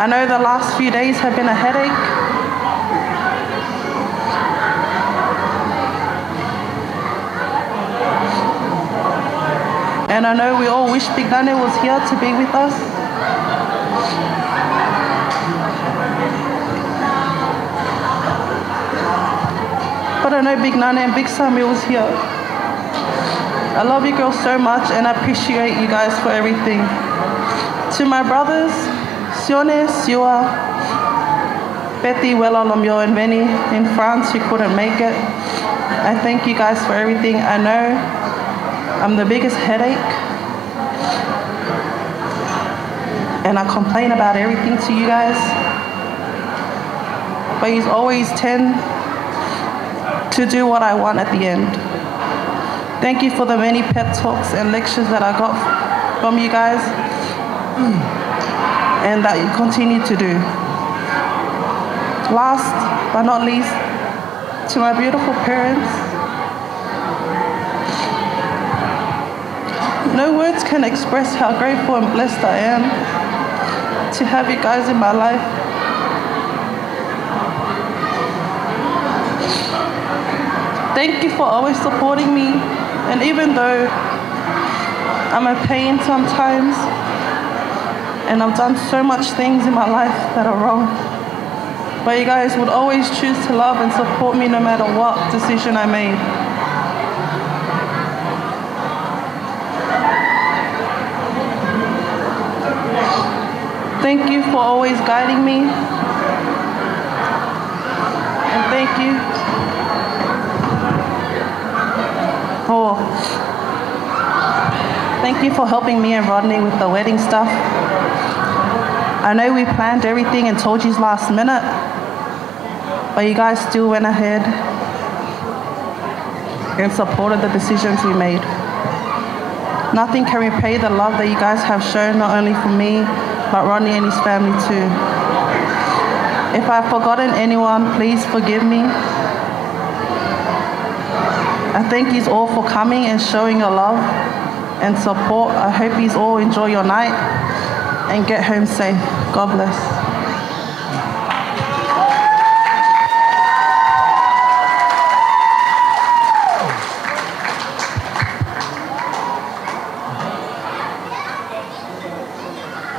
I know the last few days have been a headache. And I know we all wish Big Nane was here to be with us. But I know Big Nane and Big Sammy was here. I love you girls so much and I appreciate you guys for everything. To my brothers, Sione, Siwa, Betty, Wella, Lomio, and Benny in France who couldn't make it. I thank you guys for everything. I know I'm the biggest headache and I complain about everything to you guys, but you always tend to do what I want at the end. Thank you for the many pep talks and lectures that I got from you guys and that you continue to do. Last but not least, to my beautiful parents, no words can express how grateful and blessed I am to have you guys in my life. Thank you for always supporting me, and even though I'm a pain sometimes, and I've done so much things in my life that are wrong, but you guys would always choose to love and support me no matter what decision I made. Thank you for always guiding me. And thank you for helping me and Rodney with the wedding stuff. I know we planned everything and told you last minute, but you guys still went ahead and supported the decisions we made. Nothing can repay the love that you guys have shown, not only for me, but Rodney and his family too. If I've forgotten anyone, please forgive me. I thank you all for coming and showing your love and support. I hope you all enjoy your night and get home safe. God bless.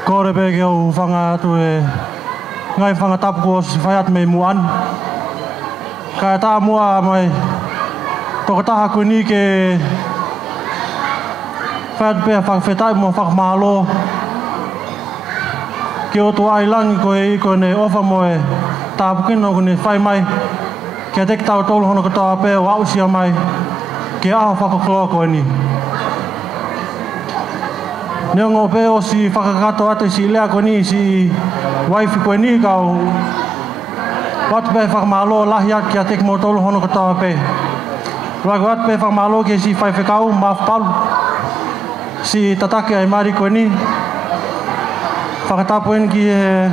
Kore bege o whanga atu e ngai whanga tapu ko si whai atu mei muan. Ka tā mua mai toko taha ko ni ke whai atu pēha whakawhetai mua whakamahalo. Ke o tō ai langi ko e iko ne ofa mo e tāpu kino ko ne whai mai. Ke teki tau tolu hono ko tā pēha o ausia mai. Ke aho whakakoloa ko e ni. Neo ngō pē o si whakakato atu si lea ko ni si waifi koe ni kau Wat pe whakamalo lahi at kia tek motolu hono katoa pe. Wat pe whakamalo ke si whaiwhekau Mafi Palu. Si tatake ai mari koe ni. Whakatapu en ki e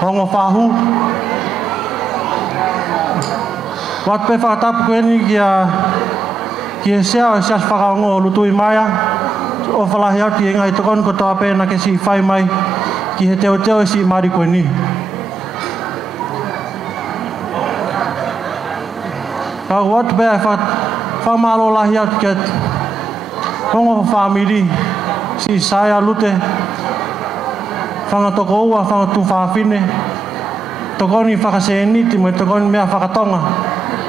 hongo whahu. Wat pe whakatapu koe ni ki e sea o sias whakaongo o lutu i maia. O whalahi au ki e ngai tokon ko toa pēna ke si whai mai ki he teo teo e si mari koe ni. Ka wat pe whamalo lahi au ki e hongo whamiri si saia lute. Whangatoko ua, whangatu whawhine. Tokoni whakaseniti mo tokoni mea whakatonga.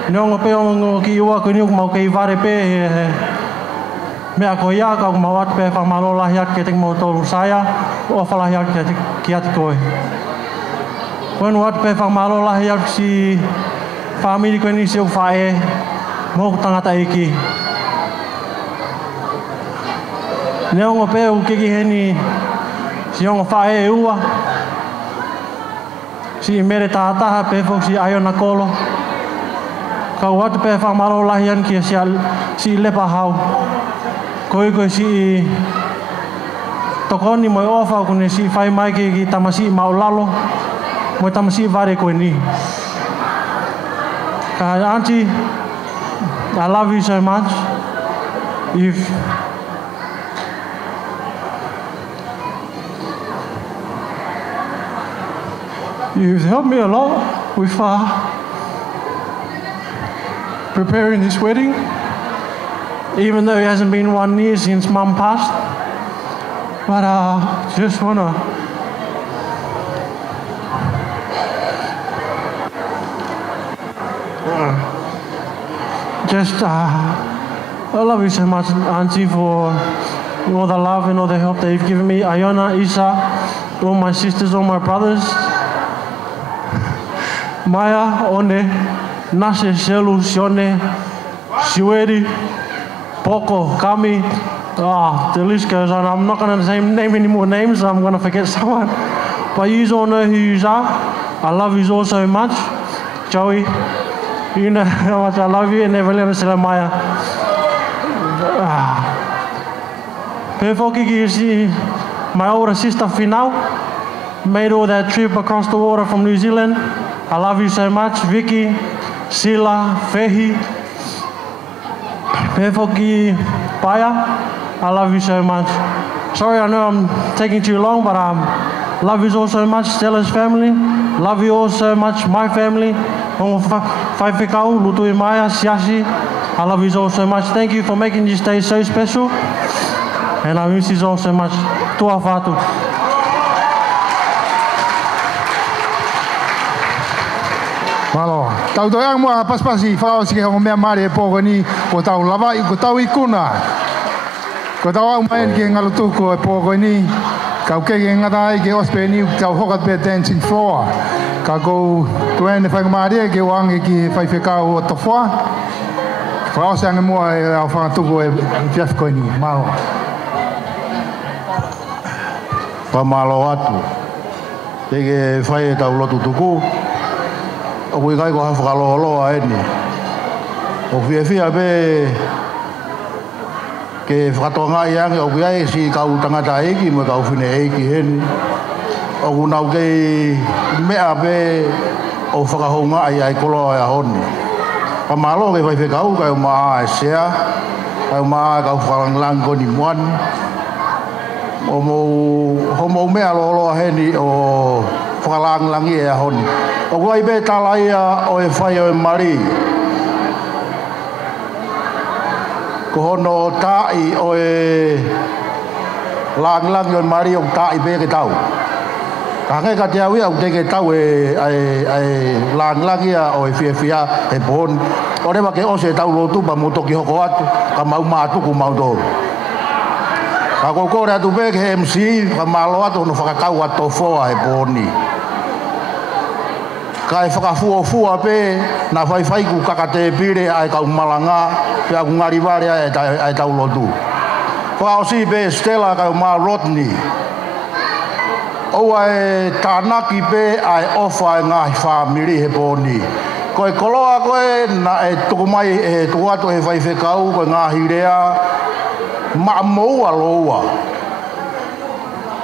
Neongo pe ongo ki ua koe ni uku mau kei ware pe mea ko ia ka mau atu pe whamalo lahi atu ke te mo tolu saia o whalahi atu ki atu koe. Wenu atu pe whamalo lahi atu si whamiri koe ni si uku whae mo tangata eki. Neongo pe u keki heni si ongo whae e ua. Si mere Tataha pe fok si aiona kolo. Ka watu pe whamalo lahi atu ki si lepa hau. Koe si tokoni moi ofa kune si whai mai ki tamasi maulalo. Moi tamasi vare koe ni. Auntie, I love you so much. You've helped me a lot with preparing this wedding, even though it hasn't been 1 year since Mum passed. But just wanna I love you so much, Auntie, for all the love and all the help that you've given me. Iona, Isa, all my sisters, all my brothers. Maya, One, Nase, Selu, Sione, Siweri, Poko, Kami. The list goes on. I'm not going to name any more names. I'm going to forget someone. But you all know who you are. I love you all so much. Joey, you know how much I love you. And Evelyn and Maya. My older sister Finau made all that trip across the water from New Zealand. I love you so much. Vicky, Sila, Fehi, Pefoki, Paya, I love you so much. Sorry, I know I'm taking too long, but love you all so much. Stella's family, love you all so much. My family, Whaiwhekau, Lutu i Maya, Siasi, I love you all so much. Thank you for making this day so special. And I miss you all so much. Tua whātu. Malo, tau toi ang mua paspasi whakao sike hongo mea mare e pōko ni ko tau lava i ko tau i kuna. Ko tau au maen ki ngalu tuku e pōko ni kau keke ngata ai ke ospe ni tau hokat pe dancing floor. Ka kou tuene whakamare ke wangi ki whaiwhekau o tawha. Whakao se anga mua e au whangatuku e whiafko ni. Malo. Pamalo atu. Teke whai e tau lotu tuku. O kui kai ko hawhakaloloa eni. O whiawhia pe ke whakatonga i ange o kui ai si kau tangata eiki mo kau whine eiki heni. O kunau kei mea pe o whakahonga ai koloa ai honi. Ka malo ke whaiwhekau kai o maa e sea. Kai o maa kau whakalanglang koni muani. O mo mea loloa heni o whakalanglangi e honi. O kuai be talaia o e whai o e mari. Ko hono tai o e langlang o e mari o tai be ke tau. Ka ngai ka te awi au te ke tau e langlang ia o e whiawhia e pon. O rewa ke ose tau lotu pa mo toki hoko atu. Ka mau mātuku mau tōru. Ka koko rea tu be ke MC ka malo atu no whakakau ato foa e poni. Kai whakafua pe na whaiwhai ku kakate pire ai kau malanga pe aku ngari ware ai tau lotu. Whakaosi pe Sitela kau ma Rodney. Oa e tānaki pe ai ofa ngā whamiri he pōni. Koe koloa koe na e tuku mai e tuku atu he whai whekau koe ngā hirea ma moua loua.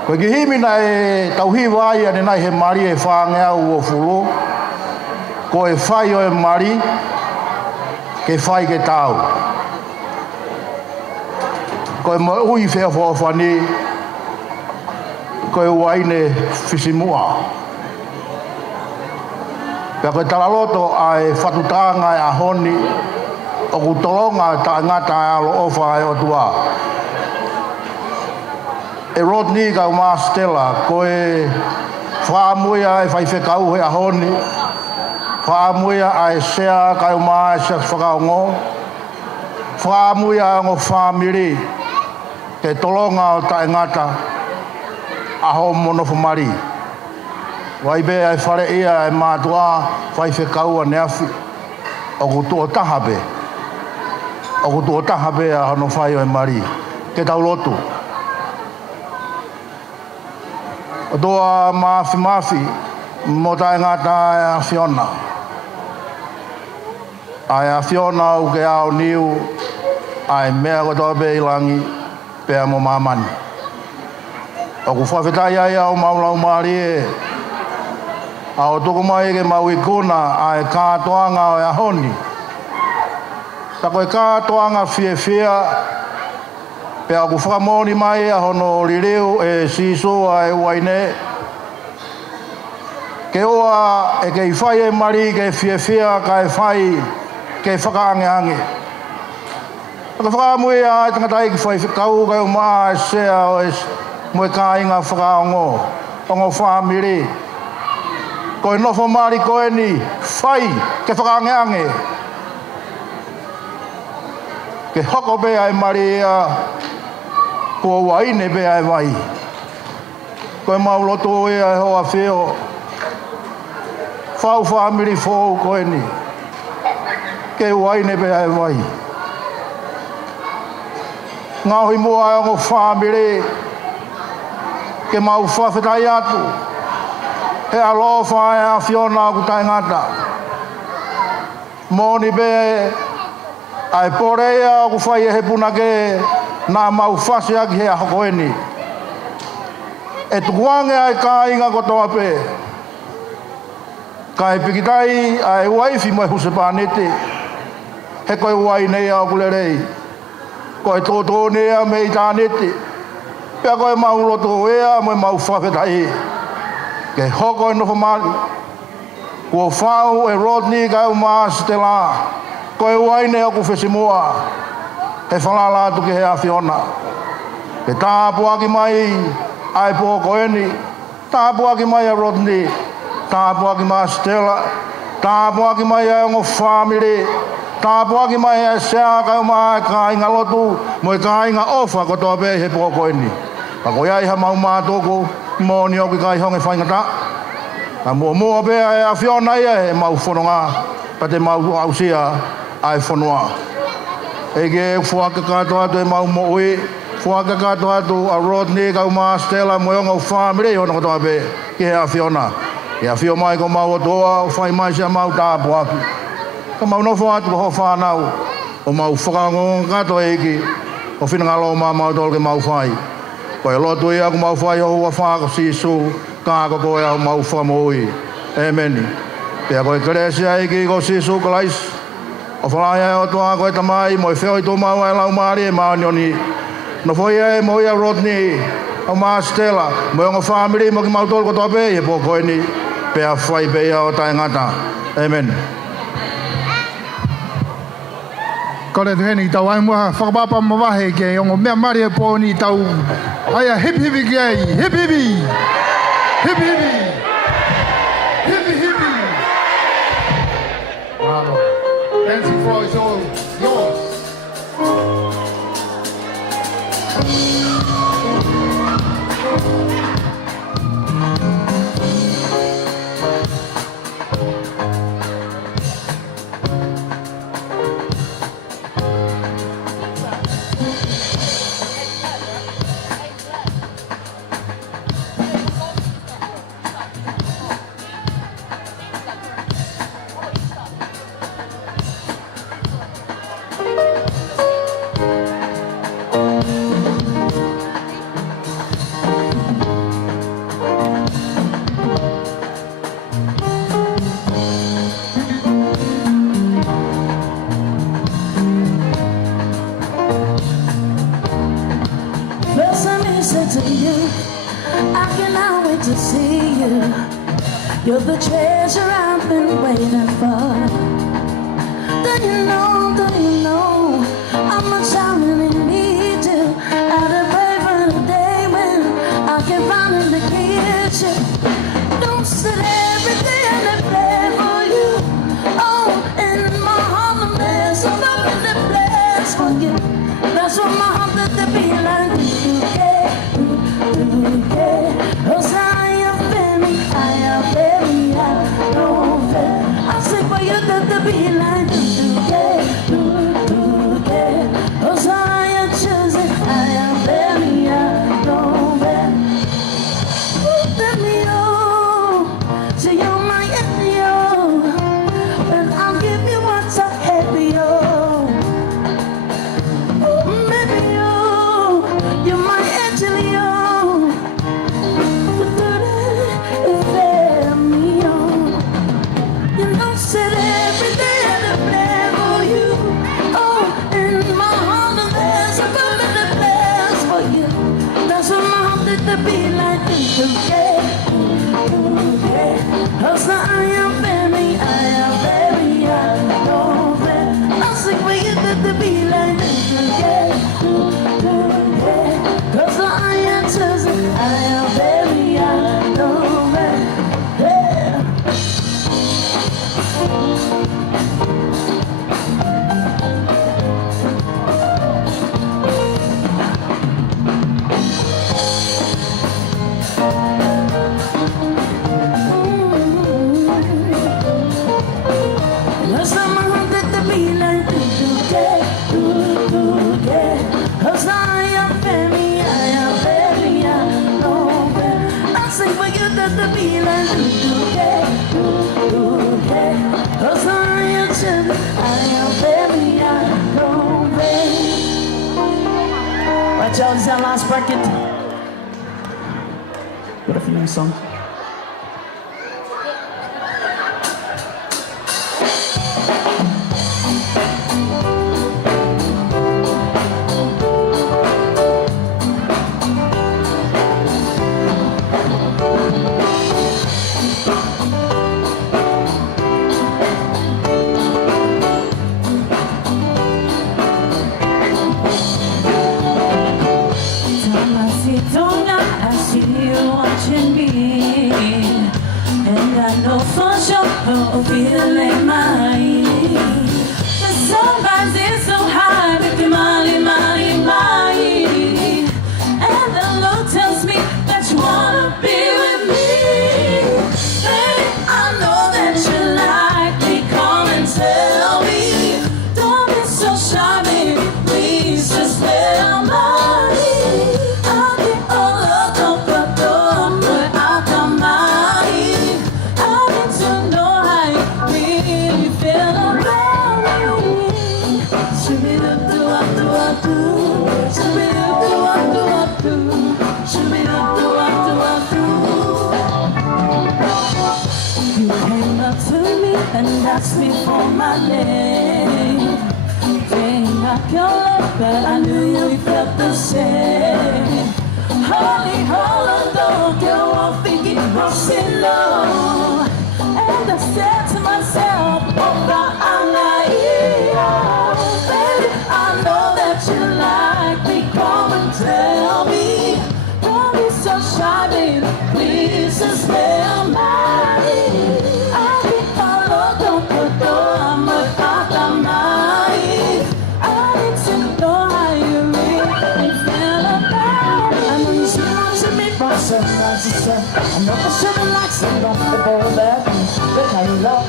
Koe ki himina e tauhi wai ane nai he mari e whāngea ua fulu. Koe whai o e mari ke whai ke tau. Koe mo ui whea whawhani koe waine whisimua. Pea koe talaloto ai whatutanga e ahoni o kutolonga ta ngata e alo ofa e o tua. E Rodney ka uma Sitela koe whaamuia e whaiwhekau he ahoni, whaamuia ai sea ka uma e sea whakaongo, whaamuia ngō whamiri ke tolonga o ta ngata aho mono whamari. Wai be ai whare ia e mātua whai whekaua neafi o kutu o tahabe. O kutu o tahabe a hono whai o e mari. Ke tau lotu. O toa Mafi mo tae ngata e a Fiona. Ai a Fiona u ke ao niu ai mea ko toa be ilangi pea mo mamani. O ku whawhetai ai au maulau maari e. A o tuku mai ke mau ikuna ai kātoanga o e ahoni. Ta koe kātoanga whia pea ku whakamoni mai a hono rireu e sisua e uaine. Ke oa e kei whai e mari ke whia ka e whai ke whakaangeange. Ka whakamui a e tangatai ki whai whikau kai umaa e sea o e mo e kāinga whakaongo o ngō whamiri. Koe nofo mari koe ni whai ke whakaangeange. Ke hoko bea e mari a kua waine bea e vai. Koe mauloto e a hoa whio. Whau whamiri whou koe ni. Ke waine bea e vai. Ngāhui mua e ngō whamiri. Ke mau whawhetai atu. He alofa e a Fiona ku tai ngata. Moni be ai porea ku whai e he punake nā mau whase aki he aho koeni. E tukuange ai ka inga kotoa pe. Ka e pikitai ai waifi mo e huse pānete. He koe wai nei au kulerei. Koe tōtō nea me i tānete. Pea koe mau loto ea mo e mau whawhetai. Ke hoko e nofo mali. Kua whau e Rodney ka uma Sitela. Koe waine o ku whesimua. He whalala atu ke he a Fiona. Ke tāpu aki mai ai po koeni. Tāpu aki mai a Rodney. Tāpu aki mai a Sitela. Tāpu aki mai a ngō whamiri. Tāpu aki mai a sea ka uma e ka inga lotu. Mo e ka inga ofa kotoa pe he po koeni. Pa koe ai ha mau mātoko. Mōni o ki kai honge whaingata. Ka mua bea e a Fiona ia he mau whanonga. Pa te mau ausia ai whanua. E ke whakakato atu e mau moui. Whakakato atu a Rodney ka uma Sitela mo yonga whamire hono katoa pe ki he a Fiona. Ke a Fiona mai ko mau atoa whai mai sia mau tāpu aki. Ka mau nofo atu ko ho whanau. O mau whakangonga kato e ki. O whinangalo mau tol ke mau whai. Koe lotu ia ku mau whai o ua whako sisu, kāko koe au mau whamoi. Amen. Pea koe keresia iki ko sisu kalais. O whalaya o toa koe tamai, mo i whio i tō mau e lau maari e maanioni. No whoia e mo ia Rodney, o maa Sitela, mo i ngō whamiri mo ki mau tolu ko toa pe, e po koe ni. Pea whai pe ia o tai ngata. Amen. Kore tuheni tau ai mua whakapapa mawahe ke ongo mea mari e pōni tau aia hip hipi ki ai, hip hipi, hip hipi, hipi hipi. Bravo. Dancing floor is all yours. You're the treasure I've been waiting for. Don't you know how much I really need you? I'd have prayed for the day when I can finally kiss you. Don't sit every day and play for you. Oh, in my heart there's something that plays for you. That's what my heart that the be like. Cause I am very, I know I say for you that the be like. Cause I am choosing, I am very, I know that. Let me know, so you're my angel, and I'll give you what's a happy, maybe you're my angel, you know, said every day I play for you. Oh, in my heart there's a permanent place for you. That's what my heart did to be like this. Cause I am very, I know that. I sing for you that to be like this. Cause I am chosen, I am very, I know that. Cause I'm haunted to be like cause I am very, I know that. I sing for you that to be like cause I am children, I am very, I know that. Right, y'all, this is our last bracket. What if you know song? Oh, feeling mine. The sun rises so high, making money. And the look tells me that you wanna be with me. Baby, I know that you like me. Come and tell me. Don't be so shy, baby. Please just tell me. I'll be all up, don't put out the money. I need to know. You came up to me and asked me for my name. Playing up your love, but I knew you felt the same. Holy, don't you won't think it was low. And I said to myself, I'm naive. Baby, I know that you like me. Come and tell me. Don't be so shy, baby. Please just tell me. I'll be followed, don't put I'm without the mind. I need to know how you really feel about it. I know you see what you mean by sunrise to sun. I know the sugar likes it, don't go back. But how you love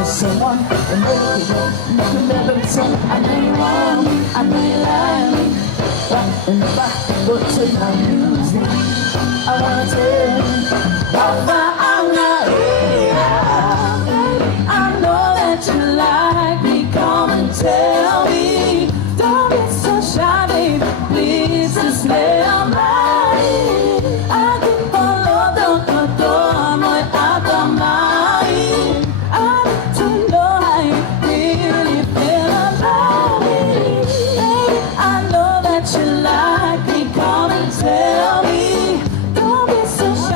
is someone and make you never tell. I know you want me, I know you like me. But in the back, go to my music. I wanna tell you how far I'm not here. I know that you like me, come and tell me. Don't be so shy, baby, please just lay on me. I can follow the door, without the mind. I need to know how you really feel about me. Baby, I know that you like me, come and tell me. Don't be so shy.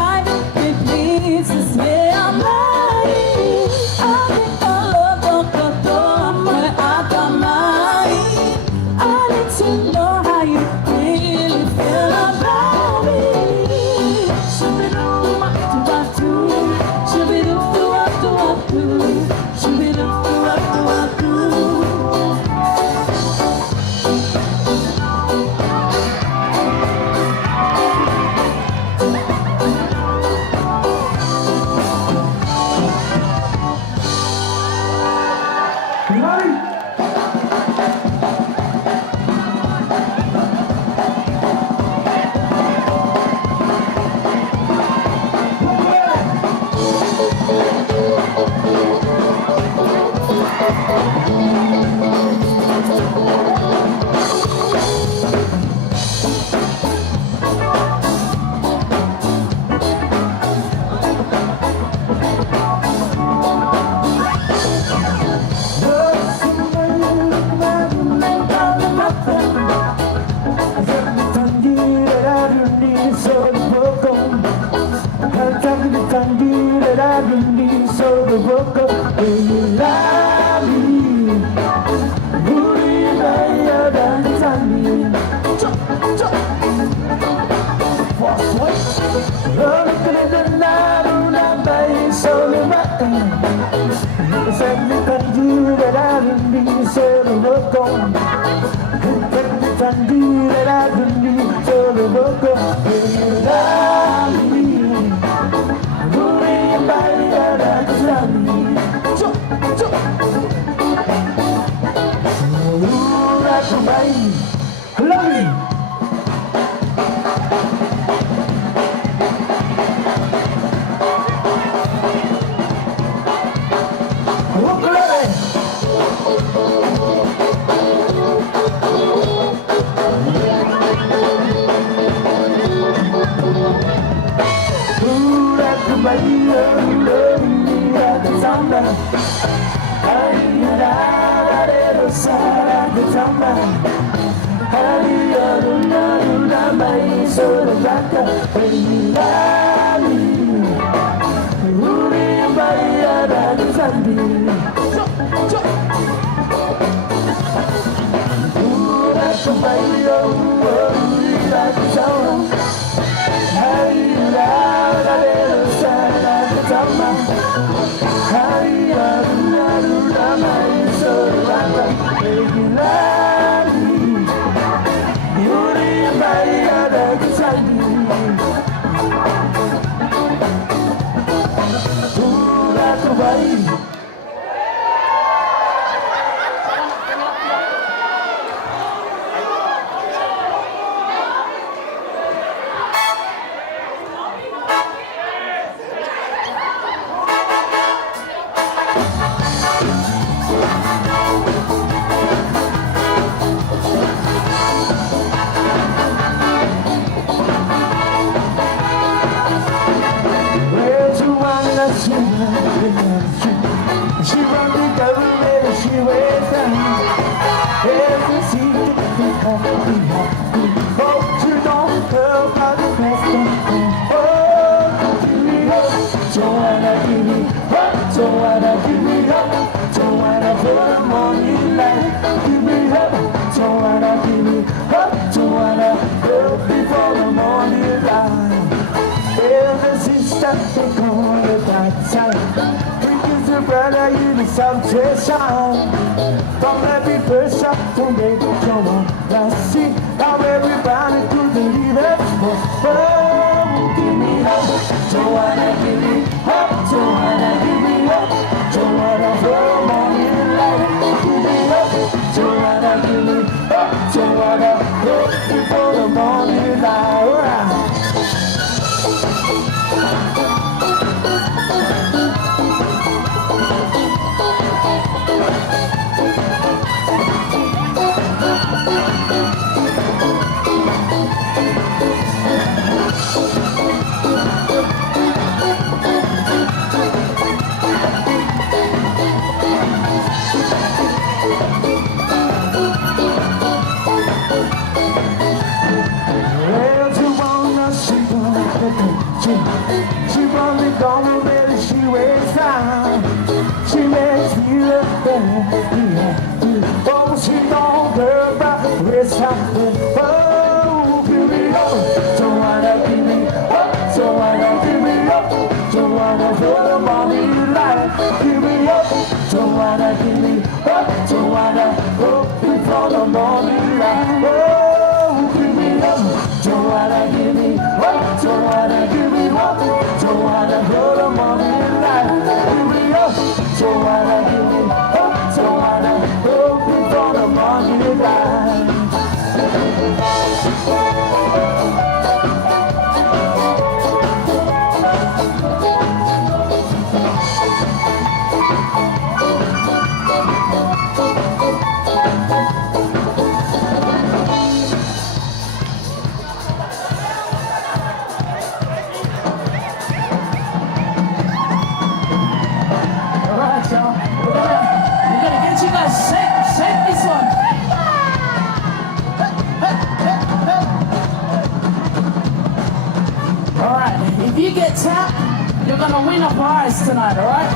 you get tapped, you're gonna win a prize tonight, alright?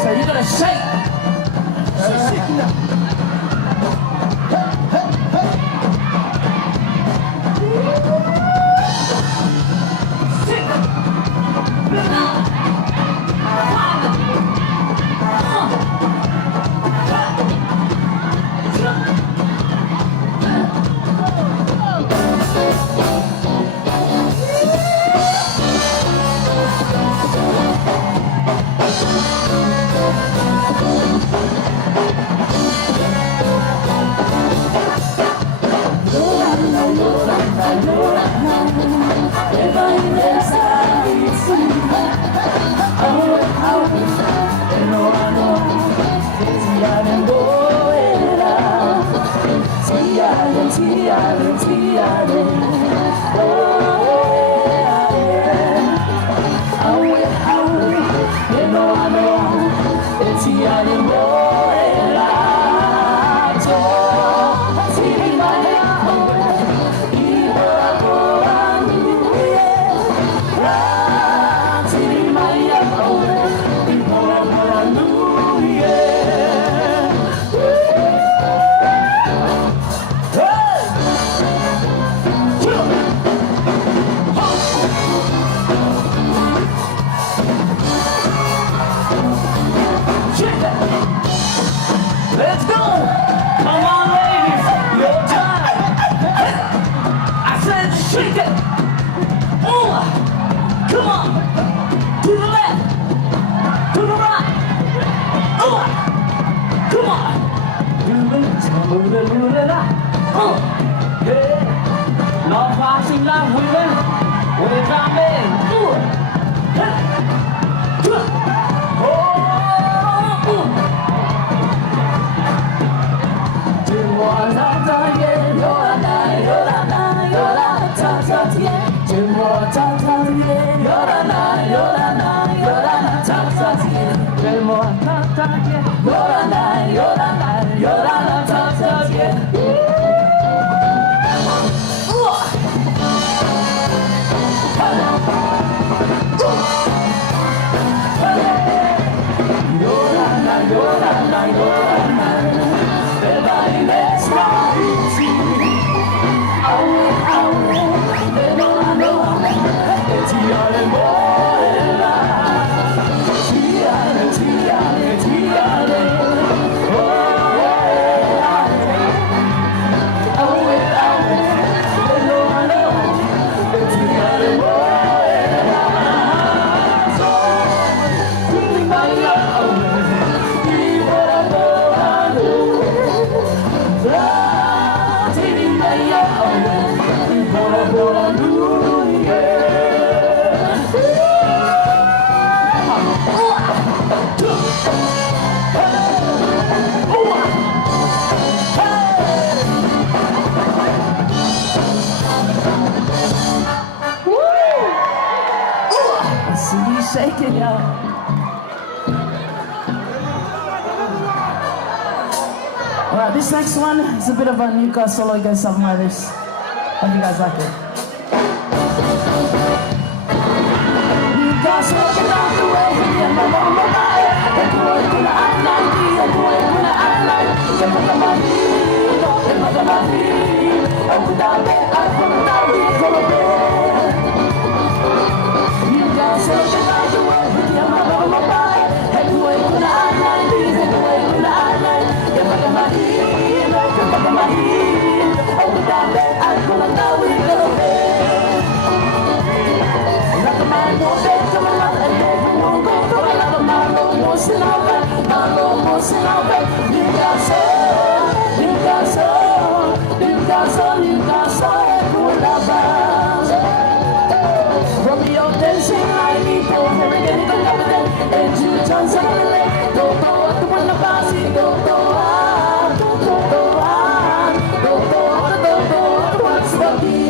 So you gotta shake. So shake it up. Let's go! Come on, ladies, your time. I said shake it. Oh, come on. To the left, to the right. Oh, come on. Yeah. Not passing like women. We're drumming. Shaking, y'all. Alright, this next one is a bit of a Newcastle solo against some others. Hope you guys like it. Newcastle, get out the way, and my mama buy it. And boy, gonna act like me, and boy, gonna act like me. And look at my feet, and look at my feet. And without it, I'm gonna die, we're gonna bed. Newcastle, get out the way, and my mama buy it. And boy, gonna act like me, and boy, gonna act like me. And look at my feet, and look at my feet. And without it, I'm gonna die, we're gonna bed. Like a man won't beg to my love, and baby won't go to my love. My love won't sit out back, my love won't sit out back. Newcastle, Newcastle, Newcastle, Newcastle, Newcastle. Romeo dancing like me, go for it, get it, go up with it. And you turn some of it, go up to one of us, go up, what's the beat?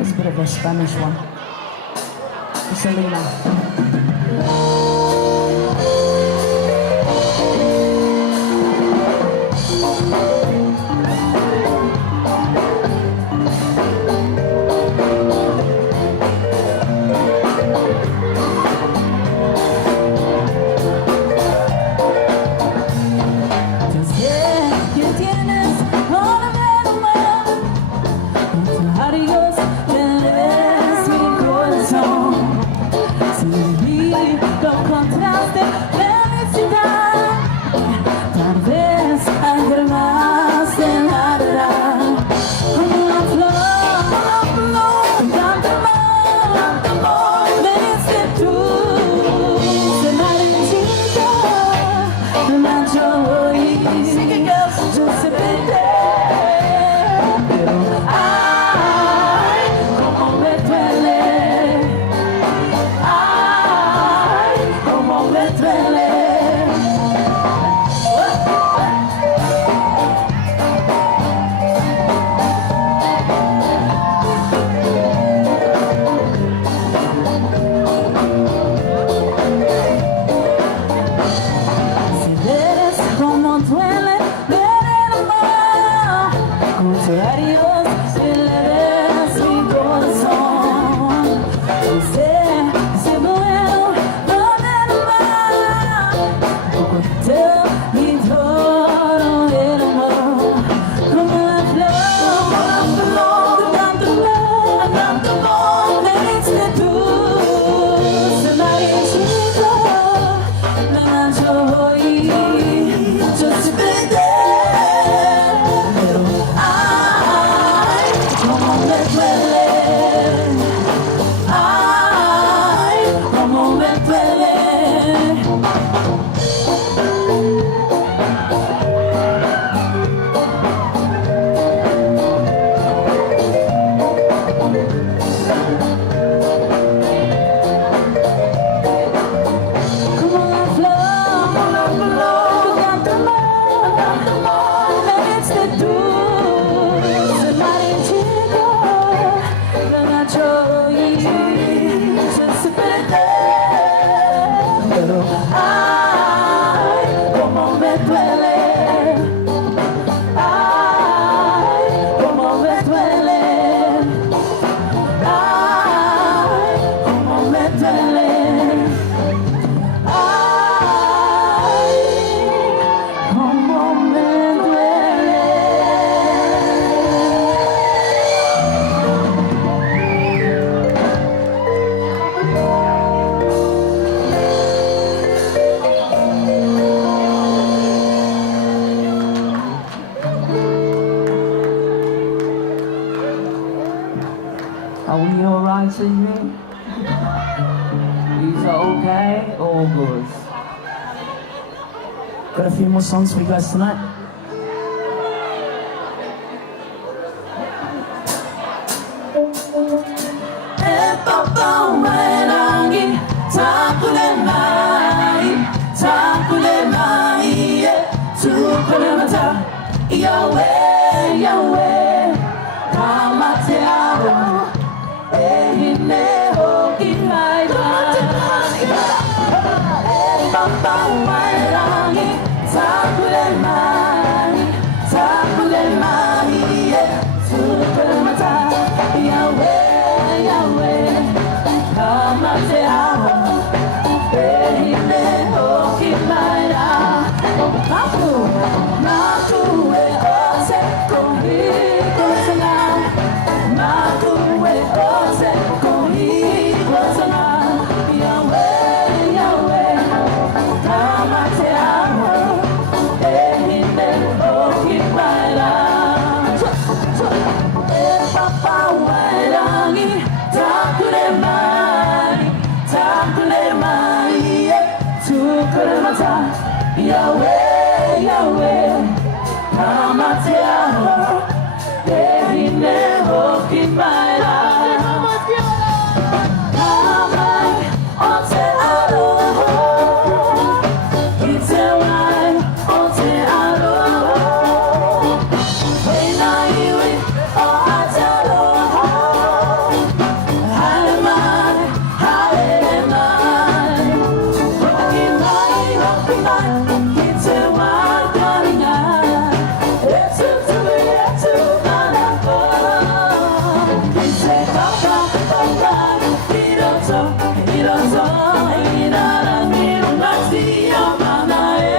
It's a bit of a Spanish one. Selena. Are we alright, singing? Is it okay? All good. Got a few more songs for you guys tonight. Yahweh, Yahweh, Kamatearo, Ehineho, Kihaida, Papa, Wairangi, Takulemai, Tukulemata, Yahweh, Yahweh, Kamatearo, Ehineho, Kihaida, Naku, Yahweh, Yahweh, Kamateaho, Ehineho, Kimaira, Kamai, Onte Aloho, Itewai, Onte Aloho, Enaiwi, O Ataloho, Halemai, Halemai, Okimai, Okimai, Itewai, Karinga, Etu, Etu, Manako, Ise, Kaka, Kaka, Hiroto, Hiroto, Hinara, Mirumati, Yamanae.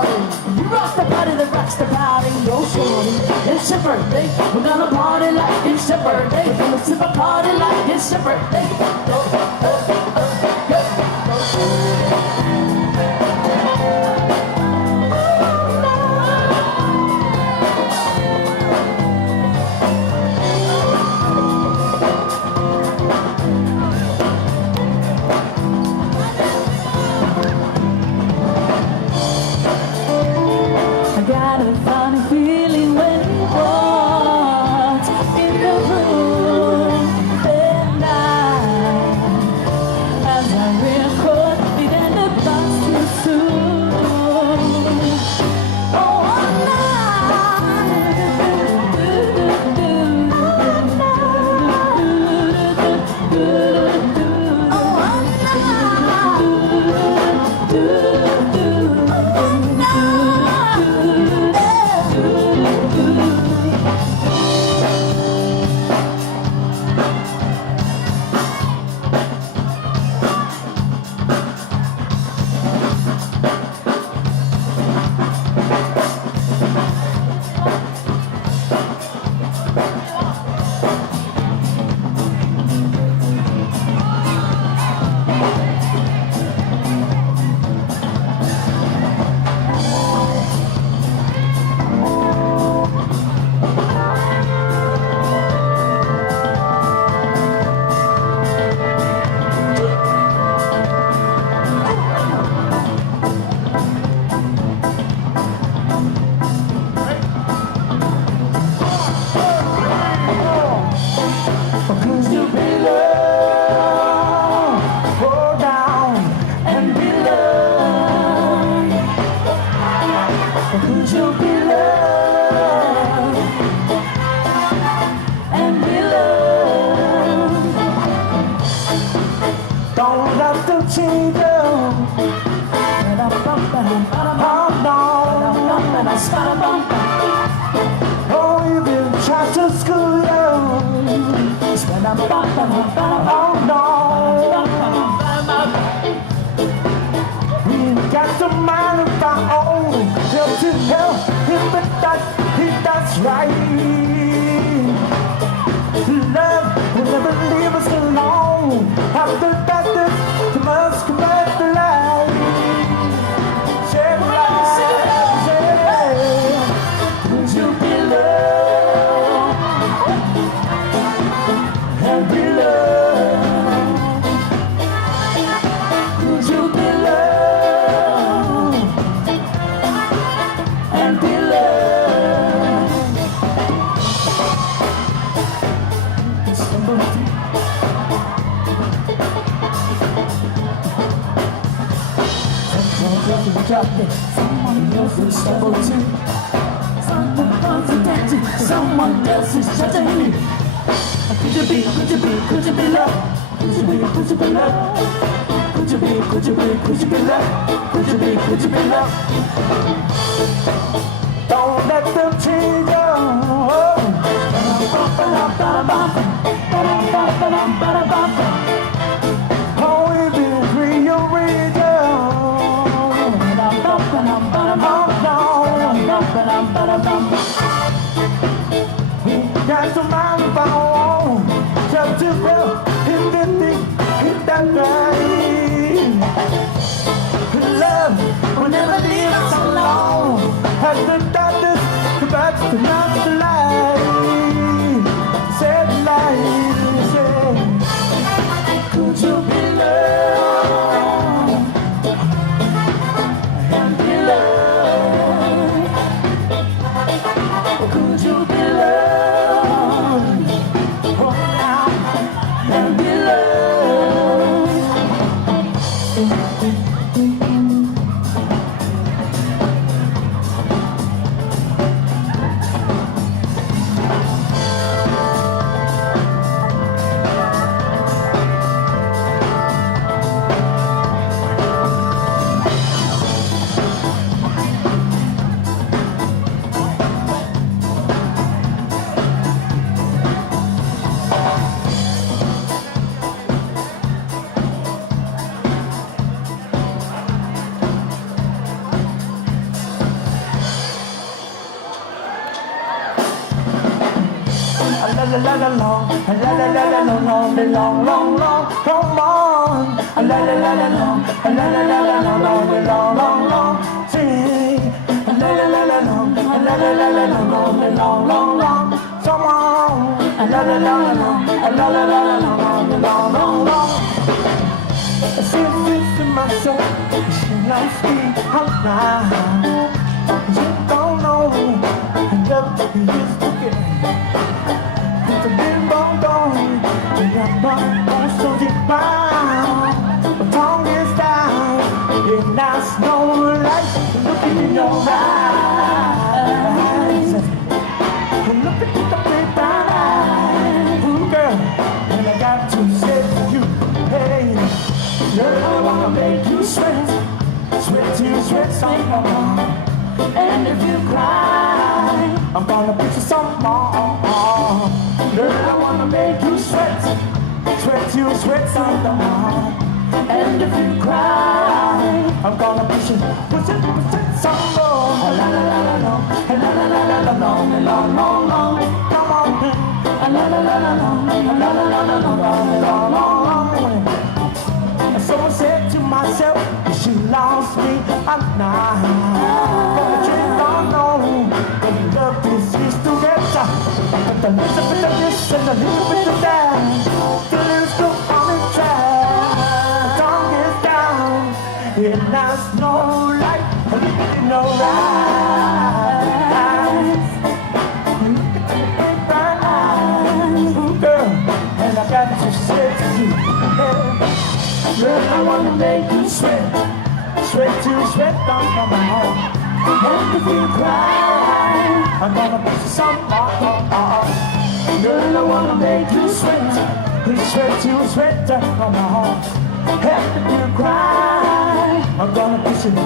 party. You rock the party that rocks the party. Yo, shorty, it's your birthday. We're gonna party like it's your birthday. Let's have a party like it's your birthday. I got a funny feeling when you walked in the room, and as I record, it ended fast too soon. Oh, Don't let them cheat you. Oh, you've been trying to school you. Oh, no. We got to mind of our own. Help to help him, but that's right. Love will never leave us alone. After that, you must come back to life. Shed light, would you be loved and be loved? Would you be loved and be loved? Someone else is stumble too. Someone else is dancing. Someone else is judging me. Could you be love? Could you be love? Could you be love? Could you be love? Don't let them change you. Oh, if it's real. We got some mind of our own. Just to help in that right. Love will never leave us alone. Has the doctors about to not the light. Said light, said, could you be loved and be loved? Could you be loved and be loved? la la la long, la la la la long, long, long, long, come on. La la la la long, la la la la long, long, long, long, sing. La la la la long, la la la la long, long, long, long, come on. La la la la long, la la la la long, long, long, long. I see this in myself, she loves me out now. You don't know the love we used to get. It's a big bone gone, we got bone so deep down. My tongue is down, it lasts no light. Look in your eyes, look at the big eyes. Ooh, girl, and I got to say to you, hey, girl, I wanna make you sweat, sweat till sweat some more. And if you cry, I'm gonna put you some more. Girl, I wanna make you sweat, sweat till sweat some more. And if you cry, I'm gonna push it some more. La la la la long, la la la la long, long, long, long. Come on, la la la la long, la la la la long, long, long, long. So I said to myself, she lost me at night. But the truth don't know, when you love this is together. But a little bit of this and a little bit of that, till it's go on the track. The tongue is down, it has no light, no eyes. Girl, and I got to say to you, hey, girl, I wanna make you sweat, sweat till sweat down from my heart. And if you cry, I'm gonna put you some more. Girl, I wanna make you sweat, sweat till sweat down from my heart. And if you cry, I'm gonna push it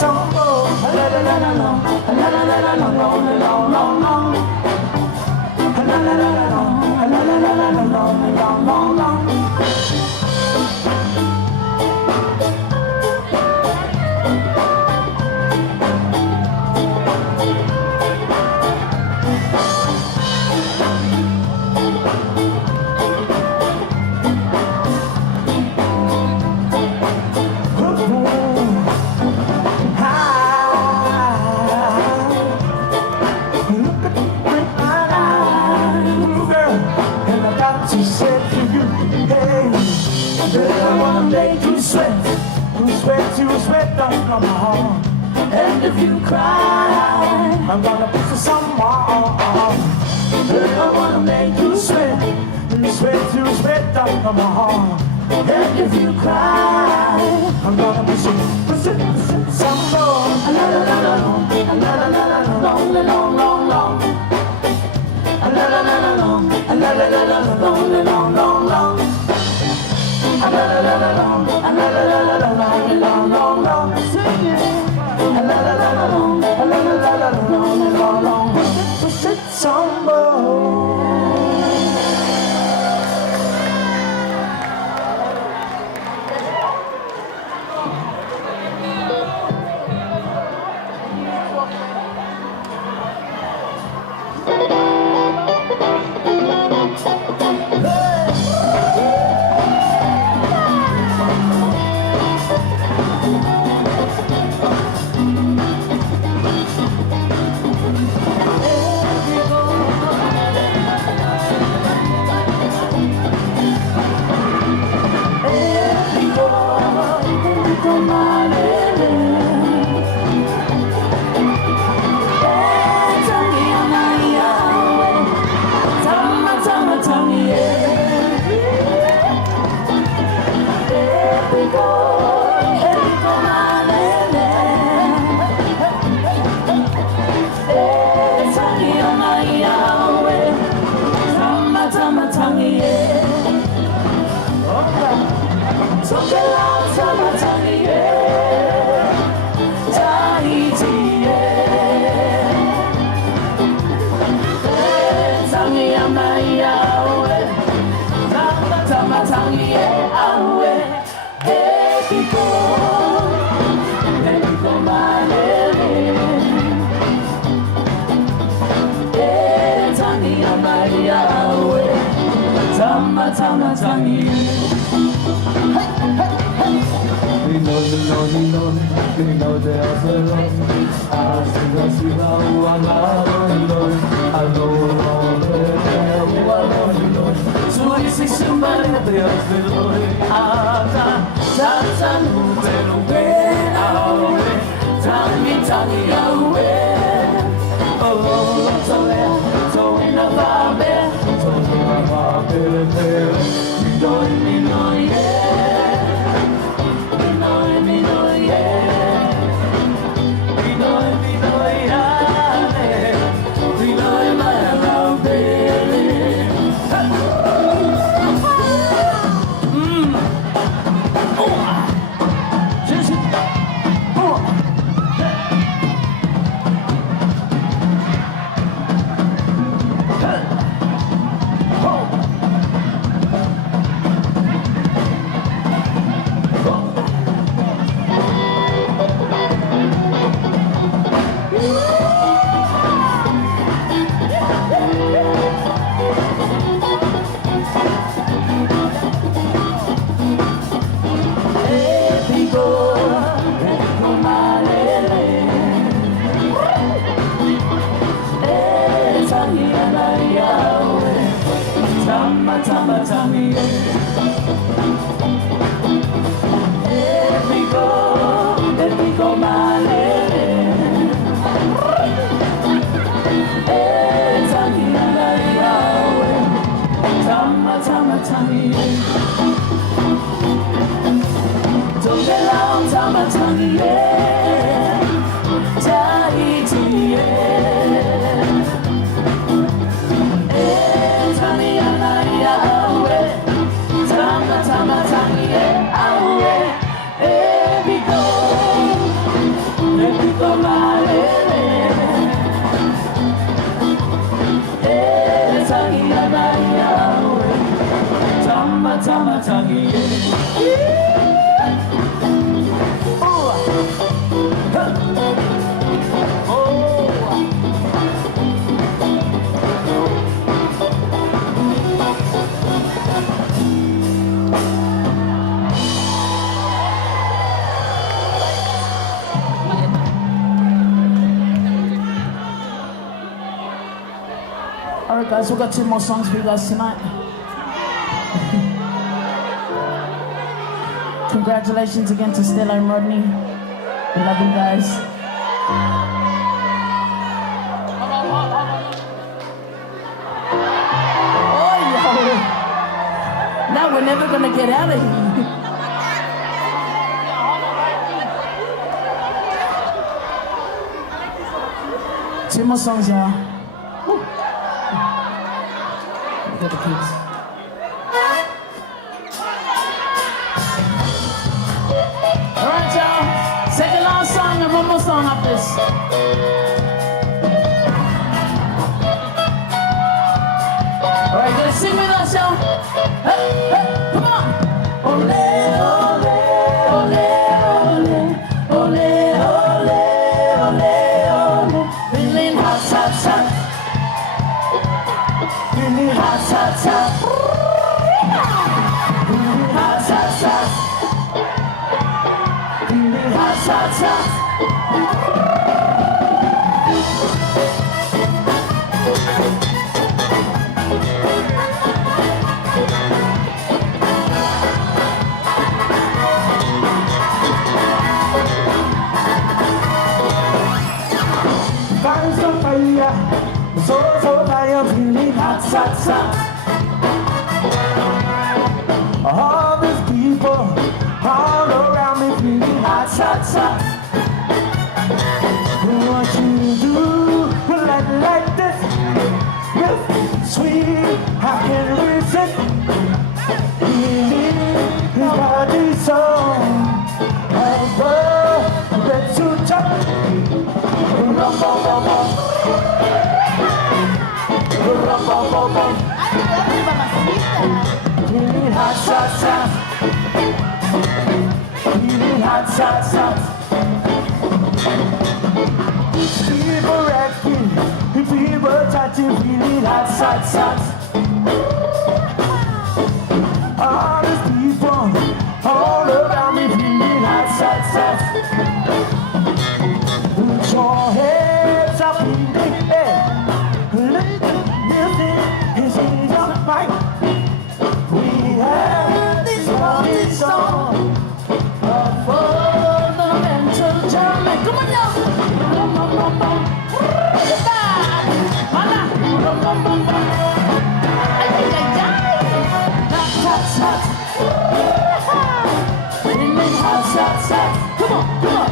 some more. La la la la long, la la la la long, long, long, long. La la la la long, la la la la long, long, long, long. Sweat to sweat down from my heart. And if you cry, I'm gonna put you some more. Girl, I wanna make you sweat, sweat to sweat down from my heart. And if you cry, I'm gonna put you some more. La la la la long, la la la la long, long, long, long. La la la la long, la la la la long, long, long, long. La la la la long, la la la la long, long, long, long. Sing it. La la la la long, la la la la long, long, long. Push it some more. Hey. tama tangi. They know they are so lost. I see the sweet I know So I say somebody they are so lost. Tata no away. Tangi away. Oh, so in the babe. You don't mean no Alright guys, we've got 2 more songs for you guys tonight. Congratulations again to Sitela and Rodney. We love you guys. Oh, yo. Now we're never gonna get out of here. Two more songs, y'all. Look at the kids. Alright, y'all. Second last song and one more song after this. Alright, gonna sing with us, y'all. Hey, hey, come on. Ole, ole, ole, ole, ole, ole, ole, ole. Feeling hot, hot, hot. Feeling hot, hot, hot. Feeling hot, hot, hot. Feeling hot, hot, hot. Fire's on fire, so fire, feeling hot, hot, hot. All these people all around me feeling hot, hot, hot. What you do like this, real sweet, I can resist. Feeling his body so red to top. Feeling hot, hot, hot. Feeling hot, hot, hot. People acting, people touching, feeling hot, hot, hot. Come on, come on.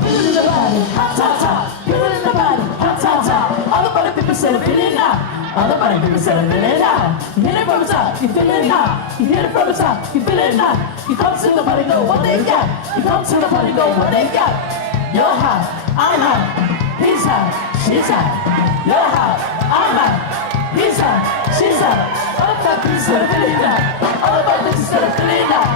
Feel it in the body, hot, hot, hot. Feel it in the body, hot, hot, hot. All the body people say, feel it now. All the body people say, feel it now. You hit it from the top, you feel it now. You hit it from the top, you feel it now. You come to the party, go, what they got? You come to the party, go, what they got? You're hot, I'm hot. He's hot, she's hot. You're hot, I'm hot. He's hot, she's hot. All the body people say, feel it now. All the body people say, feel it now.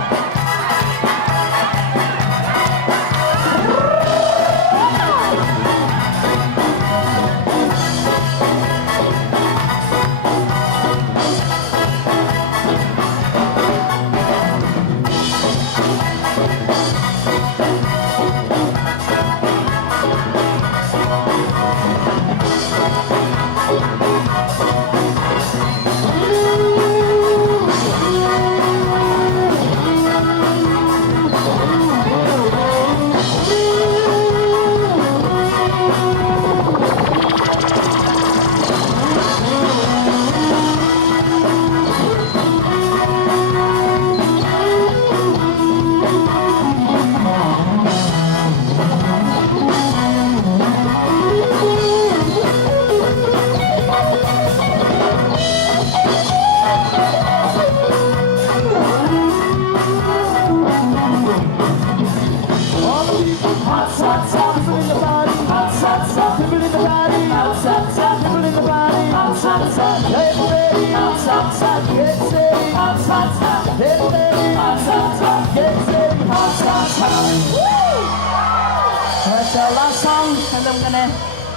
That's our last song, and I'm gonna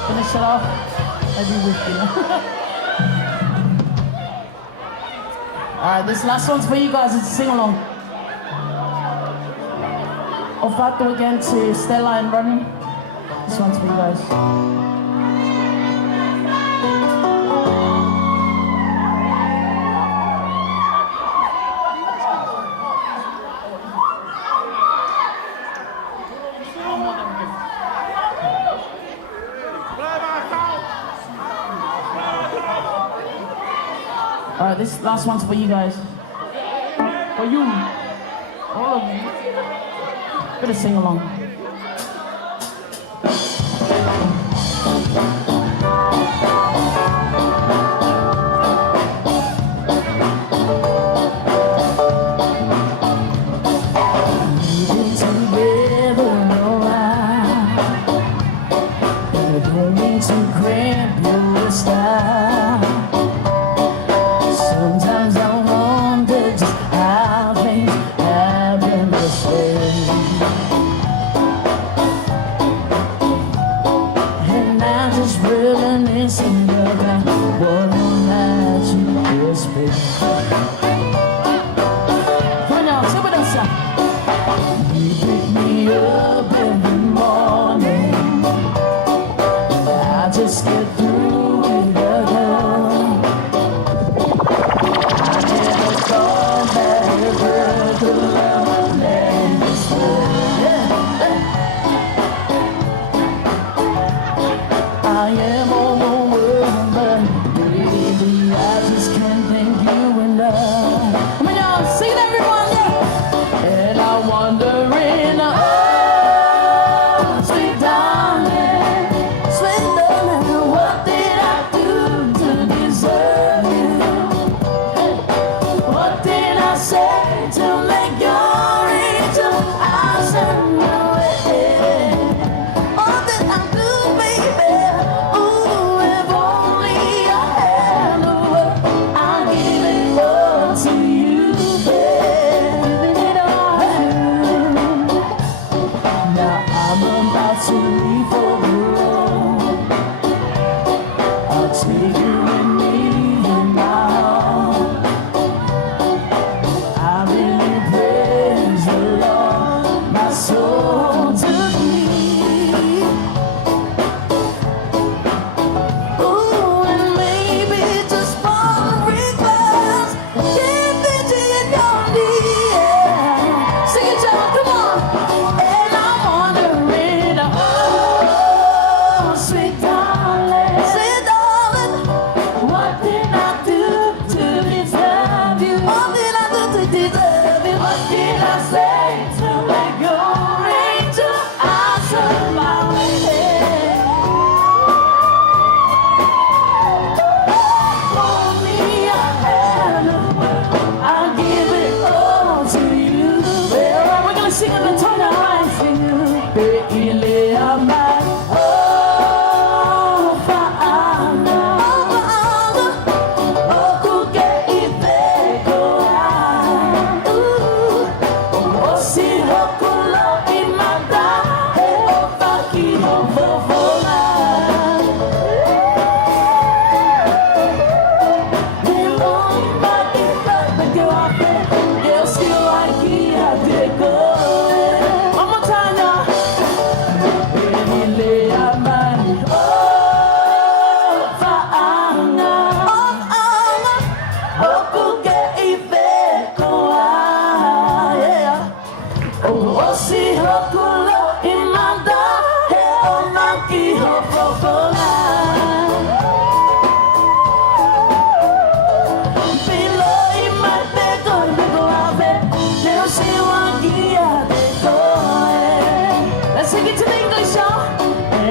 finish it off. Maybe with you. Alright, this last one's for you guys. It's a sing along. Ofato again to Stella and Rodney. This one's for you guys. Alright, this last one's for you guys. For you. All of you. Better sing along. We've been together a while. I don't mean to cramp your style. Sometimes I wonder just how things happen this way. And I'm just reminiscing about what a night you just been. Come on, sing with us. You pick me up every morning. I just get through it again. I am on the world, but baby, I just can't thank you enough. Come on, y'all, sing it, everyone, yeah. And I wondering, oh, sweet darling, what did I do to deserve you? What did I say to make your angel eyes turn away? All that I do, baby, ooh.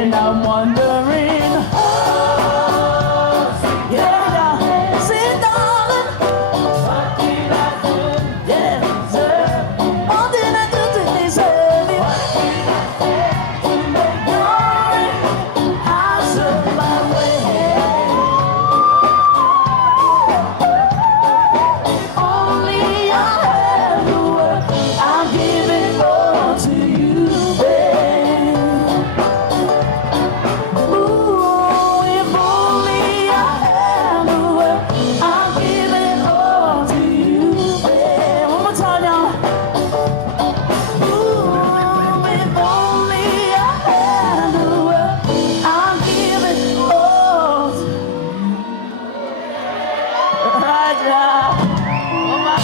And I'm wondering, yeah, say, darling, what did I do? Yeah, deserve. What did I do to deserve it? What did I say to make your eyes on my way? Only I have the word. I'm giving all to you, babe. Ooh, if only I had the word. I'm giving all to you, babe. One more time, y'all. Ooh, if only I had the word. I'm giving all to you. Right, y'all. Oh, my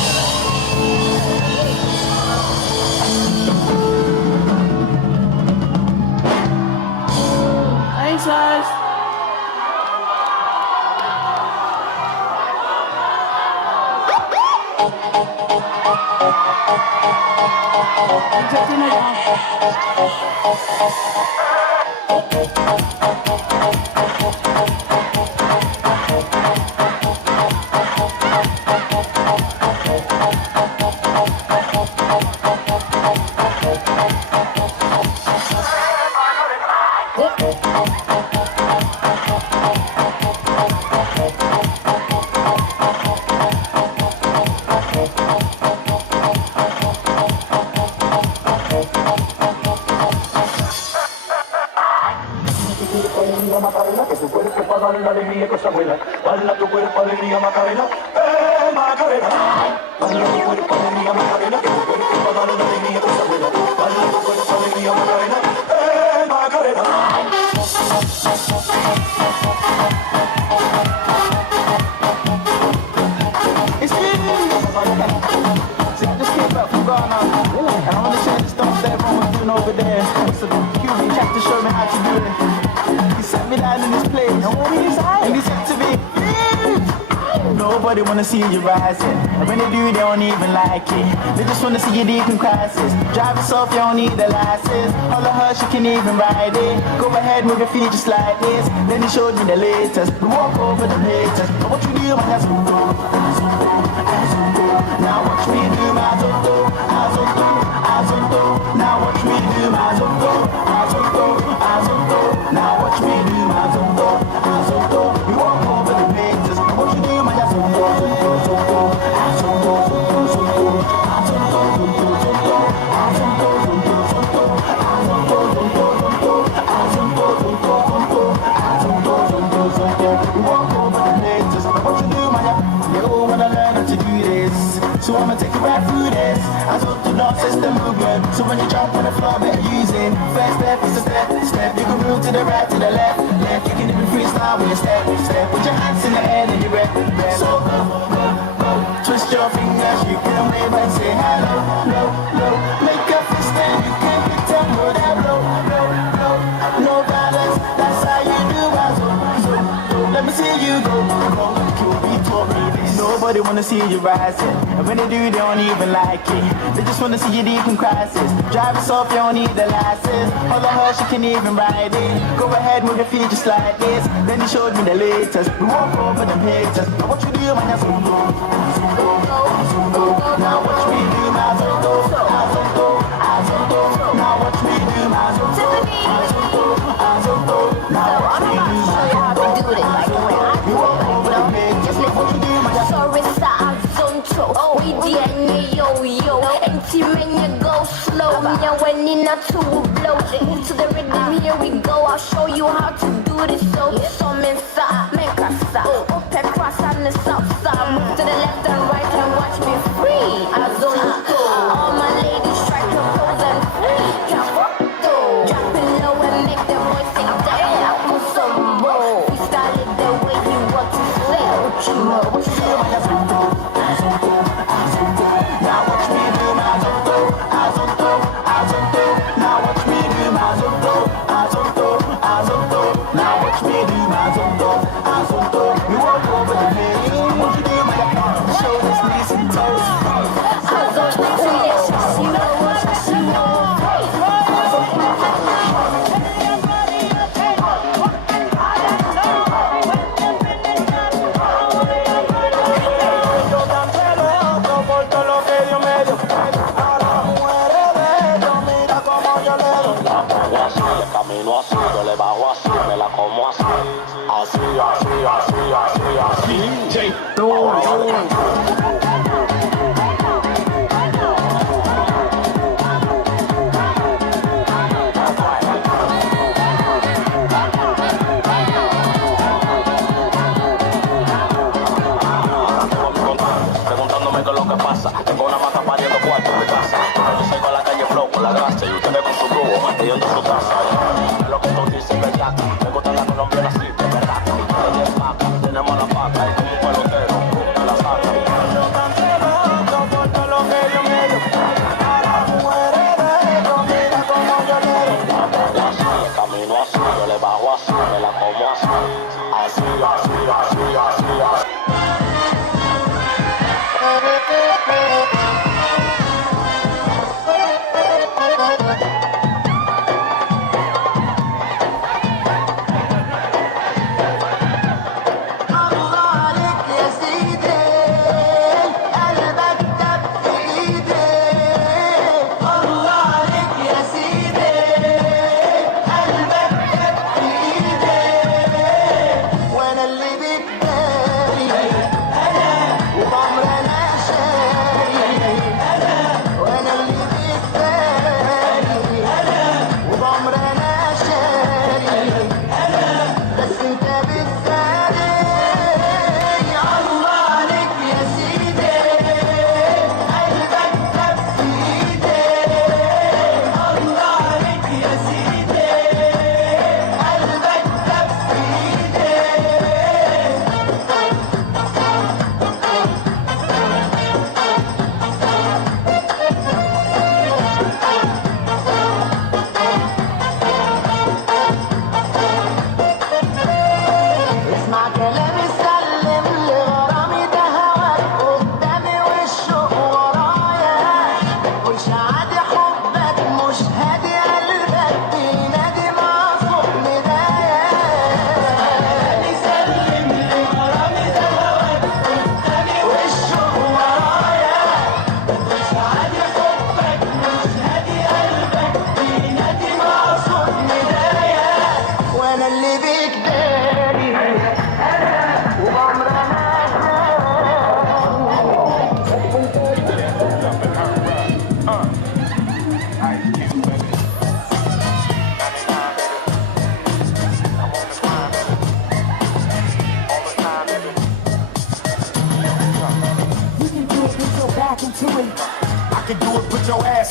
Thanks, guys. Que tu cuerpo para dar la alegría que se vuela. Baila tu cuerpo alegría Macarena, Macarena. Baila tu cuerpo alegría Macarena, que tu cuerpo para dar la alegría que se vuela. Baila tu cuerpo alegría Macarena, Macarena. It's me. See, I just came back from Ghana, and I want to share the stuff that everyone was doing over there. So the Cuban chap to show me how to do it. He sat me down in this place, and he said to me, nobody wanna see you rising. And when they do, they don't even like it. They just wanna see you deep in crisis. Drive yourself, you don't need the license. All of her, she can even ride it. Go ahead, move your feet just like this. Then he showed me the latest. We walk over the haters. But what you do, my Azundo, Azundo, Azundo. Now watch me do my Azundo, Azundo, Azundo. Now watch me do my Azundo, Azundo, Azundo. Now watch me do my Azundo, Azundo. We walk over the haters. What you do, my Azundo, Azundo, Azundo, Azundo, Azundo, Azundo, Azundo, Azundo, Azundo, Azundo, Azundo, Azundo, Azundo, Azundo, Azundo, Azundo. We walk over the haters. What you do, my you all wanna learn how to do this. So I'ma take you right through this. I told you not system movement. So when you jump on the floor, better use it. First step is a step, step. You can move to the right, to the left, left. You can even freestyle when you step, step. Put your hands in the air and you rep, rep. So go, go, go. Twist your fingers, you can wave and say hello, low, low. Make a fist and you can pretend go down low, low, low. No balance, that's how you do it. So, let me see you go, go. Nobody wanna see you rising. And when they do, they don't even like it. They just wanna see you deep in crisis. Drive yourself, you don't need the license. All of her, she can even ride it. Go ahead, move your feet just like this. Then he showed me the latest. We walk over the pictures. Now what you do, my Azundo, Azundo, Azundo. Now watch me do my Azundo, Azundo, Azundo. Now watch me do my Azundo, Azundo, Azundo. Now watch me do my Azundo, Azundo. We walk over the pictures. What you do, my Sorry, Azonto. We DNA yo yo. Empty man, you go slow. Yeah, when in a two blow. Move to the rhythm, here we go. I'll show you how to do this. So, some inside, make us stop. Open cross on the south side. Move to the left and right and watch me free. Azonto. All my ladies try to pose and free. Drop it low and make the boys sing down. I put some more. We started the way we want to play. What you know, what you know. Now watch me do my Azundo, Azundo, Azundo. Now watch me do my Azundo, Azundo, Azundo. Now watch me do my Azundo, Azundo. We walk over the hills. yo le bajo así, me la como así. Así, así, así, así, así. DJ, preguntándome qué es lo que pasa. Tengo una mata pariendo cuarto en mi casa. Yo salgo a la calle flow con la grasa y ustedes con su tubo pidiendo su taza. Lo que tú dices es verdad. Me gustan las colombianas así, de verdad. Tenemos la pata y como un pelotero me la saca. Yo tan celoso por todo lo que yo me dio. A las mujeres de esto, mira como yo le doy. Así, camino así, yo le bajo así, me la como así. Así, así, así, así, así.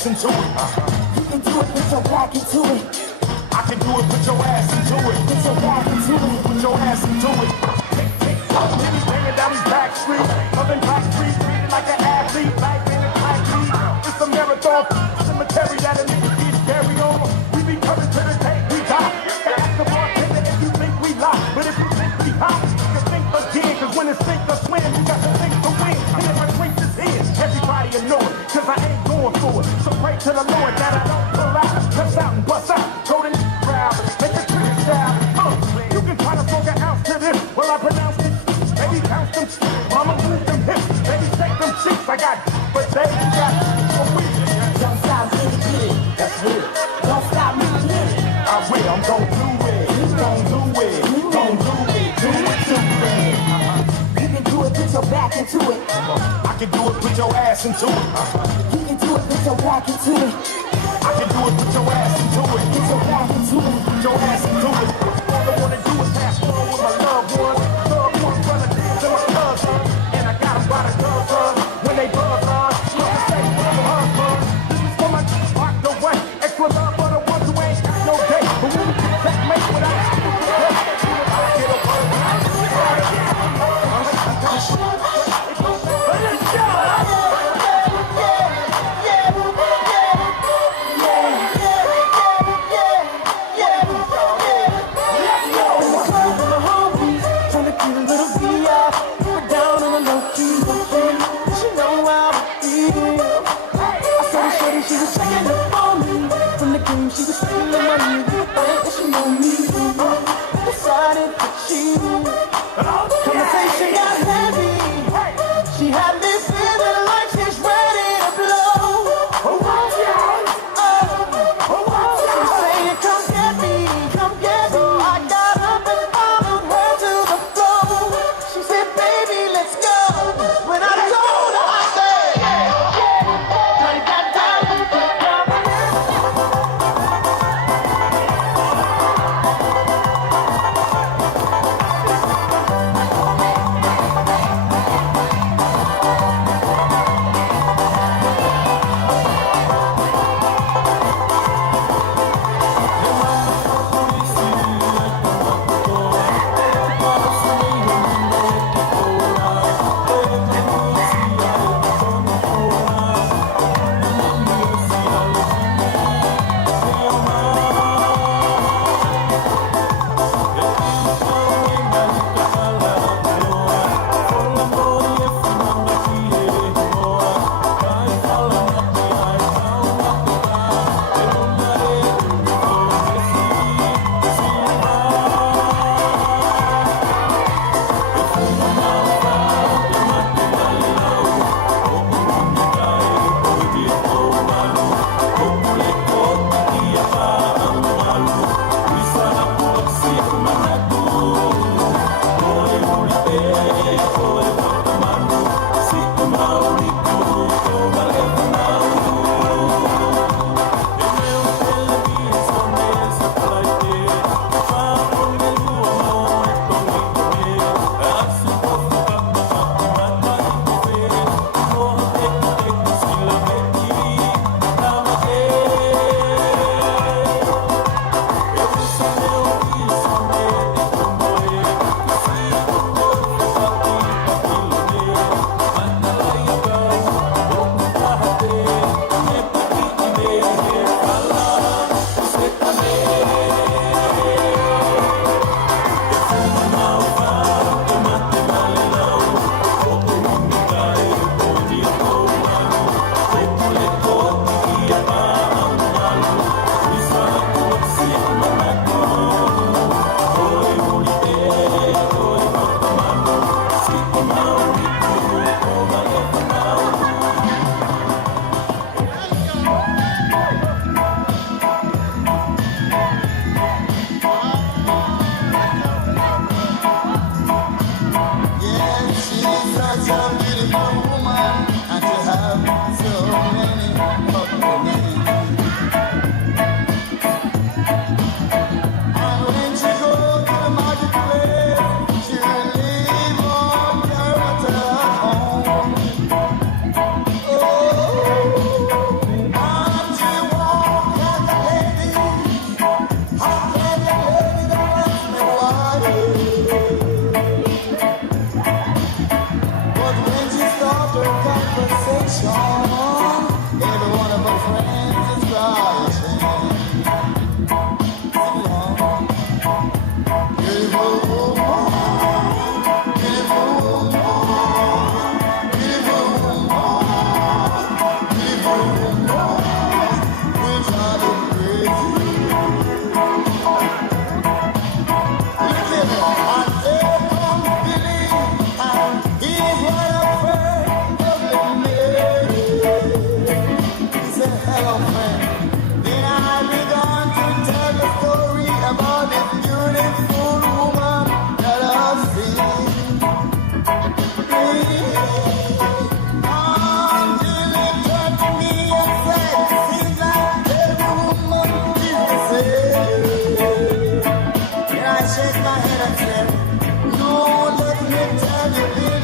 Into it. You can do it, put your back into it. I can do it, put your ass into it. Put your back into it. Put your ass into it. Niggas banging down these back streets, loving back streets, treated like an athlete, life in a athlete. It's a marathon, cemetery that a nigga keeps carry on. We be coming to the day we die. Ask the bartender if you think we lie, but if you think we hot, you think again, cause when it's sink or swim, you got to think to win. And if I drink this in, everybody will know it, cause I ain't going for it. So pray to the Lord that I don't pull out, cuss out and bust out, go to the crowd, make the trick style. You can try to throw an ounce to this, well I pronounce it. Baby bounce them, mama move them hips, baby shake them cheeks. I got, but they got a week. Don't stop me, get it, that's it. Don't stop me, get it. I will, I'm gon' do it, gon' do it, gon' do it, do it, do it. You can do it, put your back into it. I can do it, put your ass into it. You can do it, put your back into it. I can do it, put your ass into it. Put your back into it. Put your ass into it. All I wanna do is pass on with my loved ones. Loved ones, relatives, and my cousins. And I got them by the guns when they buzz on. Look and say, brother, husband. This is for my locked away. Extra love for the ones who ain't got no day. But when we get that make without stupid day, I get a word.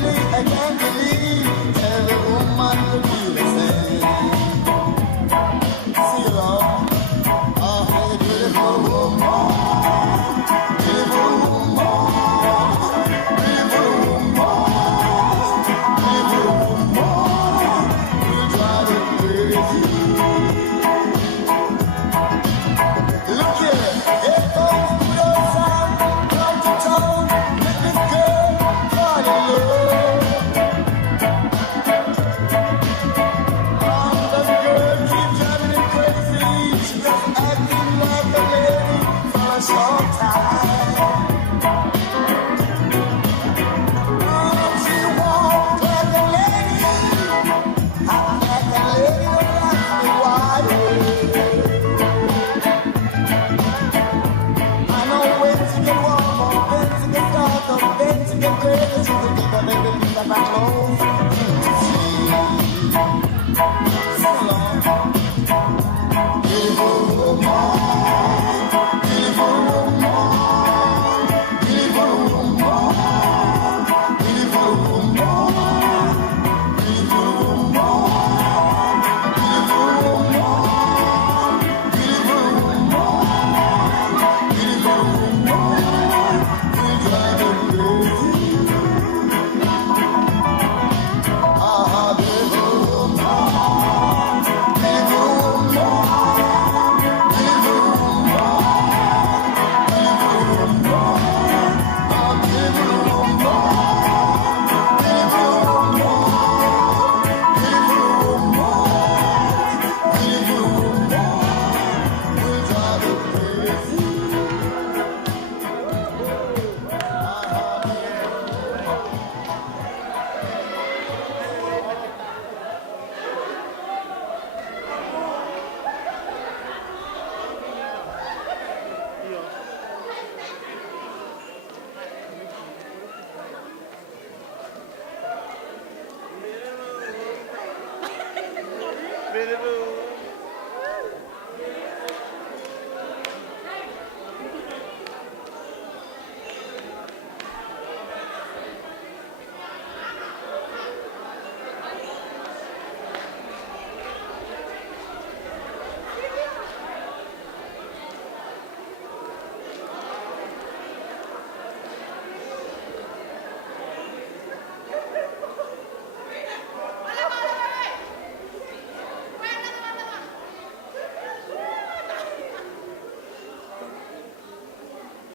can't believe every woman could be the same. See you, Lord. Oh, hey, beautiful woman. Beautiful woman. Beautiful woman. Beautiful woman. You drive me crazy. Look here. Here comes the good sound. Come to town. Let this girl fall in love. The girl keeps driving me crazy. She's just acting like a lady for a short time. She walks like a lady, act like a lady, don't ask me why. I know when she get warm up, when she get start up, when she get crazy, she will give a baby piece of her clothes. Sing along. Beautiful woman, beautiful woman, beautiful woman, beautiful woman, beautiful woman, beautiful woman, beautiful woman, beautiful woman, you drive me crazy. Ah, beautiful woman, beautiful woman. Beautiful